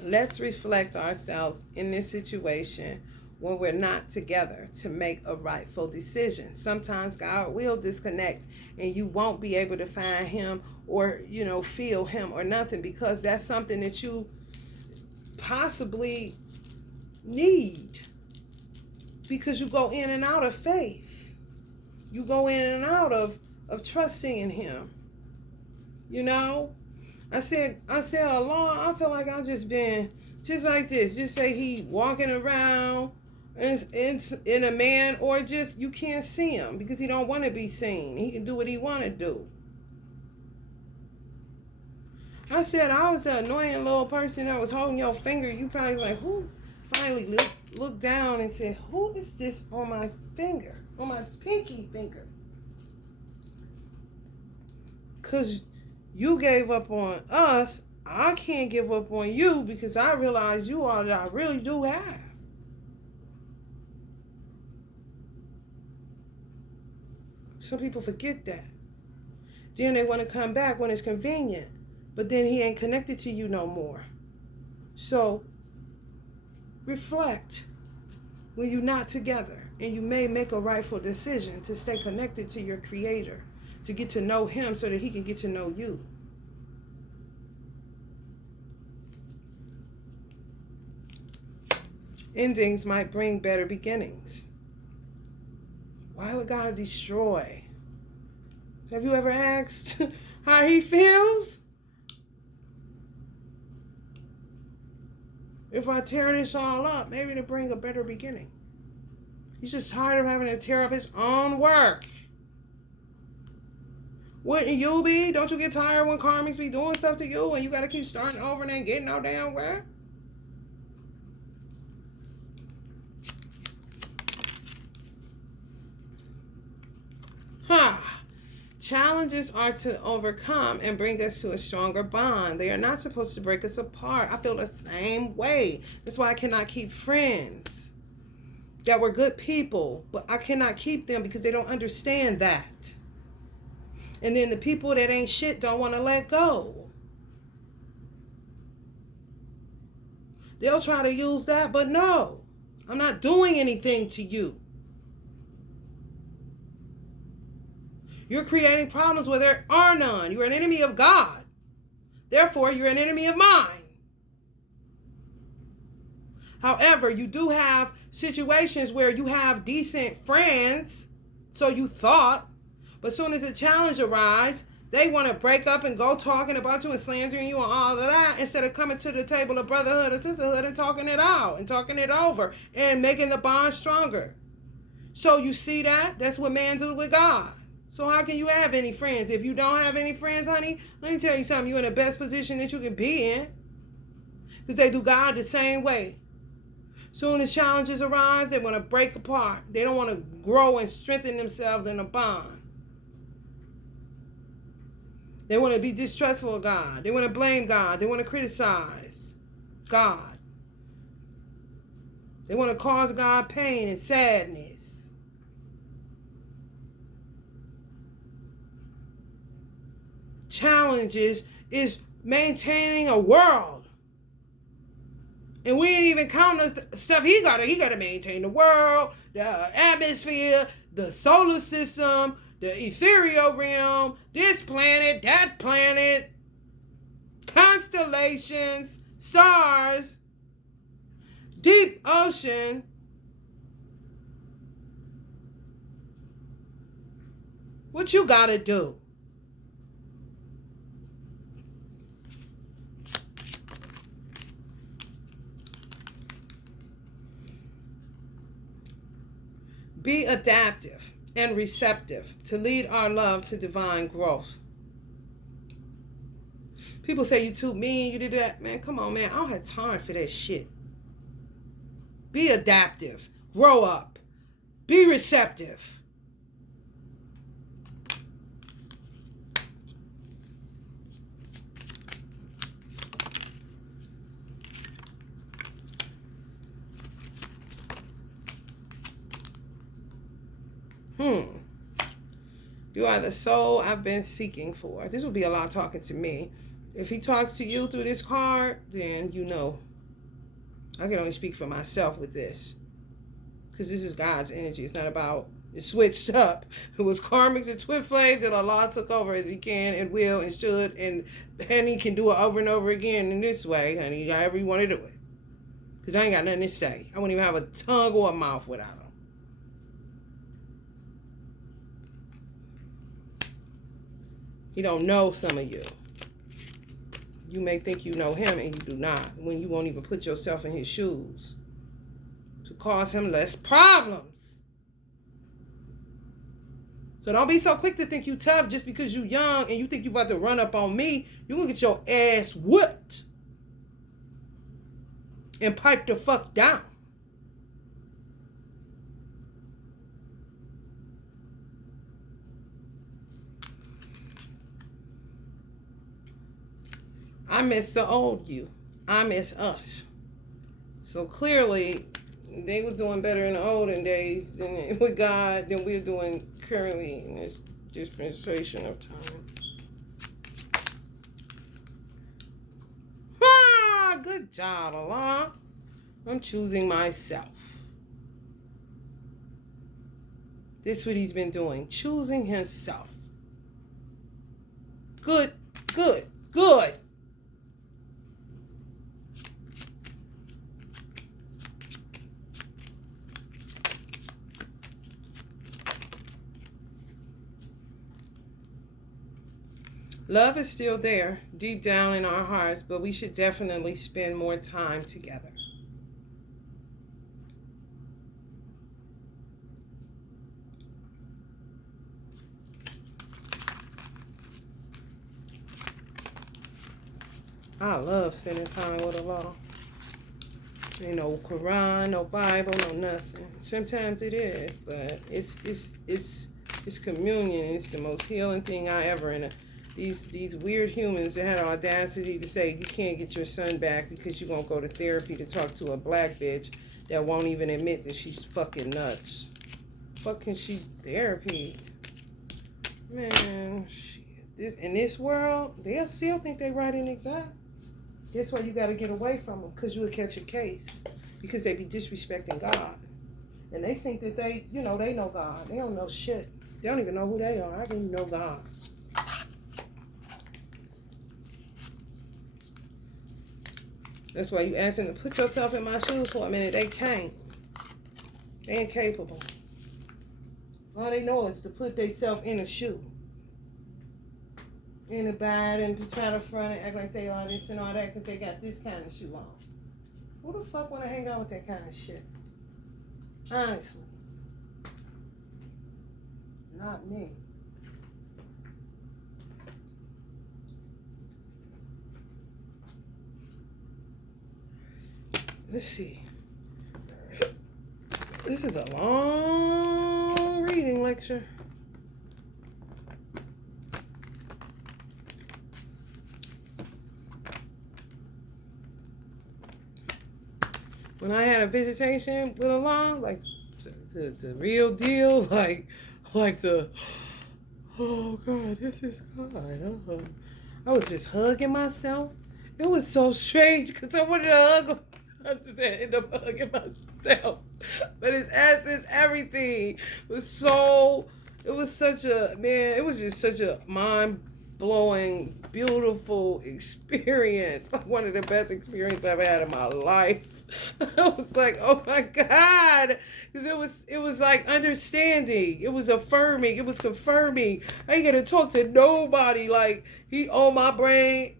Let's reflect ourselves in this situation when we're not together to make a rightful decision. Sometimes God will disconnect and you won't be able to find him or, feel him or nothing, because that's something that you possibly need, because you go in and out of faith. You go in and out of trusting in him. I said, Allah, I feel like I've just been just like this. Just say he walking around in a man, or just you can't see him because he don't want to be seen. He can do what he want to do. I said, I was an annoying little person that was holding your finger. You probably like, who? Finally looked down and said, who is this on my finger? On my pinky finger? Because you gave up on us. I can't give up on you because I realize you are that I really do have. Some people forget that. Then they want to come back when it's convenient. But then he ain't connected to you no more. So, reflect when you're not together. And you may make a rightful decision to stay connected to your Creator. To get to know him so that he can get to know you. Endings might bring better beginnings. Why would God destroy? Have you ever asked how he feels? If I tear this all up, maybe to bring a better beginning. He's just tired of having to tear up his own work. Wouldn't you be? Don't you get tired when karmics be doing stuff to you and you got to keep starting over and ain't getting no damn where? Challenges are to overcome and bring us to a stronger bond. They are not supposed to break us apart. I feel the same way. That's why I cannot keep friends that were good people, but I cannot keep them because they don't understand that. And then the people that ain't shit don't want to let go. They'll try to use that, but no, I'm not doing anything to you. You're creating problems where there are none. You're an enemy of God. Therefore, you're an enemy of mine. However, you do have situations where you have decent friends, so you thought, but as soon as a challenge arises, they want to break up and go talking about you and slandering you and all of that instead of coming to the table of brotherhood and sisterhood and talking it out and talking it over and making the bond stronger. So you see that? That's what man do with God. So how can you have any friends? If you don't have any friends, honey, let me tell you something. You're in the best position that you can be in. Because they do God the same way. Soon as challenges arise, they want to break apart. They don't want to grow and strengthen themselves in a bond. They want to be distrustful of God. They want to blame God. They want to criticize God. They want to cause God pain and sadness. challenges is maintaining a world. And we ain't even counting the stuff he gotta maintain: the world, the atmosphere, the solar system, the ethereal realm, this planet, that planet, constellations, stars, deep ocean. What you gotta do? Be adaptive and receptive to lead our love to divine growth. People say you too mean, you did that. Man, come on, man. I don't have time for that shit. Be adaptive. Grow up. Be receptive. You are the soul I've been seeking for. This will be a lot talking to me. If he talks to you through this card, then you know. I can only speak for myself with this. Because this is God's energy. It's not about, it switched up. It was karmics and twin flames that Allah took over as he can and will and should. And he can do it over and over again in this way, honey. However you want to do it. Because I ain't got nothing to say. I wouldn't even have a tongue or a mouth without him. He don't know some of you. You may think you know him and you do not. When you won't even put yourself in his shoes to cause him less problems. So don't be so quick to think you tough just because you young and you think you about to run up on me. You gonna get your ass whipped and pipe the fuck down. I miss the old you. I miss us. So clearly, they was doing better in the olden days than with God than we're doing currently in this dispensation of time. Ah, good job, Allah. I'm choosing myself. This is what he's been doing. Choosing himself. Good, good, good. Love is still there, deep down in our hearts, but we should definitely spend more time together. I love spending time with Allah. Ain't no Quran, no Bible, no nothing. Sometimes it is, but it's communion. It's the most healing thing I ever. And these weird humans that had the audacity to say you can't get your son back because you're gonna go to therapy to talk to a black bitch that won't even admit that she's fucking nuts. Fucking she therapy, man. Shit. In this world, they'll still think they right and exact. That's why you got to get away from them, because you will catch a case. Because they be disrespecting God. And they think that they know God. They don't know shit. They don't even know who they are. How can you know God? That's why you ask them to put yourself in my shoes for a minute. They can't. They ain't capable. All they know is to put themselves in a shoe. In the bad and to try to front and act like they are this and all that because they got this kind of shoe on. Who the fuck want to hang out with that kind of shit? Honestly. Not me. Let's see. This is a long reading lecture. When I had a visitation with Allah, like the real deal, like the Oh God, this is God. I was just hugging myself. It was so strange because I wanted to hug him. I just ended up hugging myself. But his essence, everything was so. It was such a man. It was just such a mind blowing, beautiful experience. Like one of the best experiences I've had in my life. I was like, oh my God, because it was like understanding. It was affirming. It was confirming. I ain't gonna talk to nobody. Like he on my brain.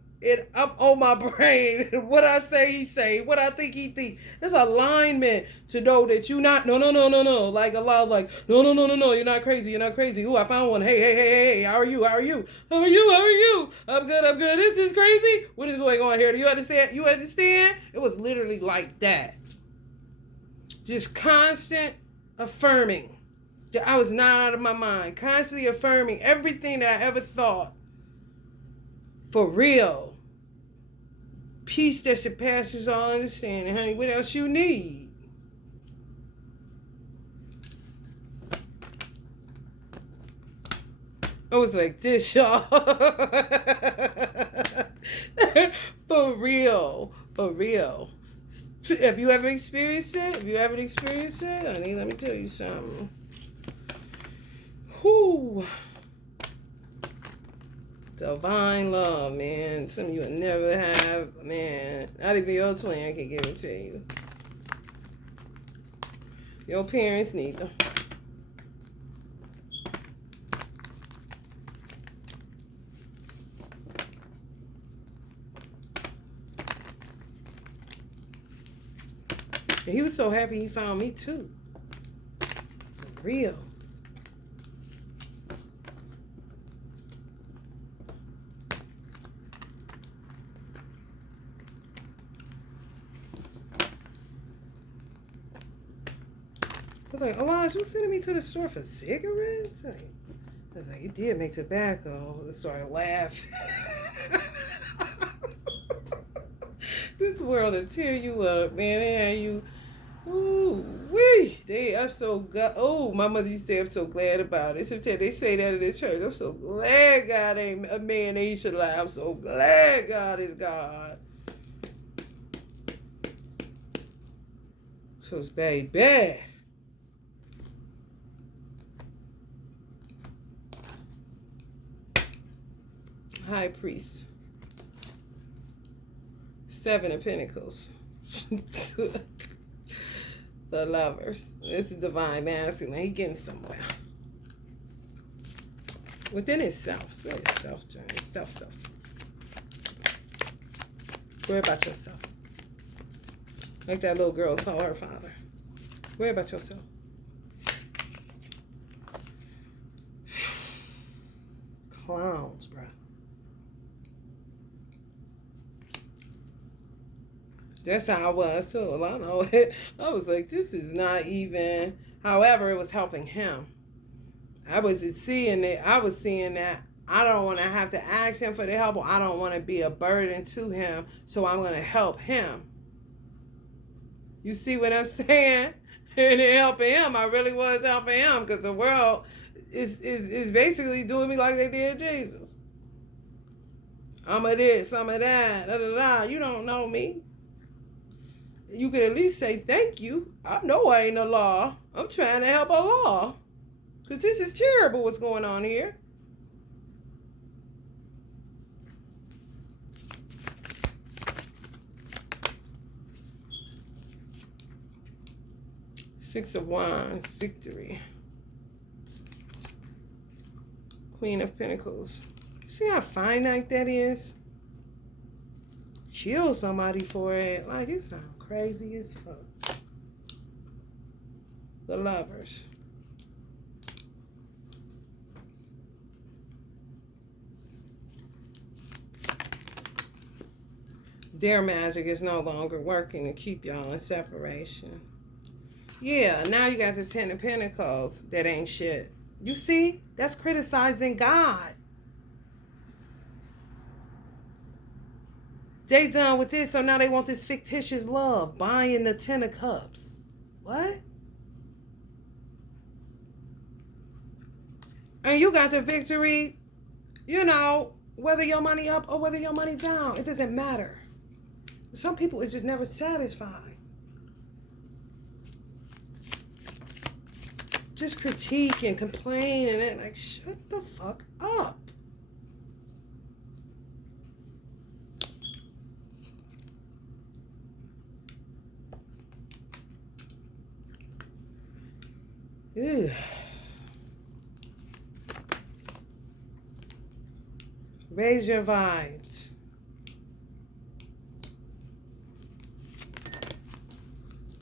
I'm on my brain. What I say, he say. What I think, he think. There's alignment to know that you not. No, no, no, no, no. Like Allah, like no, no, no, no, no. You're not crazy. You're not crazy. Ooh, I found one. Hey, hey, hey, hey. How are you? How are you? How are you? How are you? I'm good. I'm good. This is crazy. What is going on here? Do you understand? You understand? It was literally like that. Just constant affirming that I was not out of my mind. Constantly affirming everything that I ever thought. For real. Peace that surpasses all understanding, honey. What else you need? I was like this, y'all. For real. For real. Have you ever experienced it? Have you ever experienced it? Honey, let me tell you something. Whoo. Divine love, man. Some you would never have, man. Not even your twin can give it to you. Your parents neither. And he was so happy he found me too. For real. I was like, Elijah, you sending me to the store for cigarettes? I was like, you did make tobacco. I started laughing. This world will tear you up, man. They had you, ooh, wee. I'm so glad. Oh, my mother used to say, I'm so glad about it. Sometimes they say that in the church. I'm so glad God ain't a man that he should lie. I'm so glad God is God. Cause baby. High priest. 7 of Pentacles. The lovers. This is divine masculine. He getting somewhere. Within himself. It's really a self journey. Self. Worry about yourself. Like that little girl told her father. Worry about yourself. Clowns, bruh. That's how I was too. I know it. I was like, this is not even. However, it was helping him. I was seeing it. I was seeing that I don't want to have to ask him for the help, or I don't want to be a burden to him. So I'm going to help him. You see what I'm saying? And helping him, I really was helping him because the world is basically doing me like they did Jesus. I'm a this, I'm a that, da da da. You don't know me. You could at least say thank you. I know I ain't a law. I'm trying to help Allah. Because this is terrible what's going on here. Six of Wands, victory. Queen of Pentacles. See how finite that is? Kill somebody for it. Like, it sounds crazy as fuck. The Lovers. Their magic is no longer working to keep y'all in separation. Yeah, now you got the 10 of Pentacles. That ain't shit. You see? That's criticizing God. They done with this, so now they want this fictitious love. Buying the 10 of Cups. What? And you got the victory, whether your money up or whether your money down. It doesn't matter. Some people is just never satisfied. Just critique and complain and then like, shut the fuck up. Ew. Raise your vibes.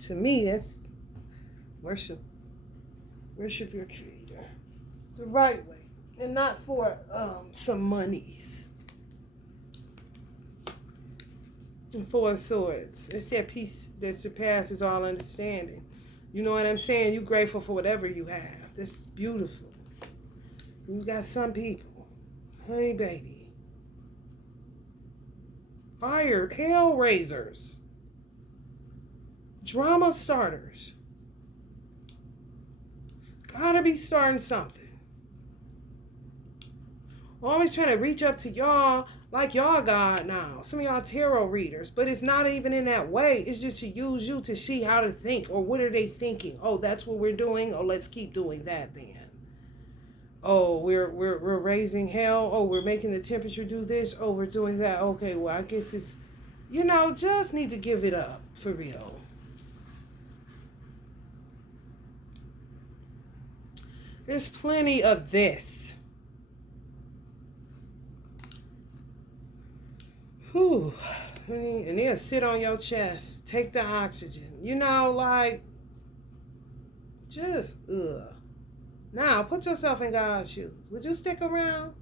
To me, that's worship. Worship your creator the right way and not for some monies. And 4 of Swords. It's that peace that surpasses all understanding. You know what I'm saying? You're grateful for whatever you have. This is beautiful. You got some people. Hey, baby. Fire, hell raisers. Drama starters. Gotta be starting something. Always trying to reach up to y'all like y'all God now. Some of y'all tarot readers. But it's not even in that way. It's just to use you to see how to think. Or what are they thinking? Oh, that's what we're doing? Oh, let's keep doing that then. Oh, we're raising hell. Oh, we're making the temperature do this. Oh, we're doing that. Okay, well, I guess it's, just need to give it up for real. There's plenty of this. Whew. And they'll sit on your chest. Take the oxygen. Just, ugh. Now, put yourself in God's shoes. Would you stick around?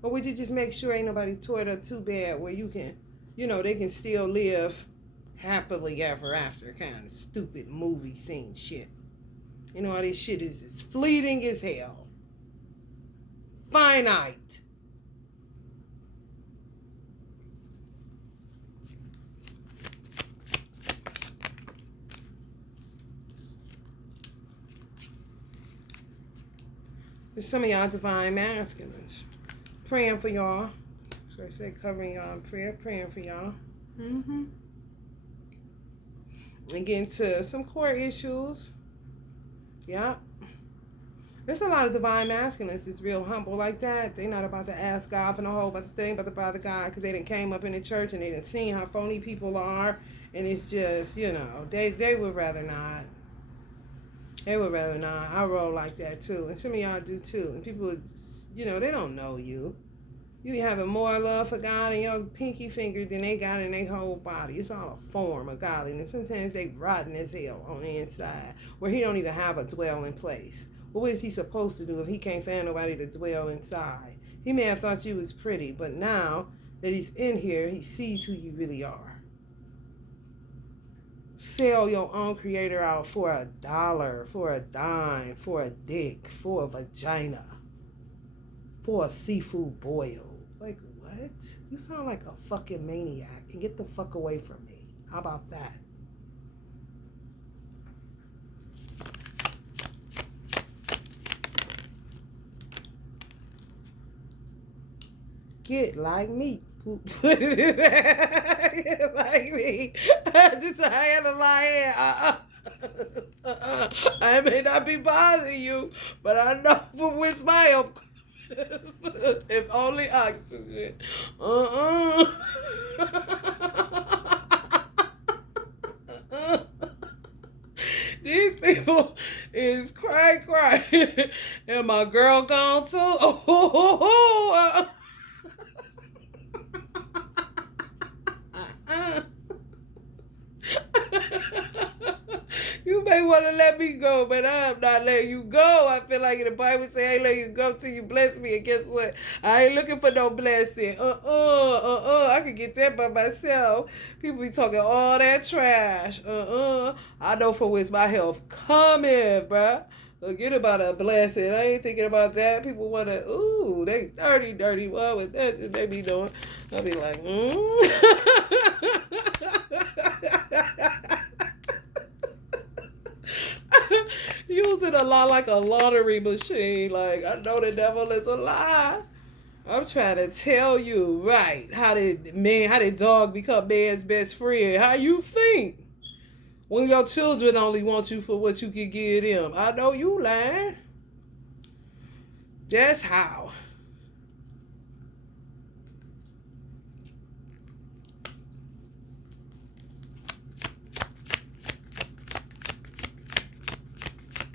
Or would you just make sure ain't nobody tore it up too bad where you can, they can still live happily ever after kind of stupid movie scene shit. All this shit is fleeting as hell. Finite. There's some of y'all divine masculines. Praying for y'all. So I said covering y'all in prayer. Praying for y'all. And getting to some core issues. Yeah. There's a lot of divine masculines that's real humble like that. They not about to ask God for no whole bunch of things about to bother God because they done came up in the church and they done seen how phony people are. And it's just, they would rather not. They would rather not. I roll like that too. And some of y'all do too. And people, they don't know you. You be having more love for God in your pinky finger than they got in their whole body. It's all a form of godliness. Sometimes they rotten as hell on the inside where he don't even have a dwelling place. What is he supposed to do if he can't find nobody to dwell inside? He may have thought you was pretty, but now that he's in here, he sees who you really are. Sell your own creator out for $1, for a dime, for a dick, for a vagina, for a seafood boil. Like, what? You sound like a fucking maniac. And get the fuck away from me. How about that? Get like me. Like me. Just a hand of lie. I may not be bothering you, but I know from which my help. If only oxygen. These people is cry. And my girl gone too. You may want to let me go, but I'm not letting you go. I feel like in the Bible say, I ain't letting you go till you bless me. And guess what? I ain't looking for no blessing. I can get that by myself. People be talking all that trash. I know for where's my health coming, bruh. Forget about a blessing. I ain't thinking about that. People want to, they dirty. What with that shit they be doing? I'll be like, You using a lot like a lottery machine. Like, I know the devil is a lie. I'm trying to tell you, right? How did dog become man's best friend? How you think? When your children only want you for what you can give them. I know you lying. That's how.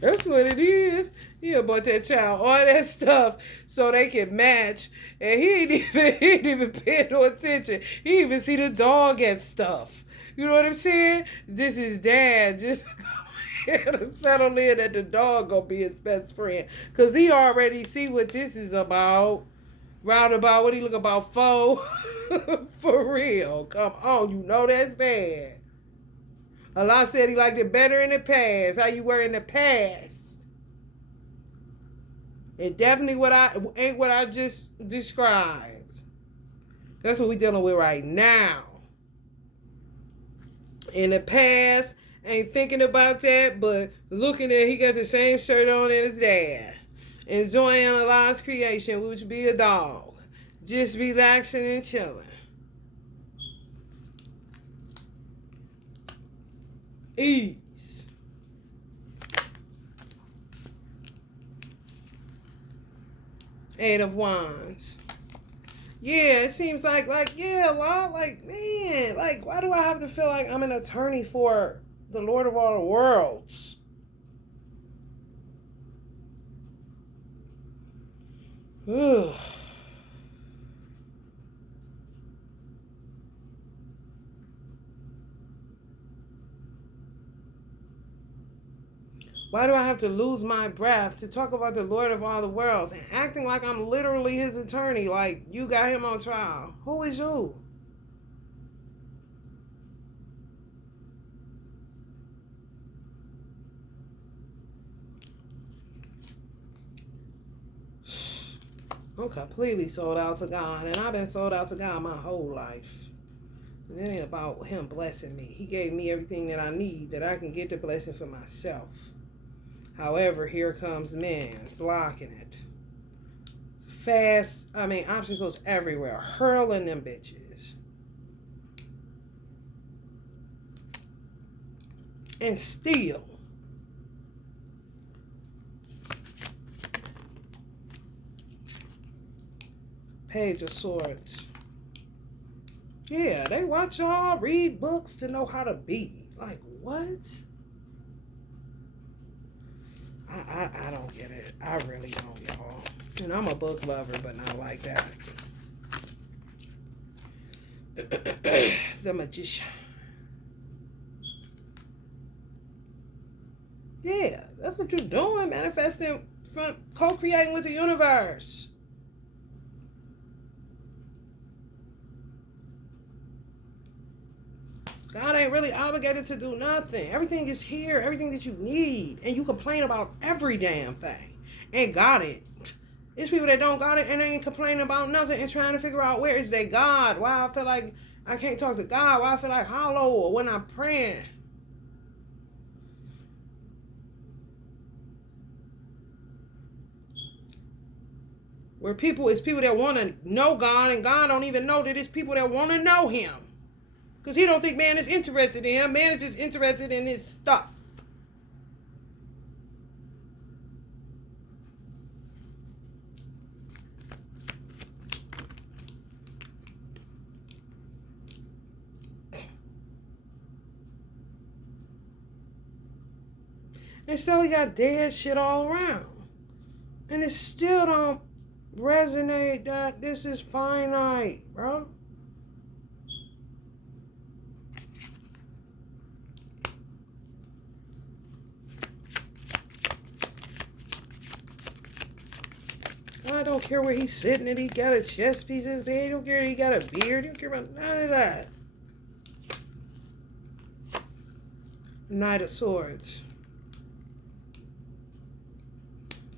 That's what it is. He bought that child all that stuff so they can match. And he ain't even paying no attention. He even see the dog as stuff. You know what I'm saying? This is dad just settle in that the dog gonna be his best friend. Cause he already see what this is about. Roundabout what he look about for. For real. Come on, you know that's bad. Allah said he liked it better in the past. How you were in the past. And definitely ain't what I just described. That's what we dealing with right now. In the past, ain't thinking about that, but looking at he got the same shirt on as his dad. Enjoying Allah's creation, which be a dog. Just relaxing and chilling. Ease. Eight of Wands. Yeah, it seems like, yeah, well, like, man, like, why do I have to feel like I'm an attorney for the Lord of all the worlds? Ugh. Why do I have to lose my breath to talk about the Lord of all the worlds and acting like I'm literally his attorney, like you got him on trial? Who is you? I'm completely sold out to God, and I've been sold out to God my whole life. And it ain't about him blessing me. He gave me everything that I need, that I can get the blessing for myself. However, here comes man blocking it. Obstacles everywhere, hurling them bitches. And still, Page of Swords. Yeah, they watch y'all read books to know how to be. Like, what? I don't get it. I really don't, y'all. And I'm a book lover, but not like that. The Magician. Yeah, that's what you're doing. Manifesting, co-creating with the universe. God ain't really obligated to do nothing. Everything is here. Everything that you need. And you complain about every damn thing. And got it. There's people that don't got it and they ain't complaining about nothing and trying to figure out where is their God. Why I feel like I can't talk to God. Why I feel like hollow or when I'm praying. Where it's people that want to know God and God don't even know that it's people that want to know him. Because he don't think man is interested in him. Man is just interested in his stuff. And so we got dead shit all around. And it still don't resonate that this is finite, bro. I don't care where he's sitting and he got a chest piece in his head. He don't care if he got a beard. He don't care about none of that. Knight of Swords.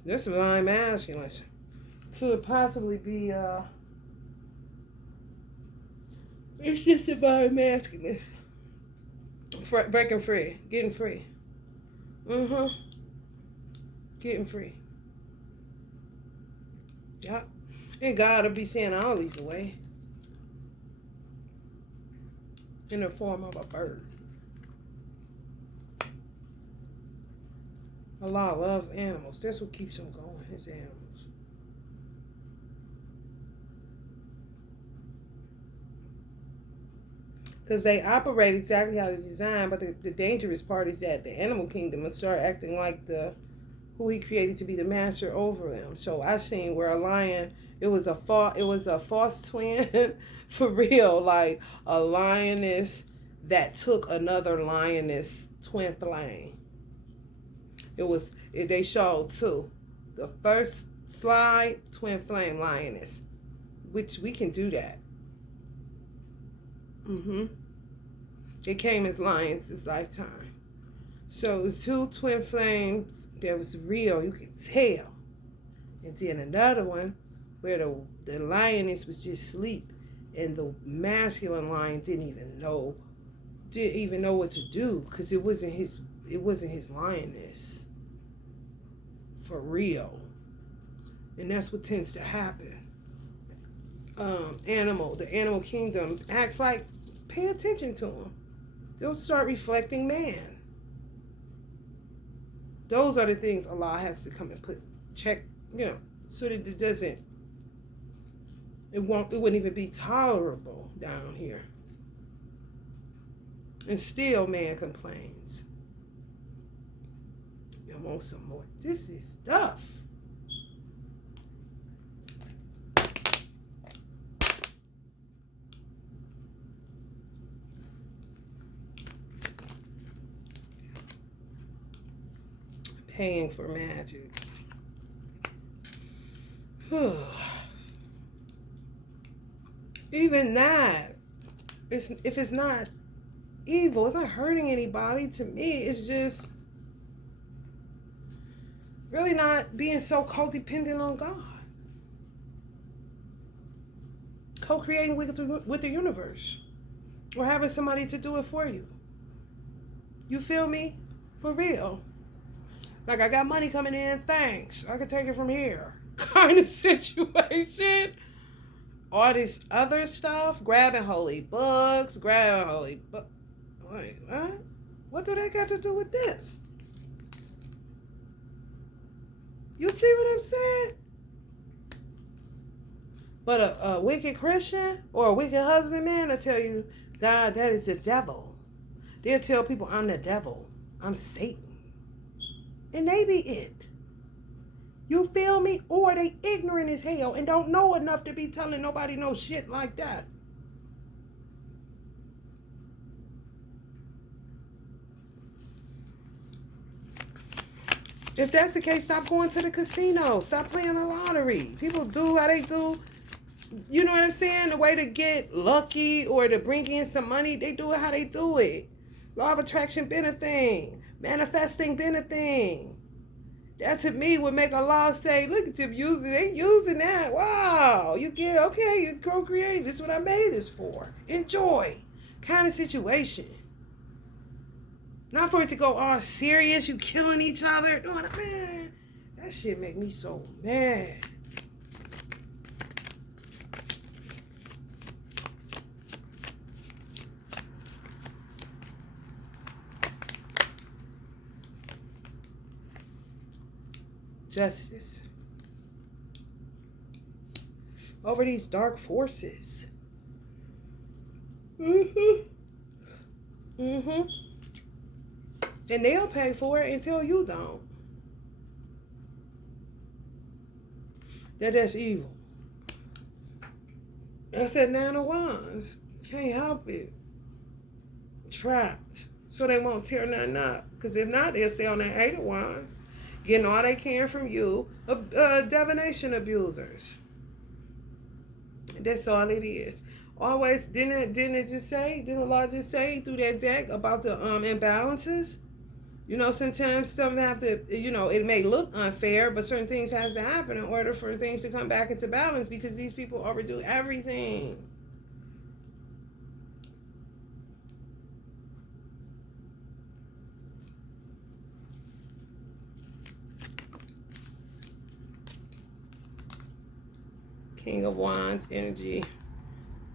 This is divine masculine. Could possibly be, it's just divine masculine. Breaking free. Getting free. Mm-hmm. getting free. Yep. And God will be saying, I'll lead the way. In the form of a bird. Allah loves animals. That's what keeps him going, his animals. Because they operate exactly how they're designed, but the dangerous part is that the animal kingdom will start acting like who he created to be the master over them. So I've seen where a lion, it was a false twin for real, like a lioness that took another lioness twin flame. They showed two. The first slide, twin flame lioness, which we can do that. It came as lions this lifetime. So it was two twin flames that was real, you could tell. And then another one where the lioness was just asleep and the masculine lion didn't even know what to do because it wasn't his lioness. For real. And that's what tends to happen. The animal kingdom acts like, pay attention to them. They'll start reflecting man. Those are the things Allah has to come and check, so that it wouldn't even be tolerable down here. And still man complains. You want some more? This is stuff. Paying for magic. Even that, if it's not evil, it's not hurting anybody. To me, it's just really not being so codependent on God. Co-creating with the universe. Or having somebody to do it for you. You feel me? For real. Like, I got money coming in, thanks. I can take it from here. Kind of situation. All this other stuff, grabbing holy books, Wait, what? What do they got to do with this? You see what I'm saying? But a wicked Christian or a wicked husbandman will tell you, God, that is the devil. They'll tell people, I'm the devil. I'm Satan. And they be it. You feel me? Or they ignorant as hell and don't know enough to be telling nobody no shit like that. If that's the case, stop going to the casino. Stop playing the lottery. People do how they do. You know what I'm saying? The way to get lucky or to bring in some money, they do it how they do it. Law of attraction been a thing. Manifesting been a thing. That to me would make Allah say, look at them using that. Wow. You co-create. This is what I made this for. Enjoy. Kind of situation. Not for it to go all serious, you killing each other. Doing it, man. That shit make me so mad. Justice over these dark forces. And they'll pay for it until you don't. That's evil. That's that Nine of Wands. Can't help it. Trapped. So they won't tear nothing up. Because if not, they'll stay on that Eight of Wands. Getting all they can from you. Divination abusers. That's all it is. Always, didn't the law just say through that deck about the imbalances? Sometimes some have to, it may look unfair, but certain things has to happen in order for things to come back into balance because these people overdo everything. King of Wands energy.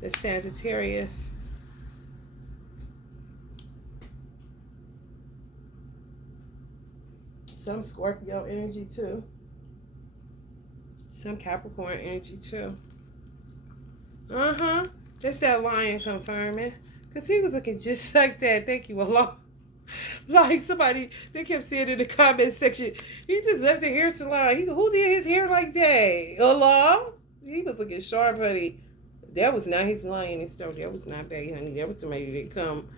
The Sagittarius. Some Scorpio energy too. Some Capricorn energy too. That's that Lion confirming. Because he was looking just like that. Thank you, Allah. Like somebody, they kept saying in the comment section, he just left the hair salon. Who did his hair like that? Allah? He was looking sharp, honey. That was not his lioness, though. That was not bad, honey. That was somebody that come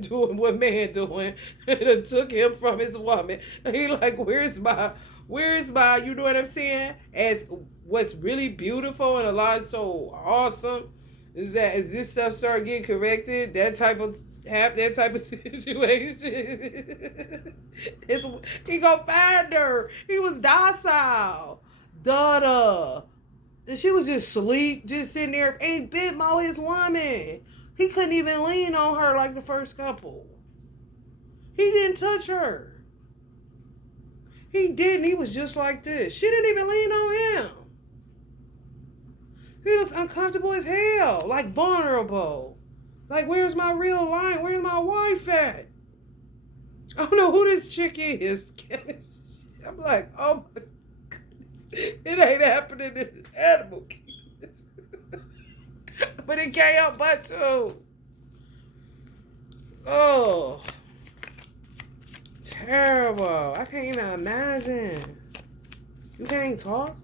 doing what man doing and took him from his woman. And he like, where's my, you know what I'm saying? As what's really beautiful and a lot so awesome is that as this stuff start getting corrected, that type of situation, he gonna find her. He was docile, daughter. And she was just asleep, just sitting there. Ain't bit Mo his woman. He couldn't even lean on her like the first couple. He didn't touch her. He didn't. He was just like this. She didn't even lean on him. He looked uncomfortable as hell, like vulnerable. Like, where's my real line? Where's my wife at? I don't know who this chick is. I'm like, oh my goodness. It ain't happening in animal kingdom. But it can't help but to. Oh. Terrible. I can't even imagine. You can't talk?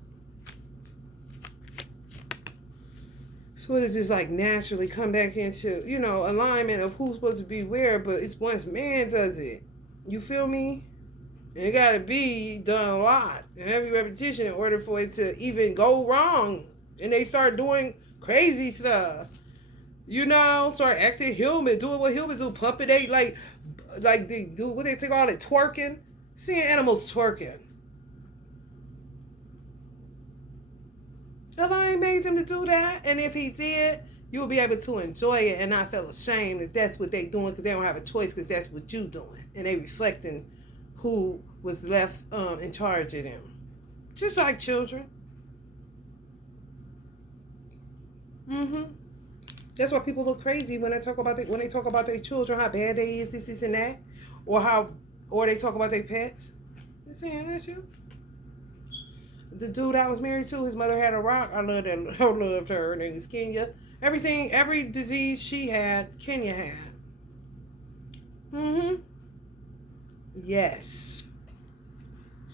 So it's just like naturally come back into, alignment of who's supposed to be where, but it's once man does it. You feel me? And it gotta be done a lot and every repetition in order for it to even go wrong. And they start doing crazy stuff. Start acting human, doing what humans do, puppet like they do what they call it, twerking. Seeing animals twerking. Allah ain't made them to do that. And if he did, you will be able to enjoy it and not feel ashamed if that's what they doing because they don't have a choice because that's what you doing. And they reflecting who was left in charge of them. Just like children. That's why people look crazy when they talk about their children, how bad they is, this and that. Or they talk about their pets. They're saying, that's you. The dude I was married to, his mother had a rock. I loved her. Her name is Kenya. Every disease she had, Kenya had. Yes.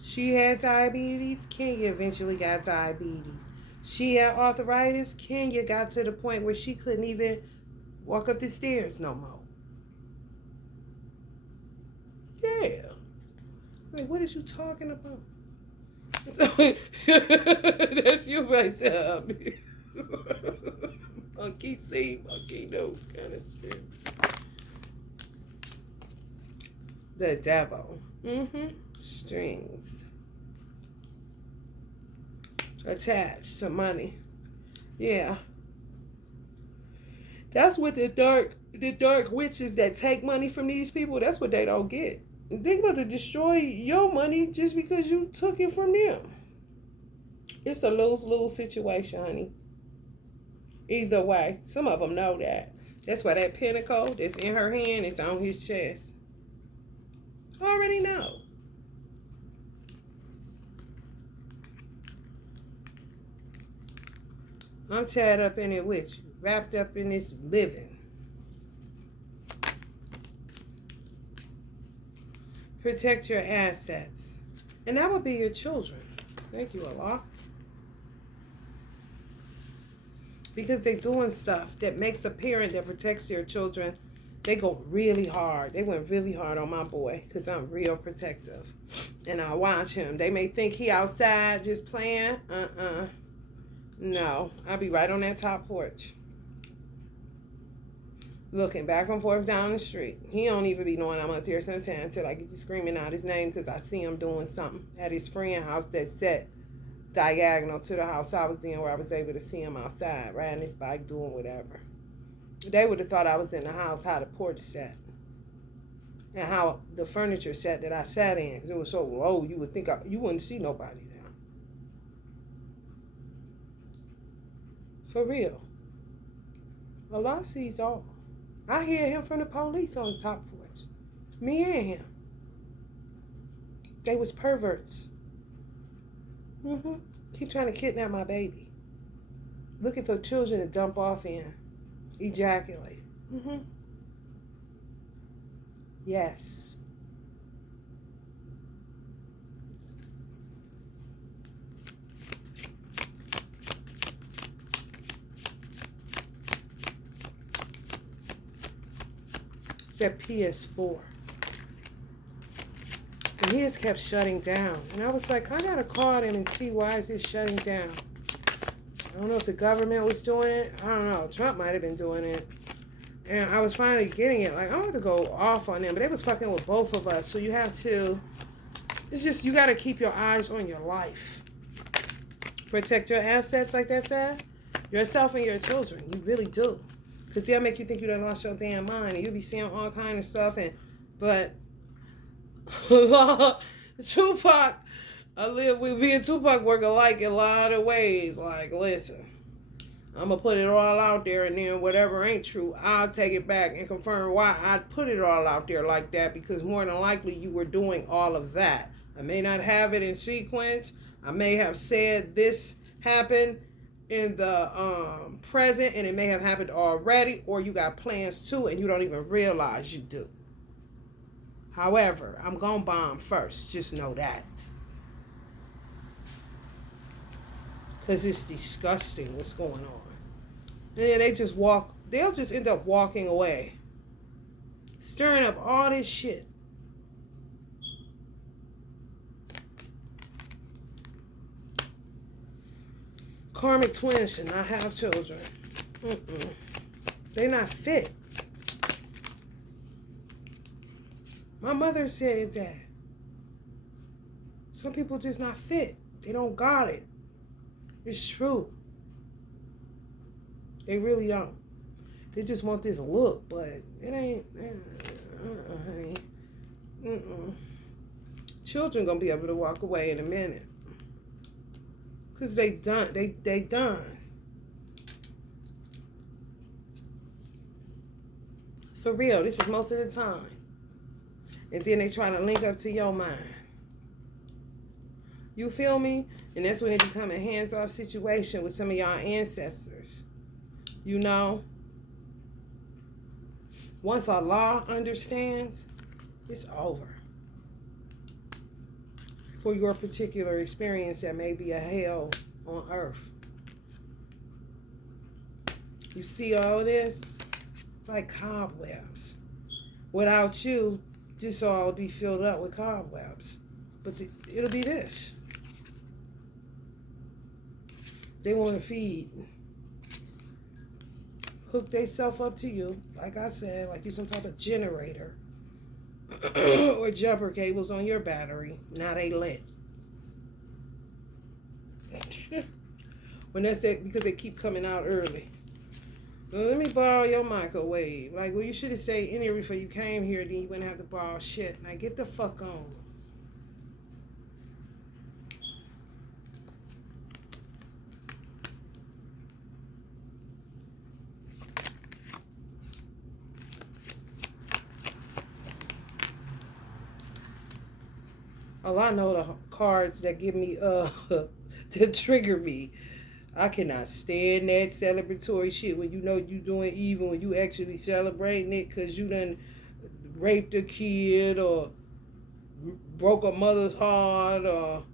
She had diabetes. Kenya eventually got diabetes. She had arthritis. Kenya got to the point where she couldn't even walk up the stairs no more. Yeah. Like, what is you talking about? That's you right there. Monkey see, monkey know kind of shit. The devil. Strings. Attached to money. Yeah. That's what the dark witches that take money from these people, that's what they don't get. They about to destroy your money just because you took it from them. It's a lose-lose situation, honey. Either way. Some of them know that. That's why that pentacle that's in her hand is on his chest. I already know. I'm tied up in it with you. Wrapped up in this living. Protect your assets. And that would be your children. Thank you, Allah. Because they're doing stuff that makes a parent that protects their children. They go really hard. They went really hard on my boy because I'm real protective. And I watch him. They may think he outside just playing. No. I'll be right on that top porch. Looking back and forth down the street. He don't even be knowing I'm up there sometimes until I get to screaming out his name because I see him doing something at his friend's house that set diagonal to the house I was in where I was able to see him outside, riding his bike, doing whatever. They would have thought I was in the house, how the porch sat. And how the furniture sat that I sat in because it was so low you would think you wouldn't see nobody For real. Allah sees all. I hear him from the police on the top porch. Me and him. They was perverts. Keep trying to kidnap my baby. Looking for children to dump off in. Ejaculate. Yes. It's at PS4. And his kept shutting down. And I was like, I gotta call them and see why is this shutting down. I don't know if the government was doing it. I don't know. Trump might have been doing it. And I was finally getting it. Like, I wanted to go off on them. But they was fucking with both of us. So you have to... It's just, you got to keep your eyes on your life. Protect your assets, like that said. Yourself and your children. You really do. Because they'll make you think you done lost your damn mind. And you'll be seeing all kind of stuff. But... Tupac... me and Tupac work alike in a lot of ways. Like, listen... I'm going to put it all out there, and then whatever ain't true, I'll take it back and confirm why I put it all out there like that, because more than likely you were doing all of that. I may not have it in sequence. I may have said this happened in the present, and it may have happened already, or you got plans too, and you don't even realize you do. However, I'm going to bomb first. Just know that. Because it's disgusting what's going on. And then they'll just end up walking away. Stirring up all this shit. Karmic twins should not have children. They're not fit. My mother said that. Some people just not fit. They don't got it. It's true. They really don't. They just want this look, but it ain't. Children gonna be able to walk away in a minute, cause they done. They done. For real, this is most of the time. And then they try to link up to your mind. You feel me? And that's when it become a hands-off situation with some of y'all ancestors. You know? Once Allah understands, it's over. For your particular experience that may be a hell on earth. You see all of this? It's like cobwebs. Without you, this all will be filled up with cobwebs. But it'll be this. They want to feed. Hook themselves up to you, like I said, like you're some type of generator. Or jumper cables on your battery. Now they lit. When that's it, because they keep coming out early. Well, let me borrow your microwave. Like, well, you should have said in here before you came here, then you wouldn't have to borrow shit. Now get the fuck on. Oh, I know the cards that give me, that trigger me. I cannot stand that celebratory shit when you know you doing evil, when you actually celebrating it because you done raped a kid or broke a mother's heart or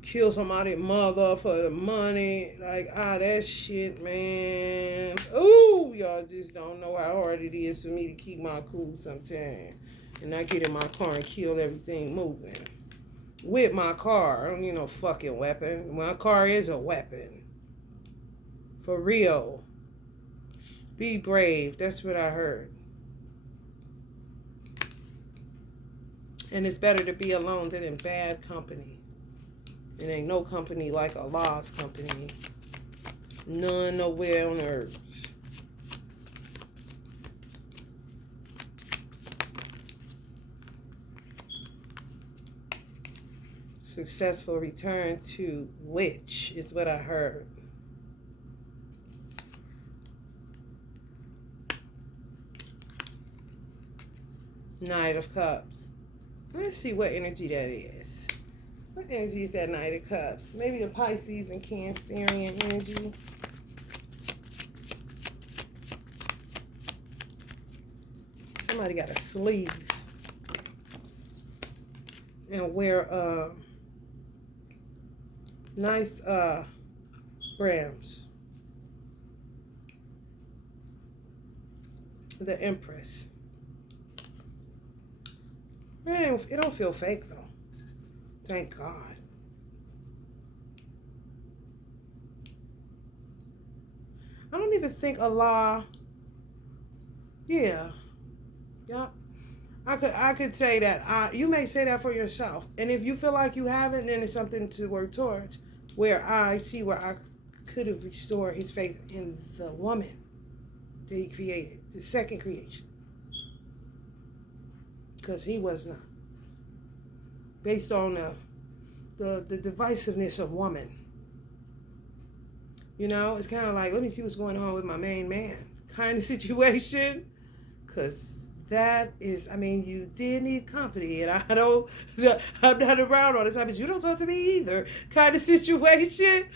killed somebody's mother for the money. Like, that shit, man. Ooh, y'all just don't know how hard it is for me to keep my cool sometimes. And I get in my car and kill everything moving. With my car. I don't need no fucking weapon. My car is a weapon. For real. Be brave. That's what I heard. And it's better to be alone than in bad company. It ain't no company like Allah's company. None nowhere on earth. Successful return to which is what I heard. Knight of Cups. Let's see what energy that is. What energy is that Knight of Cups? Maybe the Pisces and Cancerian energy. Somebody got a sleeve and wear nice grams. The Empress. It don't feel fake though. Thank God. I don't even think Allah. Yeah. Yep. I could say that. You may say that for yourself. And if you feel like you haven't, then it's something to work towards. Where I see where I could have restored his faith in the woman that he created. The second creation. Because he was not. Based on the divisiveness of woman. You know, it's kind of like, let me see what's going on with my main man kind of situation. Because that is, I mean, you did need company. And I'm not around all the time, but you don't talk to me either kind of situation.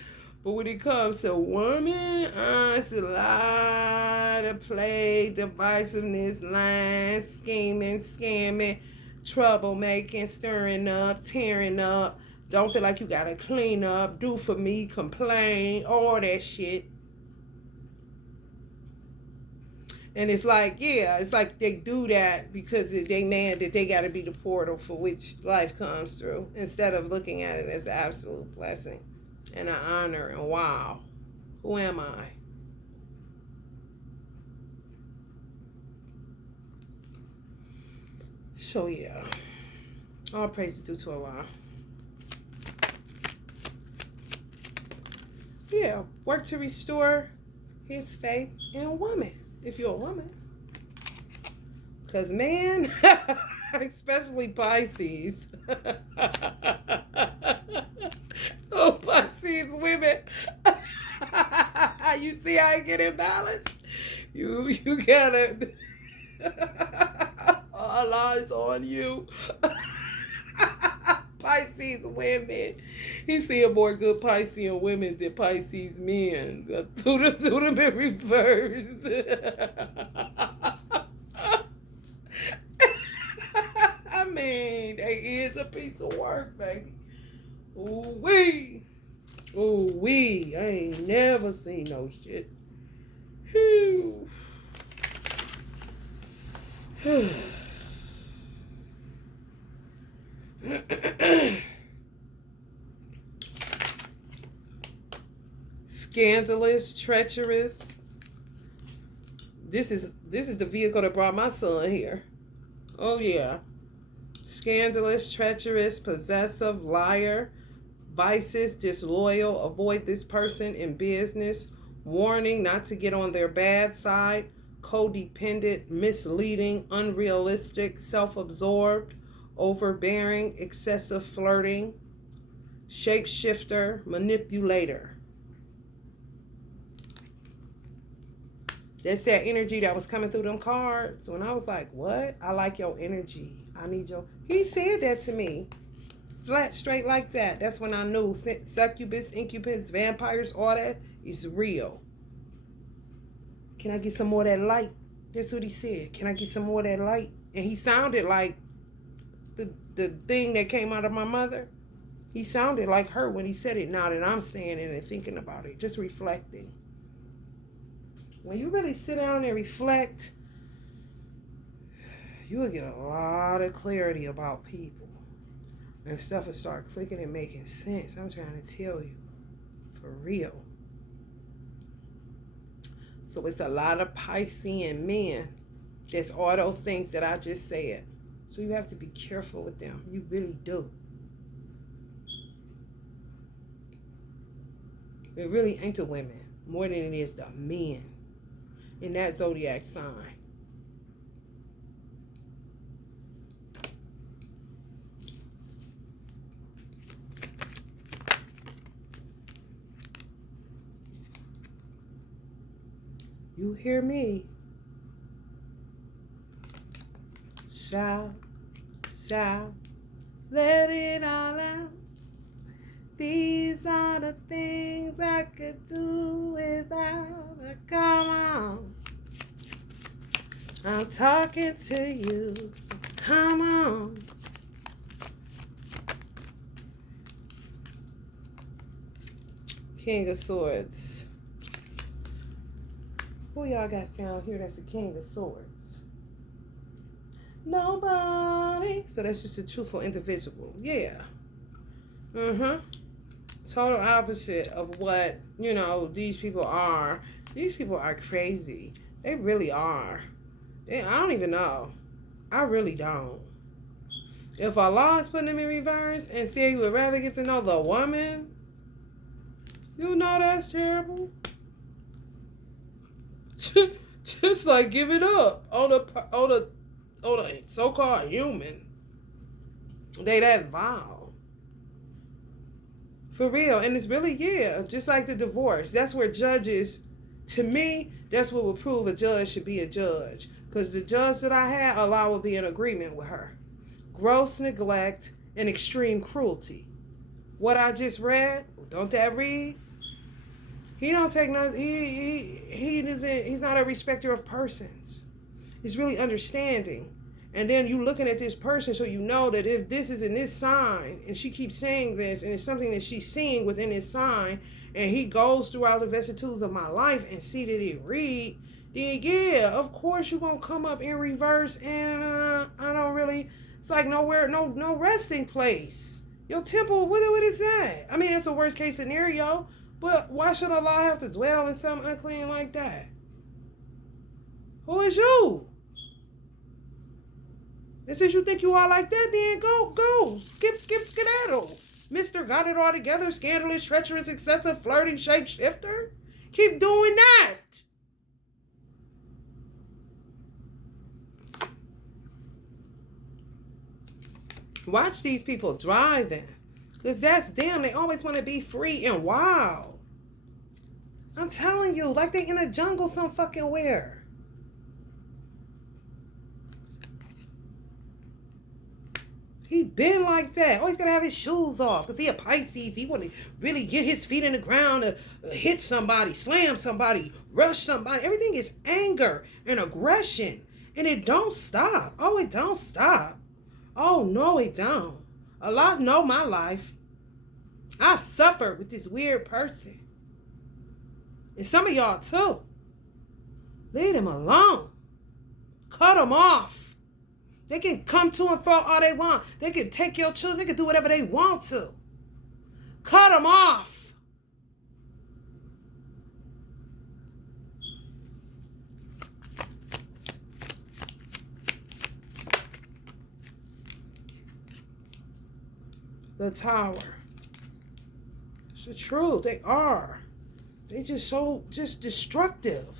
But when it comes to women, it's a lot of play, divisiveness, lying, scheming, scamming, troublemaking, stirring up, tearing up. Don't feel like you gotta clean up, do for me, complain, all that shit. And it's like, yeah, it's like they do that because they mad that they gotta be the portal for which life comes through, instead of looking at it as an absolute blessing and an honor and wow, who am I? So yeah, all praise is due to Allah. Yeah, work to restore his faith in woman, if you're a woman. Because man, especially Pisces. Oh, Pisces women. You see how I get imbalanced? You gotta. Allah is on you. Pisces women. He's seeing more good Piscean women than Pisces men. Through them in reverse. I mean, they is a piece of work, baby. Ooh wee. Ooh wee. I ain't never seen no shit. Whew. Scandalous, treacherous. This is the vehicle that brought my son here. Oh yeah. Scandalous, treacherous, possessive, liar, vices, disloyal, avoid this person in business, warning not to get on their bad side, codependent, misleading, unrealistic, self-absorbed, overbearing, excessive flirting, shapeshifter, manipulator. That's that energy that was coming through them cards. When I was like, what? I like your energy. I need your... He said that to me. Flat, straight like that. That's when I knew succubus, incubus, vampires, all that is real. Can I get some more of that light? That's what he said. Can I get some more of that light? And he sounded like the thing that came out of my mother. He sounded like her when he said it, now that I'm saying it and thinking about it. Just reflecting. When you really sit down and reflect, you will get a lot of clarity about people. And stuff will start clicking and making sense. I'm trying to tell you. For real. So it's a lot of Piscean men. That's all those things that I just said. So you have to be careful with them. You really do. It really ain't the women more than it is the men in that zodiac sign. You hear me? Shout, shout, let it all out. These are the things I could do without. Come on. I'm talking to you. Come on. King of Swords. Who y'all got down here that's the King of Swords? Nobody. So that's just a truthful individual. Yeah. Total opposite of what, these people are. These people are crazy. They really are. I don't even know. I really don't. If Allah is putting them in reverse and say you would rather get to know the woman, that's terrible. Just like give it up on a so-called human. They that vile. For real. And it's really, just like the divorce. That's where judges, to me, that's what would prove a judge should be a judge. Because the judge that I had, Allah would be in agreement with her. Gross neglect and extreme cruelty. What I just read, don't that read? He don't take no. He doesn't. He's not a respecter of persons. He's really understanding. And then you looking at this person, so you know that if this is in this sign, and she keeps saying this, and it's something that she's seeing within this sign, and he goes throughout the vicissitudes of my life and see that it read, then of course you're gonna come up in reverse, and I don't really. It's like nowhere, no resting place. Your temple, what is that? I mean, it's a worst case scenario. But why should Allah have to dwell in something unclean like that? Who is you? And since you think you are like that, then go. Skip, skedaddle. Mr. Got it all together, scandalous, treacherous, excessive, flirting, shapeshifter. Keep doing that. Watch these people driving. Because that's them. They always want to be free and wild. I'm telling you, like they in a jungle some fucking where. He been like that. Always gotta have his shoes off. Because he a Pisces. He want to really get his feet in the ground to hit somebody, slam somebody, rush somebody. Everything is anger and aggression. And it don't stop. Oh, it don't stop. Oh, no, it don't. Allah know my life. I've suffered with this weird person. And some of y'all too. Leave them alone. Cut them off. They can come to and fro all they want. They can take your children. They can do whatever they want to. Cut them off. The Tower. It's the truth. They are. They just destructive.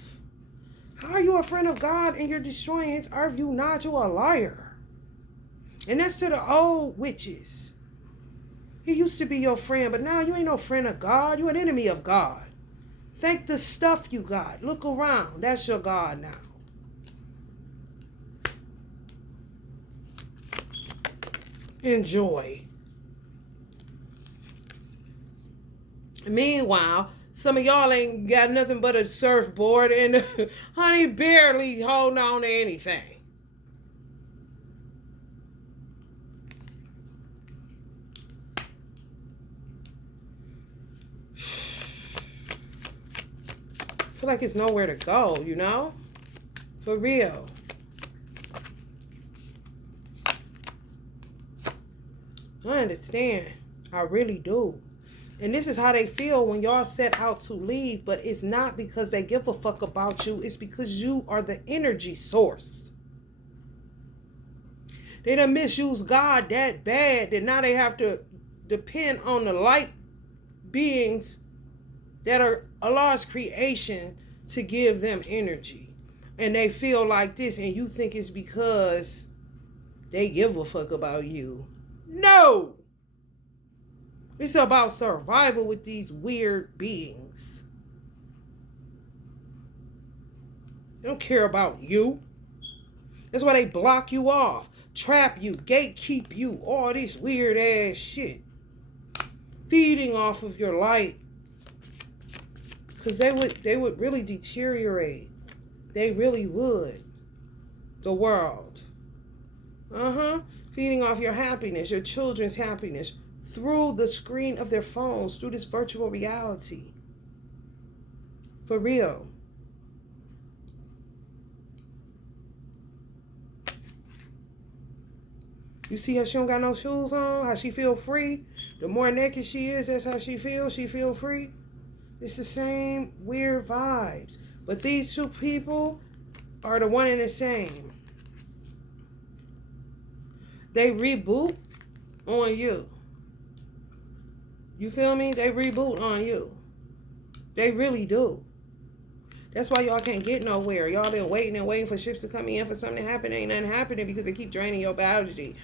How are you a friend of God and you're destroying his earth? You not. You a liar. And that's to the old witches. He used to be your friend, but now you ain't no friend of God. You an enemy of God. Thank the stuff you got. Look around. That's your God now. Enjoy. Meanwhile, some of y'all ain't got nothing but a surfboard and honey barely holding on to anything. I feel like it's nowhere to go, For real. I understand. I really do. And this is how they feel when y'all set out to leave, but it's not because they give a fuck about you. It's because you are the energy source. They done misuse God that bad that now they have to depend on the light beings that are Allah's creation to give them energy. And they feel like this, and you think it's because they give a fuck about you. No! It's about survival with these weird beings. They don't care about you. That's why they block you off. trap you, gatekeep you, all this weird ass shit. Feeding off of your light. Because they would really deteriorate. They really would. The world. Feeding off your happiness, your children's happiness, through the screen of their phones, through this virtual reality. For real. You see how she don't got no shoes on? How she feel free? The more naked she is, that's how she feels. She feel free. It's the same weird vibes. But these two people are the one and the same. They reboot on you. You feel me? They reboot on you. They really do. That's why y'all can't get nowhere. Y'all been waiting and waiting for ships to come in for something to happen. Ain't nothing happening because they keep draining your battery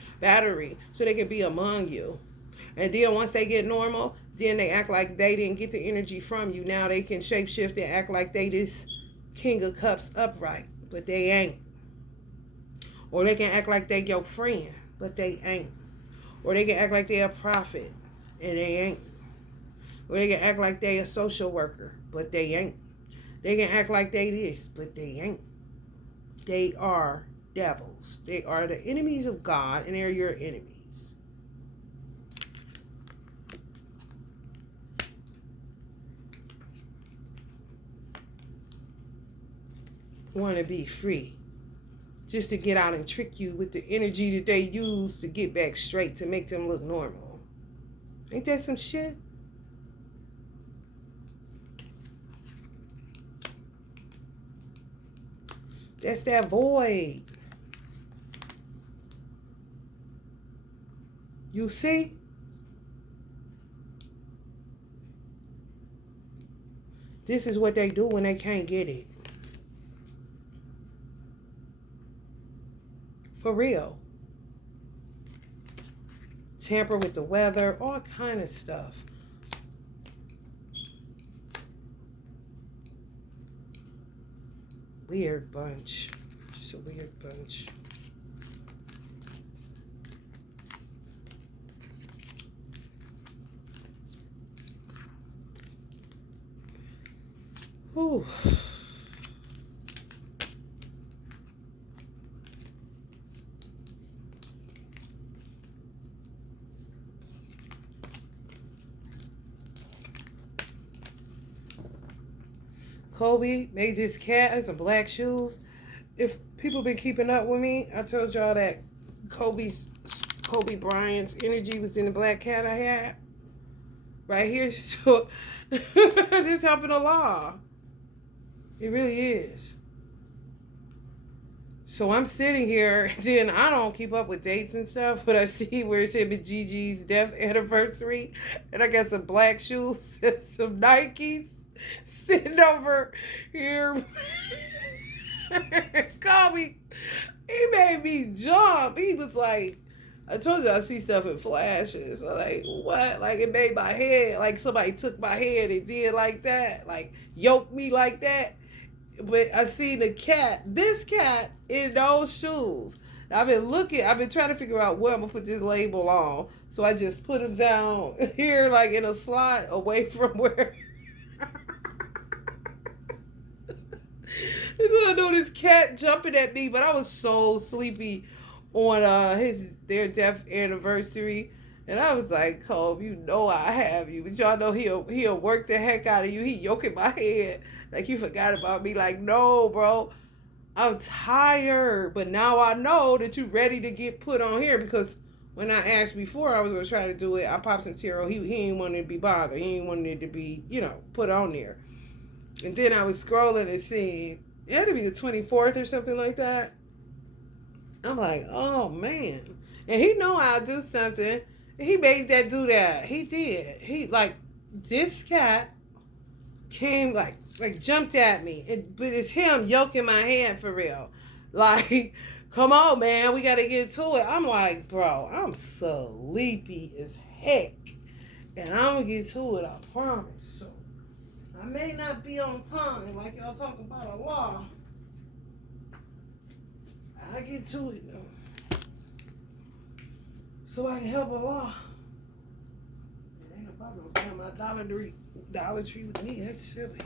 so they can be among you. And then once they get normal, then they act like they didn't get the energy from you. Now they can shapeshift and act like they this King of Cups upright, but they ain't. Or they can act like they your friend, but they ain't. Or they can act like they a prophet, and they ain't. Or they can act like they a social worker, but they ain't. They can act like they this, but they ain't. They are devils. They are the enemies of God, and they're your enemies. Want to be free. Just to get out and trick you with the energy that they use to get back straight to make them look normal. Ain't that some shit? That's that void. You see? This is what they do when they can't get it. For real. Tamper with the weather, all kind of stuff. Weird bunch. Just a weird bunch. Whew. Kobe made this cat and some black shoes. If people been keeping up with me, I told y'all that Kobe Bryant's energy was in the black cat I had. Right here. So this helping a lot. It really is. So I'm sitting here, then I don't keep up with dates and stuff, but I see where it said Gigi's death anniversary, and I got some black shoes and some Nikes sitting over here. Kobe, he made me jump. He was like, I told you I see stuff in flashes. I'm like, what? Like, it made my head, like somebody took my head and did like that, like yoked me like that. But I seen the cat, this cat in those shoes. I've been trying to figure out where I'm going to put this label on. So I just put them down here, like in a slot away from where. So I know this cat jumping at me, but I was so sleepy on their death anniversary. And I was like, Cole, you know I have you. But y'all know he'll work the heck out of you. He yoking my head like you forgot about me. Like, no, bro. I'm tired. But now I know that you're ready to get put on here. Because when I asked before I was going to try to do it, I popped some Tiro. He ain't wanted to be bothered. He ain't wanted to be, put on there. And then I was scrolling and seeing, it had to be the 24th or something like that. I'm like, oh, man. And he know I'll do something. He made that do that. He did. He, this cat came, jumped at me. But it's him yoking my hand for real. Like, come on, man. We got to get to it. I'm like, bro, I'm sleepy as heck. And I'm going to get to it, I promise. So, I may not be on time like y'all talking about a law. I'll get to it, though. so I can help Allah. It ain't no problem with my Dollar Tree with me. That's silly.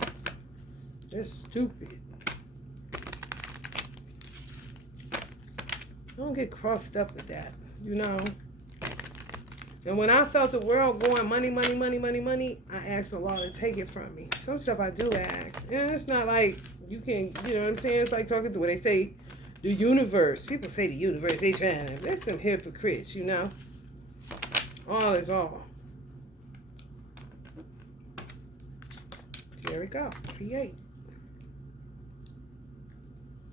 That's stupid. Don't get crossed up with that, you know. And when I felt the world going money, I asked Allah to take it from me. Some stuff I do ask. And it's not like you can, you know what I'm saying? It's like talking to when they say the universe. People say the universe, they trying to, that's some hypocrites, you know. All is all. There we go. Create.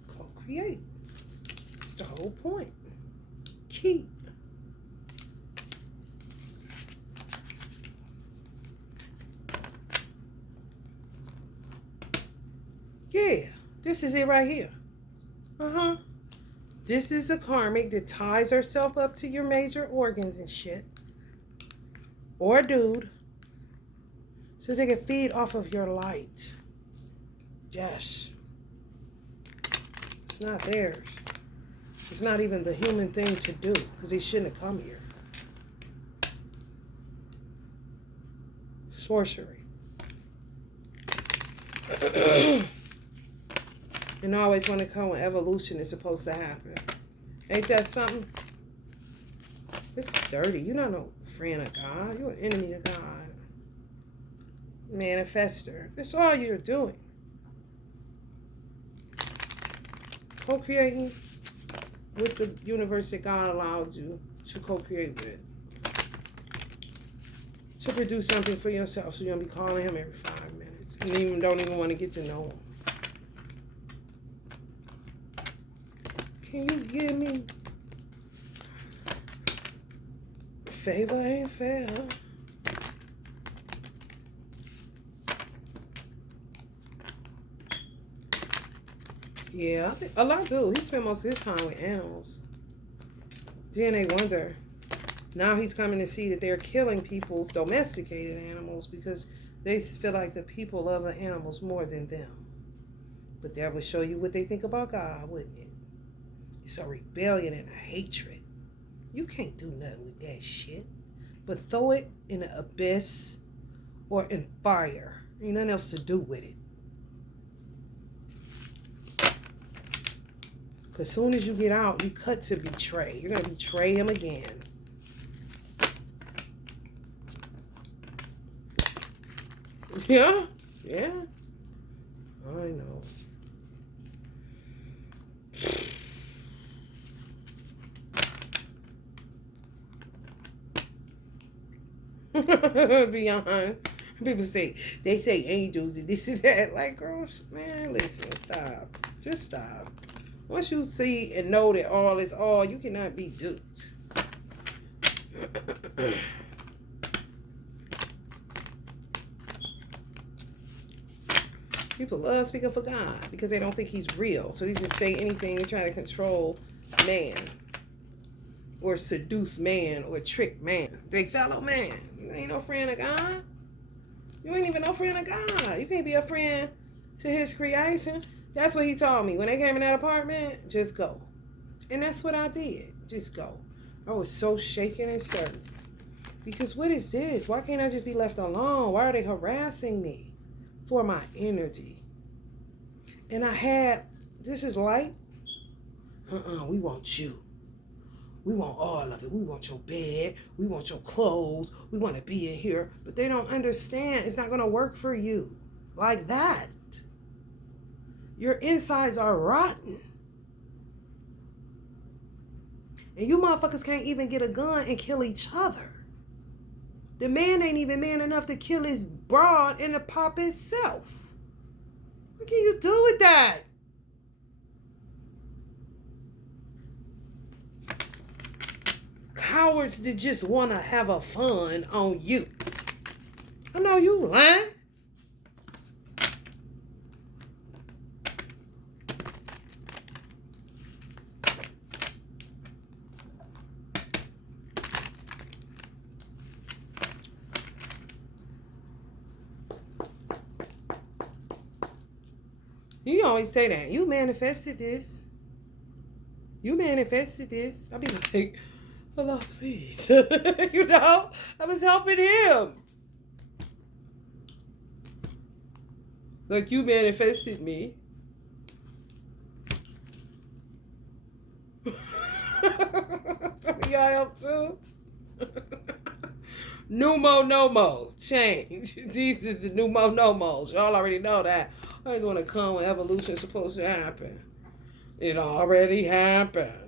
Co-create. It's the whole point. Keep. Yeah, this is it right here. This is the karmic that ties herself up to your major organs and shit. Or dude. So they can feed off of your light. Yes. It's not theirs. It's not even the human thing to do. Because they shouldn't have come here. Sorcery. And I always want to come when evolution is supposed to happen. Ain't that something? It's dirty. You're not no friend of God. You're an enemy to God. Manifester. That's all you're doing. Co-creating with the universe that God allowed you to co-create with. To produce something for yourself. So you're going to be calling him every 5 minutes. And even don't even want to get to know him. Can you give me? Favor ain't fair. Yeah, a lot do. He spent most of his time with animals. Then they wonder. Now he's coming to see that they're killing people's domesticated animals because they feel like the people love the animals more than them. But that would show you what they think about God, wouldn't it? It's a rebellion and a hatred. You can't do nothing with that shit. But throw it in the abyss or in fire. Ain't nothing else to do with it. As soon as you get out, you cut to betray. You're going to betray him again. Yeah? Yeah. I know. Beyond. People say, they say angels and this is that. Like, girl, man, listen, stop. Just stop. Once you see and know that all is all, you cannot be duped. People love speaking for God because they don't think he's real. So they just say anything to try to control man. Or seduce man or trick man. They fellow man. You ain't no friend of God. You ain't even no friend of God. You can't be a friend to his creation. That's what he told me. When they came in that apartment, just go. And that's what I did. Just go. I was so shaken and certain. Because what is this? Why can't I just be left alone? Why are they harassing me? For my energy. And I had, this is light. We want you. We want all of it. We want your bed. We want your clothes. We want to be in here. But they don't understand. It's not going to work for you like that. Your insides are rotten. And you motherfuckers can't even get a gun and kill each other. The man ain't even man enough to kill his broad and to pop himself. What can you do with that? Cowards that just want to have a fun on you. I know you lying. You always say that. You manifested this. You manifested this. I'll be like, Allah, please. I was helping him. Like, you manifested me. Y'all help too? Numo no mo. Change. These is the Numo no mos. Y'all already know that. I just want to come when evolution's supposed to happen. It already happened.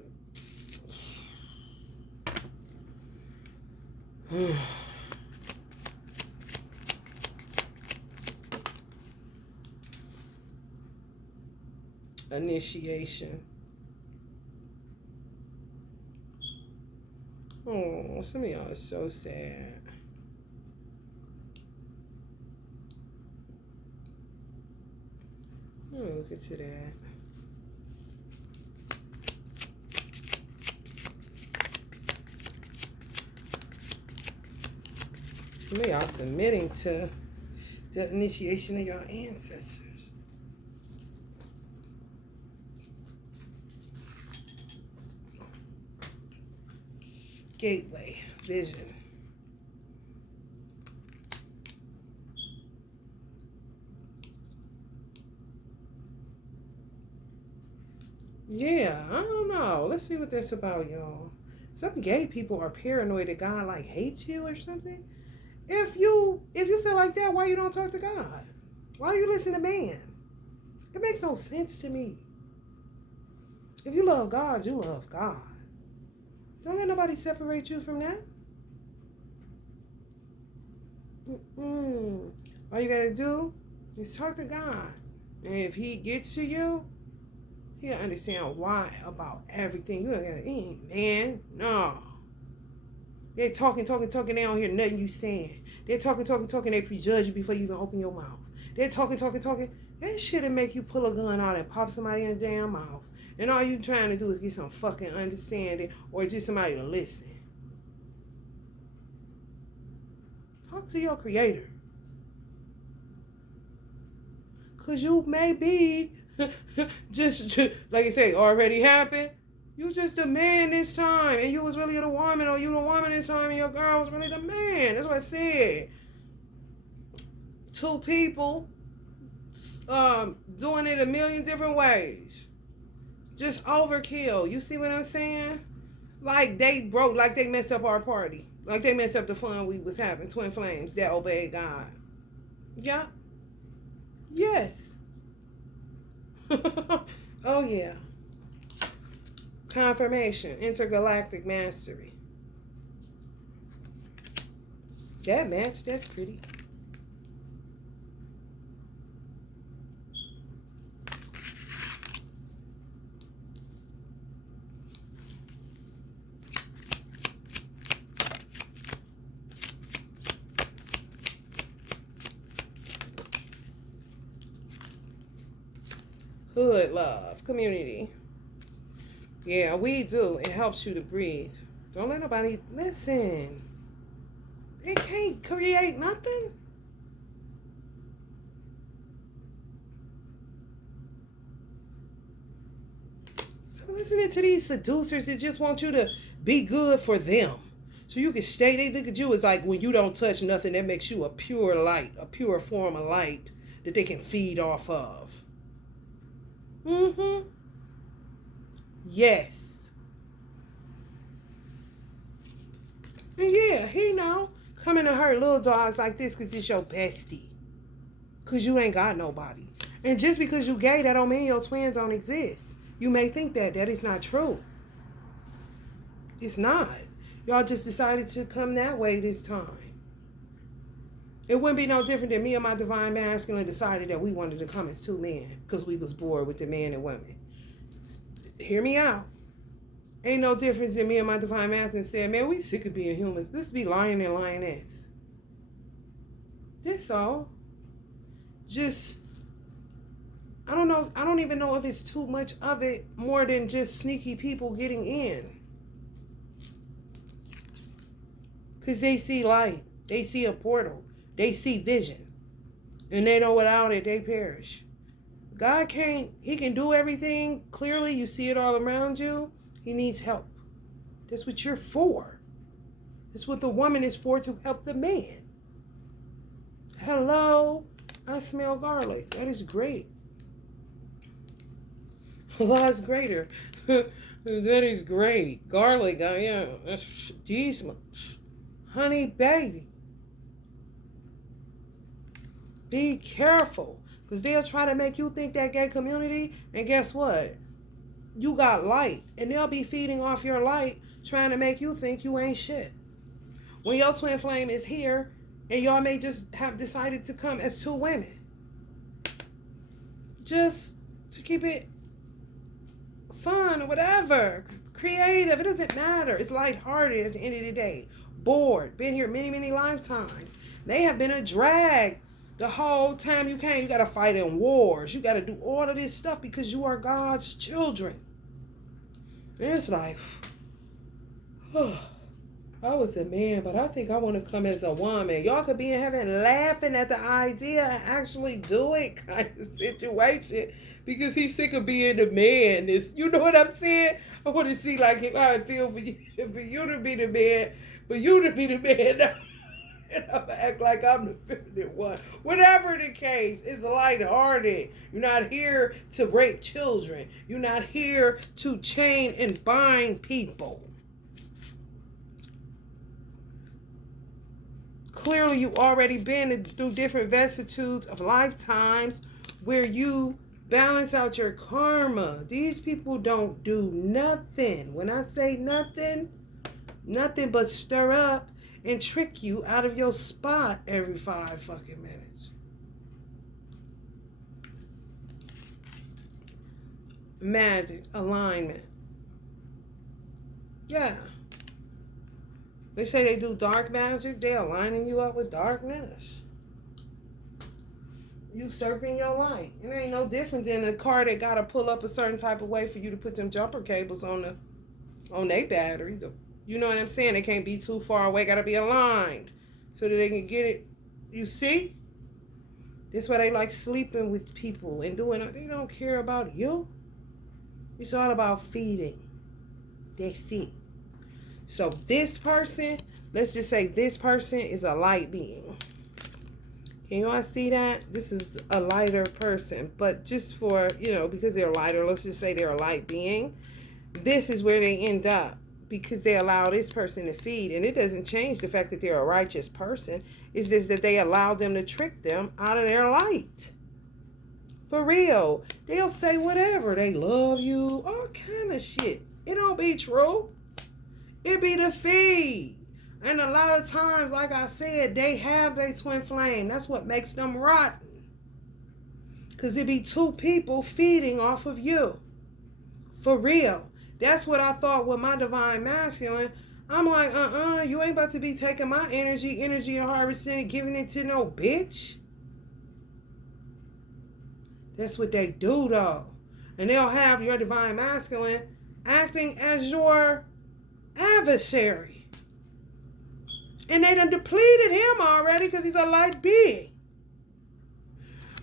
Initiation. Oh, some of y'all are so sad. Look into that. Some of y'all submitting to the initiation of your ancestors. Gateway, vision. Yeah, I don't know. Let's see what that's about, y'all. Some gay people are paranoid that God like hates you or something. If you feel like that, why you don't talk to God? Why do you listen to man? It makes no sense to me. If you love God, you love God. Don't let nobody separate you from that. All you gotta do is talk to God. And if he gets to you, he'll understand why about everything. You ain't man. No. They're talking. They don't hear nothing you saying. They're talking. They prejudge you before you even open your mouth. They're talking. That shit'll make you pull a gun out and pop somebody in the damn mouth. And all you trying to do is get some fucking understanding or just somebody to listen. Talk to your creator. Because you may be just like I say, already happened. You just a man this time, and you was really the woman, or you the woman this time, and your girl was really the man. That's what I said. Two people doing it a million different ways. Just overkill. You see what I'm saying? Like they broke, like they messed up our party. Like they messed up the fun we was having. Twin flames that obeyed God. Yeah. Yes. Oh yeah. Confirmation. Intergalactic mastery. That match, that's pretty. Hood love. Community. Yeah, we do. It helps you to breathe. Don't let nobody listen. They can't create nothing. Stop listening to these seducers that just want you to be good for them. So you can stay. They look at you as like when you don't touch nothing, that makes you a pure light, a pure form of light that they can feed off of. Yes. And yeah, he know. Coming to hurt little dogs like this because it's your bestie. Because you ain't got nobody. And just because you gay, that don't mean your twins don't exist. You may think that. That is not true. It's not. Y'all just decided to come that way this time. It wouldn't be no different than me and my divine masculine decided that we wanted to come as two men because we was bored with the men and women. Hear me out. Ain't no difference than me and my divine masculine said, man, we sick of being humans. This be lion and lioness. That's all. Just, I don't know. I don't even know if it's too much of it more than just sneaky people getting in. Because they see light. They see a portal. They see vision. And they know without it, they perish. God can't, he can do everything. Clearly, you see it all around you. He needs help. That's what you're for. That's what the woman is for, to help the man. Hello, I smell garlic. That is great. A lot's greater. That is great. Garlic, yeah. That's decent. Honey, baby. Be careful. Because they'll try to make you think that gay community. And guess what? You got light. And they'll be feeding off your light, trying to make you think you ain't shit. When your twin flame is here, and y'all may just have decided to come as two women. Just to keep it fun or whatever. Creative. It doesn't matter. It's lighthearted at the end of the day. Bored. Been here many, many lifetimes. They have been a drag the whole time you came. You got to fight in wars. You got to do all of this stuff because you are God's children. And it's like, I was a man, but I think I want to come as a woman. Y'all could be in heaven laughing at the idea and actually do it kind of situation, because he's sick of being the man. You know what I'm saying? I want to see like how it feels for you to be the man, for you to be the man. And I'm going to act like I'm the feminine one. Whatever the case, it's lighthearted. You're not here to rape children. You're not here to chain and bind people. Clearly, you've already been through different vicissitudes of lifetimes where you balance out your karma. These people don't do nothing. When I say nothing, nothing but stir up and trick you out of your spot every 5 fucking minutes. Magic, alignment. Yeah. They say they do dark magic. They're aligning you up with darkness. Usurping your light. It ain't no different than a car that got to pull up a certain type of way for you to put them jumper cables on their battery. You know what I'm saying? They can't be too far away. Got to be aligned so that they can get it. You see? That's why they like sleeping with people and doing it. They don't care about you. It's all about feeding. That's it. So this person, let's just say this person is a light being. Can you all see that? This is a lighter person. But just for, because they're lighter, let's just say they're a light being. This is where they end up because they allow this person to feed. And it doesn't change the fact that they're a righteous person. It's just that they allow them to trick them out of their light. For real. They'll say whatever. They love you. All kind of shit. It don't be true. It be the feed. And a lot of times, like I said, they have their twin flame. That's what makes them rotten. Because it be two people feeding off of you. For real. That's what I thought with my divine masculine. I'm like, you ain't about to be taking my energy and harvesting and giving it to no bitch. That's what they do, though. And they'll have your divine masculine acting as your adversary. And they done depleted him already because he's a light being.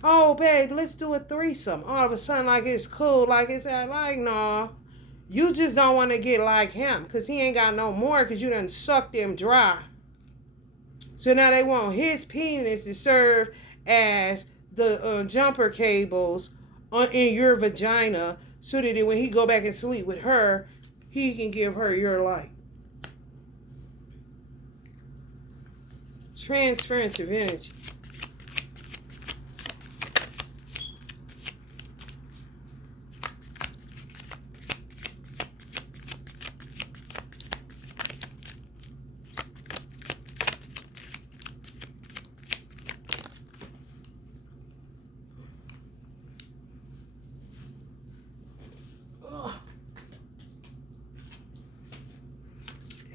Oh, babe, let's do a threesome. All of a sudden, like, it's cool. Like, it's like, no. You just don't want to get like him because he ain't got no more because you done sucked him dry. So now they want his penis to serve as the jumper cables in your vagina so that when he go back and sleep with her, he can give her your light. Transference of energy.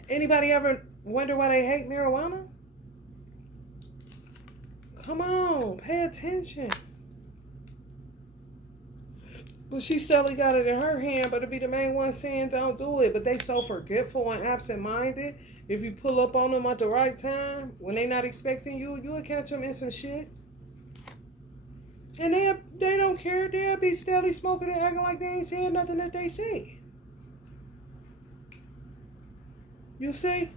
Anybody ever wonder why they hate marijuana? Come on, pay attention. But she certainly got it in her hand, but to be the main one saying don't do it. But they so forgetful and absent-minded. If you pull up on them at the right time, when they not expecting you, you'll catch them in some shit. And they don't care. They'll be steadily smoking and acting like they ain't saying nothing that they say. You see?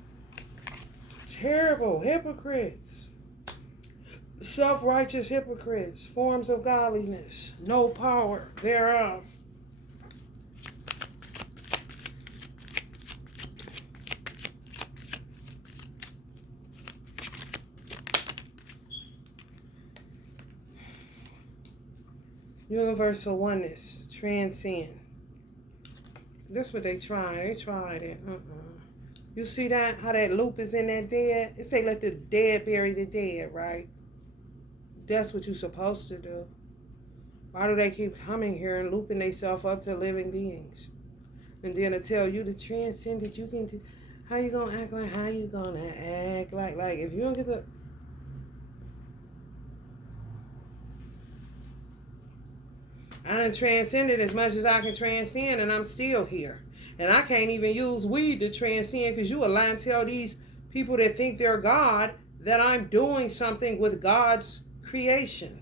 Terrible hypocrites. Self-righteous hypocrites. Forms of godliness. No power thereof. Universal oneness. Transcend. That's what they tried. They tried it. You see that? How that loop is in that dead? It say let the dead bury the dead, right? That's what you're supposed to do. Why do they keep coming here and looping themselves up to living beings? And then to tell you to transcend that you can do. How you gonna act like? How you gonna act like? Like if you don't get the. I done transcended as much as I can transcend, and I'm still here. And I can't even use weed to transcend because you a lie and tell these people that think they're God that I'm doing something with God's creation.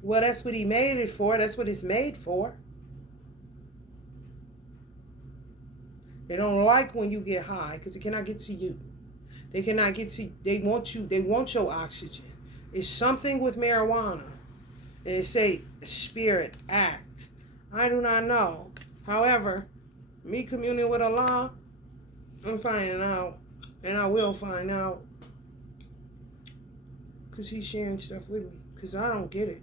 Well, that's what he made it for. That's what it's made for. They don't like when you get high because it cannot get to you. They cannot get to, they want you, they want your oxygen. It's something with marijuana. And it say spirit act. I do not know. However, me communing with Allah, I'm finding out. And I will find out. Because he's sharing stuff with me. Because I don't get it.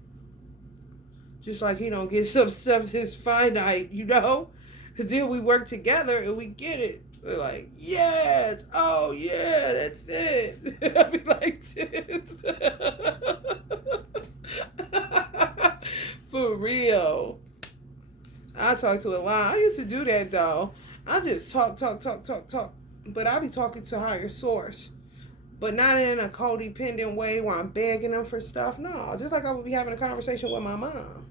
Just like he don't get some stuff that's finite, you know? Because then we work together and we get it. We're like, yes. Oh, yeah, that's it. I be like this. For real. I talk to Allah. I used to do that, though. I just talk. But I be talking to higher source. But not in a codependent way where I'm begging them for stuff. No, just like I would be having a conversation with my mom.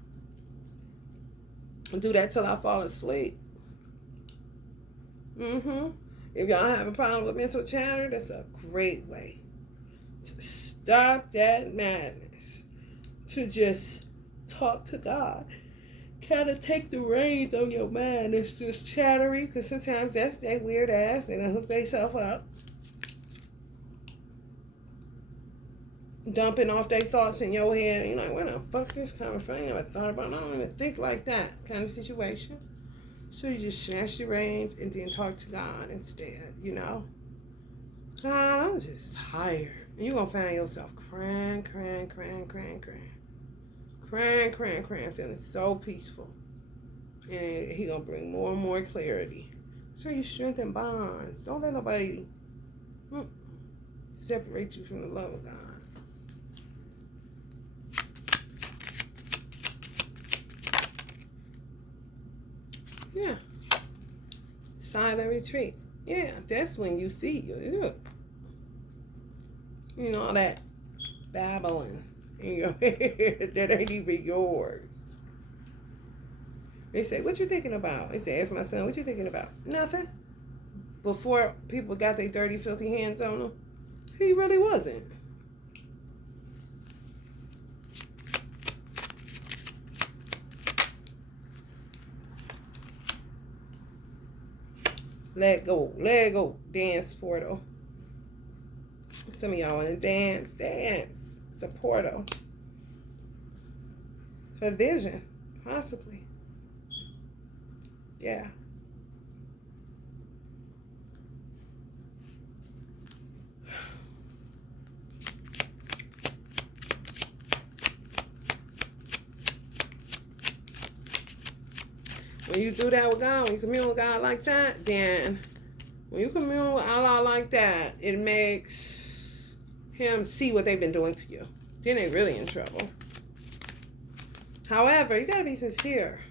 And do that till I fall asleep. If y'all have a problem with mental chatter, that's a great way to stop that madness. To just talk to God. Kind of take the reins on your mind. It's just chattery, because sometimes that's that weird ass and they hook themselves up. Dumping off their thoughts in your head. And you're like, where the fuck this coming from? I never thought about it. I don't even think like that kind of situation. So you just snatch the reins and then talk to God instead, you know? God, I'm just tired. And you're going to find yourself crying, feeling so peaceful. And he going to bring more and more clarity. So you strengthen bonds. Don't let nobody separate you from the love of God. Yeah. Silent retreat. Yeah, that's when you see you. You know, all that babbling in your head that ain't even yours. They say, what you thinking about? I say, ask my son, what you thinking about? Nothing. Before people got their dirty, filthy hands on him, he really wasn't. Let go, dance portal. Some of y'all want to dance. It's a portal. For vision, possibly. Yeah. When you do that with God, when you commune with God like that, then when you commune with Allah like that, it makes him see what they've been doing to you. Then they're really in trouble. However, you got to be sincere.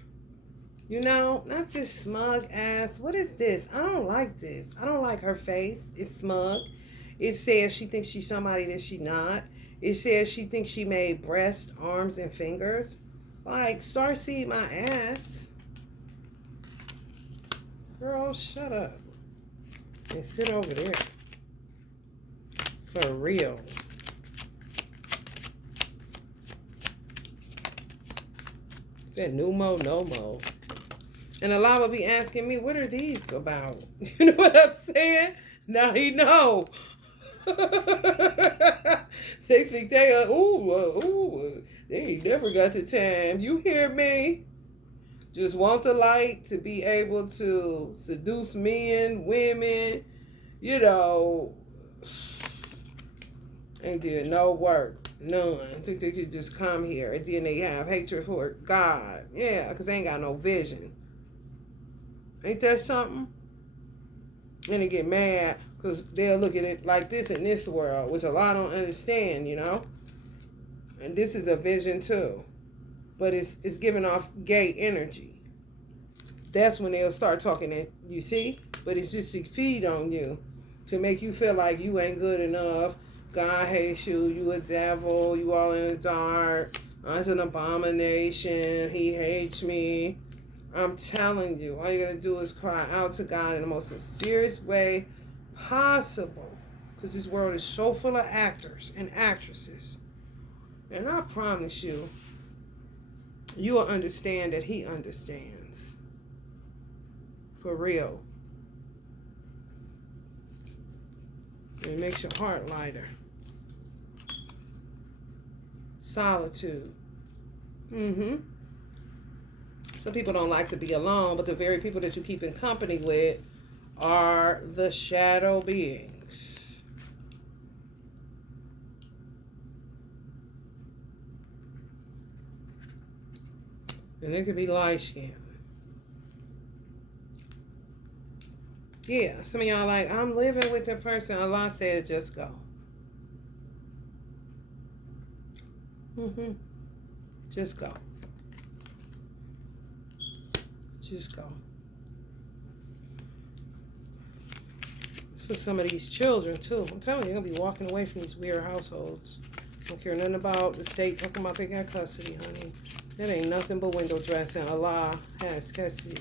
You know, not just smug ass. What is this? I don't like this. I don't like her face. It's smug. It says she thinks she's somebody that she's not. It says she thinks she made breasts, arms, and fingers. Like, starseed my ass. Girl, shut up. And sit over there. For real. That no mo. And a lot will be asking me, what are these about? You know what I'm saying? Now he know. They think they are, they ain't never got the time. You hear me? Just want the light to be able to seduce men, women, you know, ain't did no work. None. I think they could just come here and then they have hatred for God. Yeah, because they ain't got no vision. Ain't that something? And they get mad because they'll look at it like this in this world, which a lot don't understand, you know? And this is a vision too. But it's giving off gay energy. That's when they'll start talking that, you see? But it's just to feed on you. To make you feel like you ain't good enough. God hates you. You a devil. You all in the dark. It's an abomination. He hates me. I'm telling you, all you gotta do is cry out to God in the most sincerest way possible. Because this world is so full of actors and actresses. And I promise you, you will understand that He understands. For real. And it makes your heart lighter. Solitude. Some people don't like to be alone, but the very people that you keep in company with are the shadow beings. And it could be light skin. Yeah, some of y'all like, I'm living with the person. Allah said, just go. Just go. Just go. It's for some of these children, too. I'm telling you, you're going to be walking away from these weird households. Don't care nothing about the state talking about they got custody, honey. That ain't nothing but window dressing. Allah has custody.